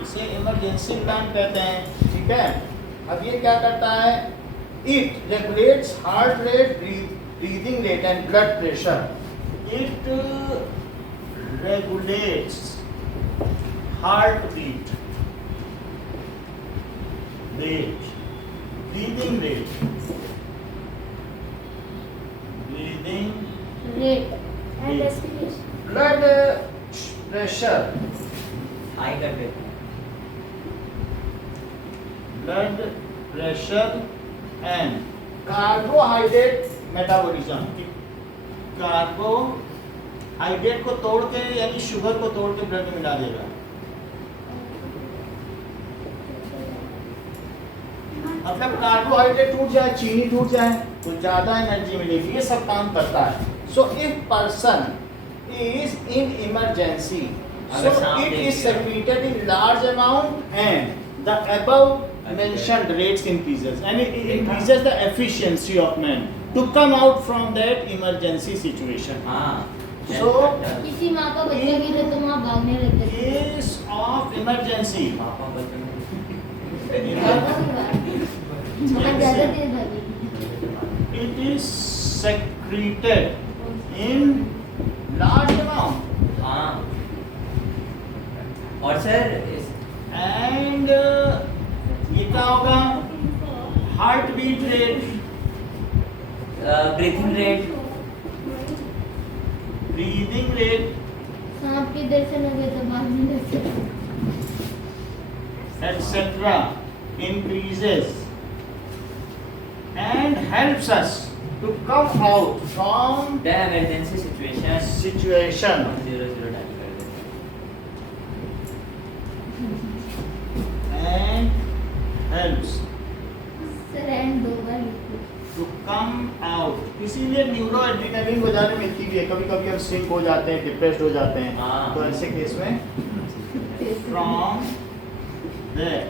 इसे emergency gland कहते हैं। ठीक है। अब ये क्या करता है? It regulates heart rate, breathing rate and blood pressure। It regulates heart beat rate, breathing rate, rate And respiration. blood pressure, high कर देता है। blood pressure and carbohydrate metabolism। Carbohydrate को तोड़ के यानी शुगर को तोड़ के ब्लड में मिला देगा। मतलब कार्बोहाइड्रेट टूट जाए, चीनी टूट जाए तो ज्यादा एनर्जी मिलेगी। ये सब काम करता है। So if person is in emergency, so it is secreted in large amount and the above mentioned rates increases and it increases the efficiency of man to come out from that emergency situation। हाँ। So- किसी माँ का बच्चा गिरे तो माँ भागने लगती है। Case of emergency, पापा बच्चों में मैं ज़्यादा तेज लगी। It is secreted in large amount. हाँ। और सर And ये क्या होगा? Heart beat rate, breathing rate, breathing rate, सांप के दर्शन हो गए तो बाद में दर्शन। etc. increases and helps us to come out from the emergency situation situation 0 dial कर देते and helps सर एंड दो बार लिखो। to come out। इसीलिए न्यूरो एड्रेनालिन बजाने मिलती भी है, कभी कभी हम सिंक हो जाते हैं, डिप्रेस्ड हो जाते हैं, हाँ। तो ऐसे केस में फ्रॉम दैट।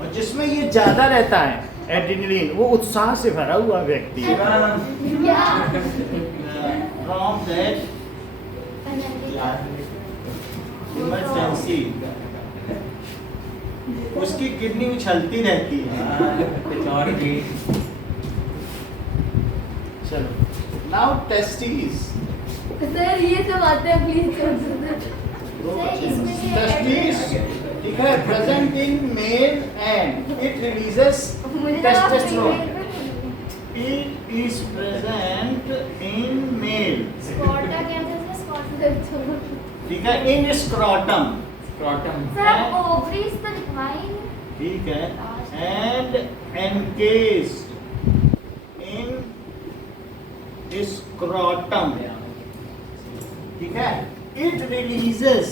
और जिसमें ये ज्यादा रहता है एड्रेनालिन, वो उत्साह से भरा हुआ व्यक्ति है। क्या? फ्रॉम दैट इमरजेंसी उसकी किडनी उछलती रहती है। कुछ और भी। चलो, नाउ टेस्टिस। सर ये सब आते हैं प्लीज कर दो। सर, इसमें ये टेस्टिस, ठीक है, present in male and it releases testosterone. It is present in male, स्कॉटा क्या था स्कॉटा? ठीक है, in scrotum, scrotum. Sir ovaries तो लिखवाई नहीं। ठीक है, and encased in scrotum, ठीक है, it releases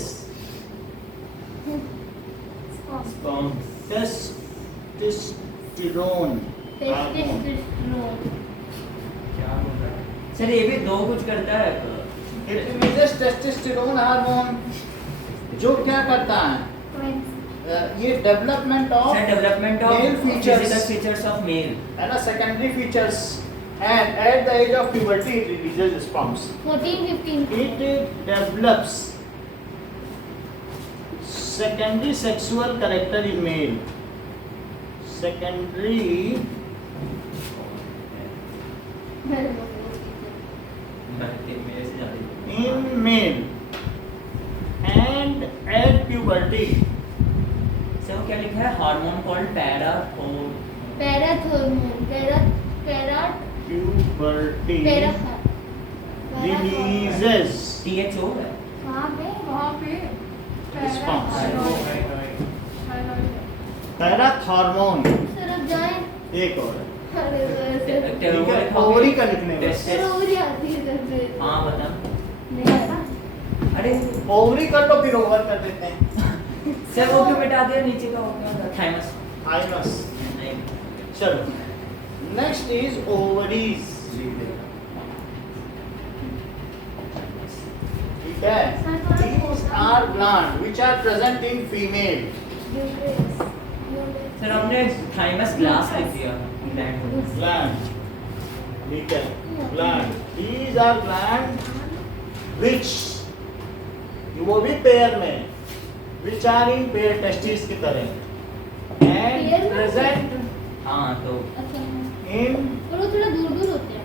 testosterone। Testosterone. Sir ये भी दो कुछ करता है। It releases testosterone हार्मोन, जो क्या करता है, ये development of sir development of Male features. Physical features of male. है ना, secondary features, and at the age of puberty it releases sperms. 14-15। It develops secondary sexual character in male. Secondary मेरे से ज्यादा। in male and at puberty sir वो क्या लिखा है? Hormone called parathormone. Parathormone. puberty releases THO है। वहाँ पे Response. पैराथॉर्मोन। पैराथॉर्मोन। सर अब जाएं। एक और है, अरे सर ठीक है, ओवरी का लिखने में सर ओवरी आती है सर से। हाँ बता। नहीं आता। अरे ओवरी कर लो, फिर ओवर कर देते हैं। सर वो क्यों मिटा दिया नीचे का? वो क्या था? थाइमस। थाइमस। नहीं। चलो, नेक्स्ट इज ओवरीज, ठीक है। These are glands which are present in female. Sir हमने थाइमस ग्लास लिख दिया। Gland, ठीक है, gland. These are glands which, वो भी पेयर में, which are in pair testes की तरह, and Pair में? present हाँ तो अच्छा in और वो थोड़ा दूर दूर होते हैं।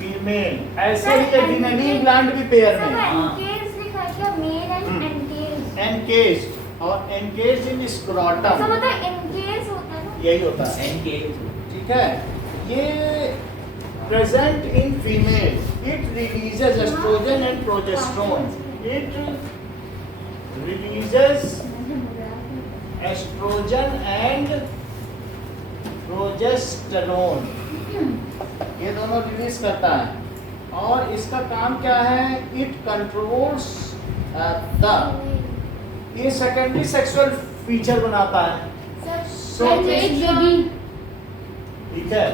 female. ऐसे ही एड्रेनालिन ग्लैंड भी पेयर में है। एनकेज लिखा है क्या? Male and engage. एनकेस्ड, और एनकेस्ड इन ऐसा स्क्रोटम, मतलब एनकेज होता है ना? यही होता है, एनके। ठीक है। ये present in female, it releases estrogen and progesterone. It releases estrogen and progesterone, ये दोनों रिलीज करता है। और इसका काम क्या है? इट कंट्रोल्स द, ये सेकेंडरी सेक्सुअल फीचर बनाता है, सर And wait, baby. ठीक है,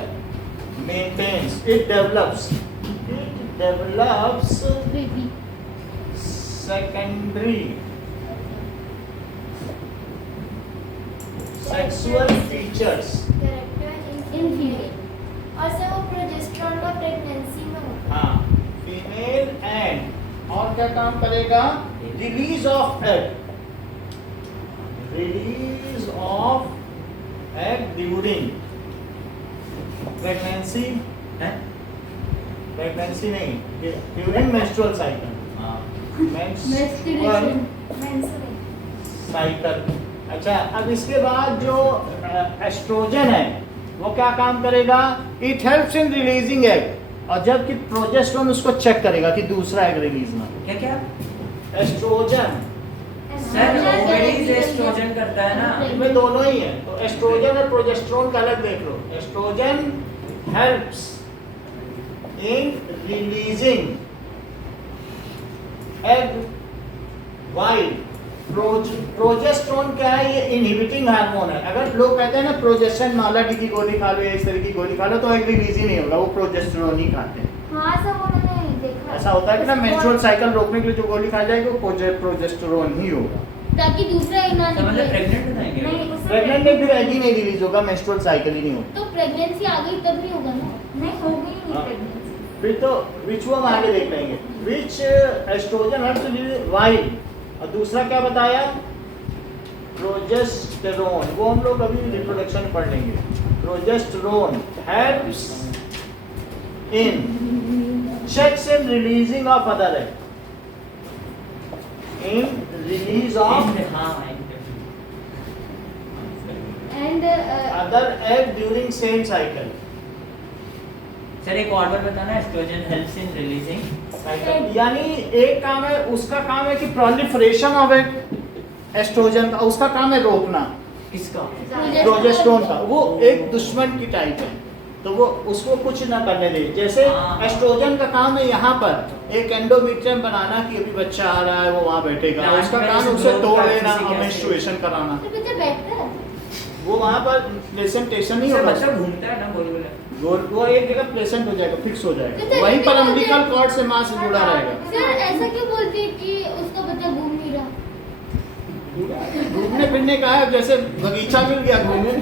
maintains, it develops baby secondary sexual features. Character in female. और सर वो प्रोजेस्टेरोन का प्रेगनेंसी में होता है। हाँ, फीमेल एंड, और क्या काम करेगा? रिलीज ऑफ प्रेगनेंसी नहीं, during menstrual cycle, menstrual cycle. अच्छा, अब इसके बाद जो एस्ट्रोजन है वो क्या काम करेगा? It helps in releasing egg, और जबकि प्रोजेस्टेरोन उसको चेक करेगा कि दूसरा एग रिलीज ना हो। क्या क्या एस्ट्रोजन सर ओवेरीज एस्ट्रोजन करता है ना, इनमें दोनों ही है, तो एस्ट्रोजन और प्रोजेस्टेरोन का अलग देख लो। Oestrogen helps in releasing egg while, progesterone क्या है? ये इनहिबिटिंग हार्मोन है। अगर लोग कहते हैं ना प्रोजेस्टेरोन माला डी की गोली खा लो या इस तरह की गोली खा लो तो एग रिलीज ही नहीं होगा, वो प्रोजेस्टेरोन ही खाते हैं। हाँ सब उन्होंने देखा। ऐसा होता है कि ना मेंस्ट्रुअल साइकिल रोकने के लिए जो गोली खा जाएगी वो प्रोजेस्टेरोन ही होगा। ताकि दूसरा एग ना तो मतलब निकले। प्रेग्नेंट हो जाएंगे। नहीं उससे प्रेग्नेंट में फिर एग ही नहीं रिलीज होगा, मेंस्ट्रुअल साइकिल ही नहीं होगा। तो प्रेगनेंसी आ गई तब नहीं होगा ना। नहीं हो गई नहीं हाँ। प्रेगनेंसी। फिर तो विच वो हम आगे देख लेंगे। विच एस्ट्रोजन हेल्प्स वाइल, और दूसरा क्या बताया? प्रोजेस्टेरोन, वो हम लोग अभी रिप्रोडक्शन में पढ़ लेंगे। Progesterone helps in checks in releasing of other egg, in release of हाँ and other egg during same cycle. Sir एक और बार बताना, एस्ट्रोजन हेल्प्स इन रिलीजिंग। यानी एक काम है, उसका काम है कि प्रोलिफरेशन ऑफ एस्ट्रोजन का, उसका काम है रोकना किसका? प्रोजेस्टेरोन का। वो एक दुश्मन की टाइप है, तो वो उसको कुछ ना करने दे। जैसे हाँ। एस्ट्रोजन का काम है यहाँ पर एक एंडोमेट्रियम बनाना कि अभी बच्चा आ रहा है वो वहाँ बैठेगा, प्लांट उसका में काम है उसे उसे ग्रो तोड़ कर लेना किसी और कैसे- मेंस्ट्रुएशन कराना। तो बच्चा बैठता है। वो वहाँ पर प्लेसेंटेशन नहीं सर होगा, बच्चा घूमता है ना गोल गोल। वो एक जगह प्लेसेंट हो जाएगा, फिक्स हो जाएगा, तो वहीं पर जैसे अम्बिलिकल कॉर्ड से मां से जुड़ा रहेगा। सर ऐसा क्यों बोलते हैं कि उसका बच्चा घूम नहीं रहा? घूमने फिरने का है, जैसे बगीचा मिल गया घूमने।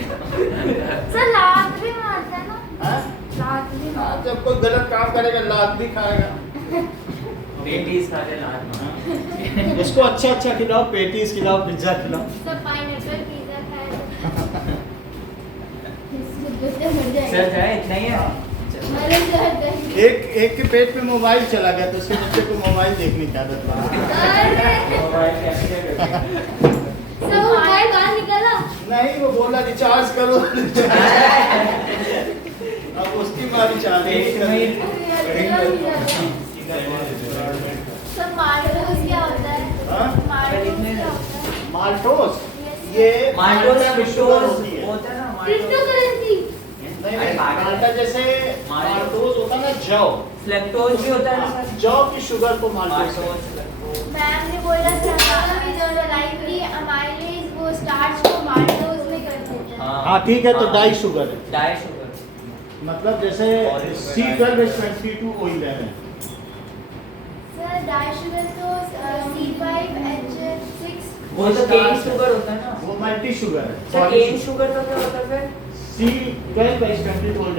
सर लात भी मारता है ना। हाँ? लात भी हाँ, जब कोई गलत काम करेगा लात भी खाएगा। पेटीज खा ले लात मार। उसको अच्छा अच्छा खिलाओ, पेटीज खिलाओ, पिज्जा खिलाओ। सब पाइनएप्पल पिज्जा खाएगा। बच्चा मर सर जाएगा। जाए इतना ही है। मर जाता है। एक के पेट में मोबाइल चला गया तो उसके बच्चे को मोबाइल देखने की आदत पड़ गई। अरे मोबाइल कैप्चर करके। सब मोबाइल बाहर निकाला। नहीं, वो बोला रिचार्ज करो। अब उसकी माँ रिचार्ज पेट में ही सब मार्टोस क्या होता है? हाँ? मार्टोस क्या होता है? माल्टोस, ये माल्टोस में शुगर होती है। होता है ना क्रिप्टोकरेंसी। नहीं नहीं, माल्टा जैसे माल्टोस होता है ना, जौ। लैक्टोज भी होता है ना हाँ, सर। जौ की शुगर को माल्टोस कहते हैं। Maltose lactose. मैम ने बोला था जो लाइब्रेरी अमाइलेज वो स्टार्च को माल्टोस में कर देता है। हाँ ठीक है, तो डाई शुगर है, डाई शुगर। मतलब जैसे C12H22O11 है। सर डाई शुगर तो C5H6 वो तो केन शुगर होता है ना। वो मल्टी शुगर है। सर केन शुगर का क्या होता है फिर? C12H22O11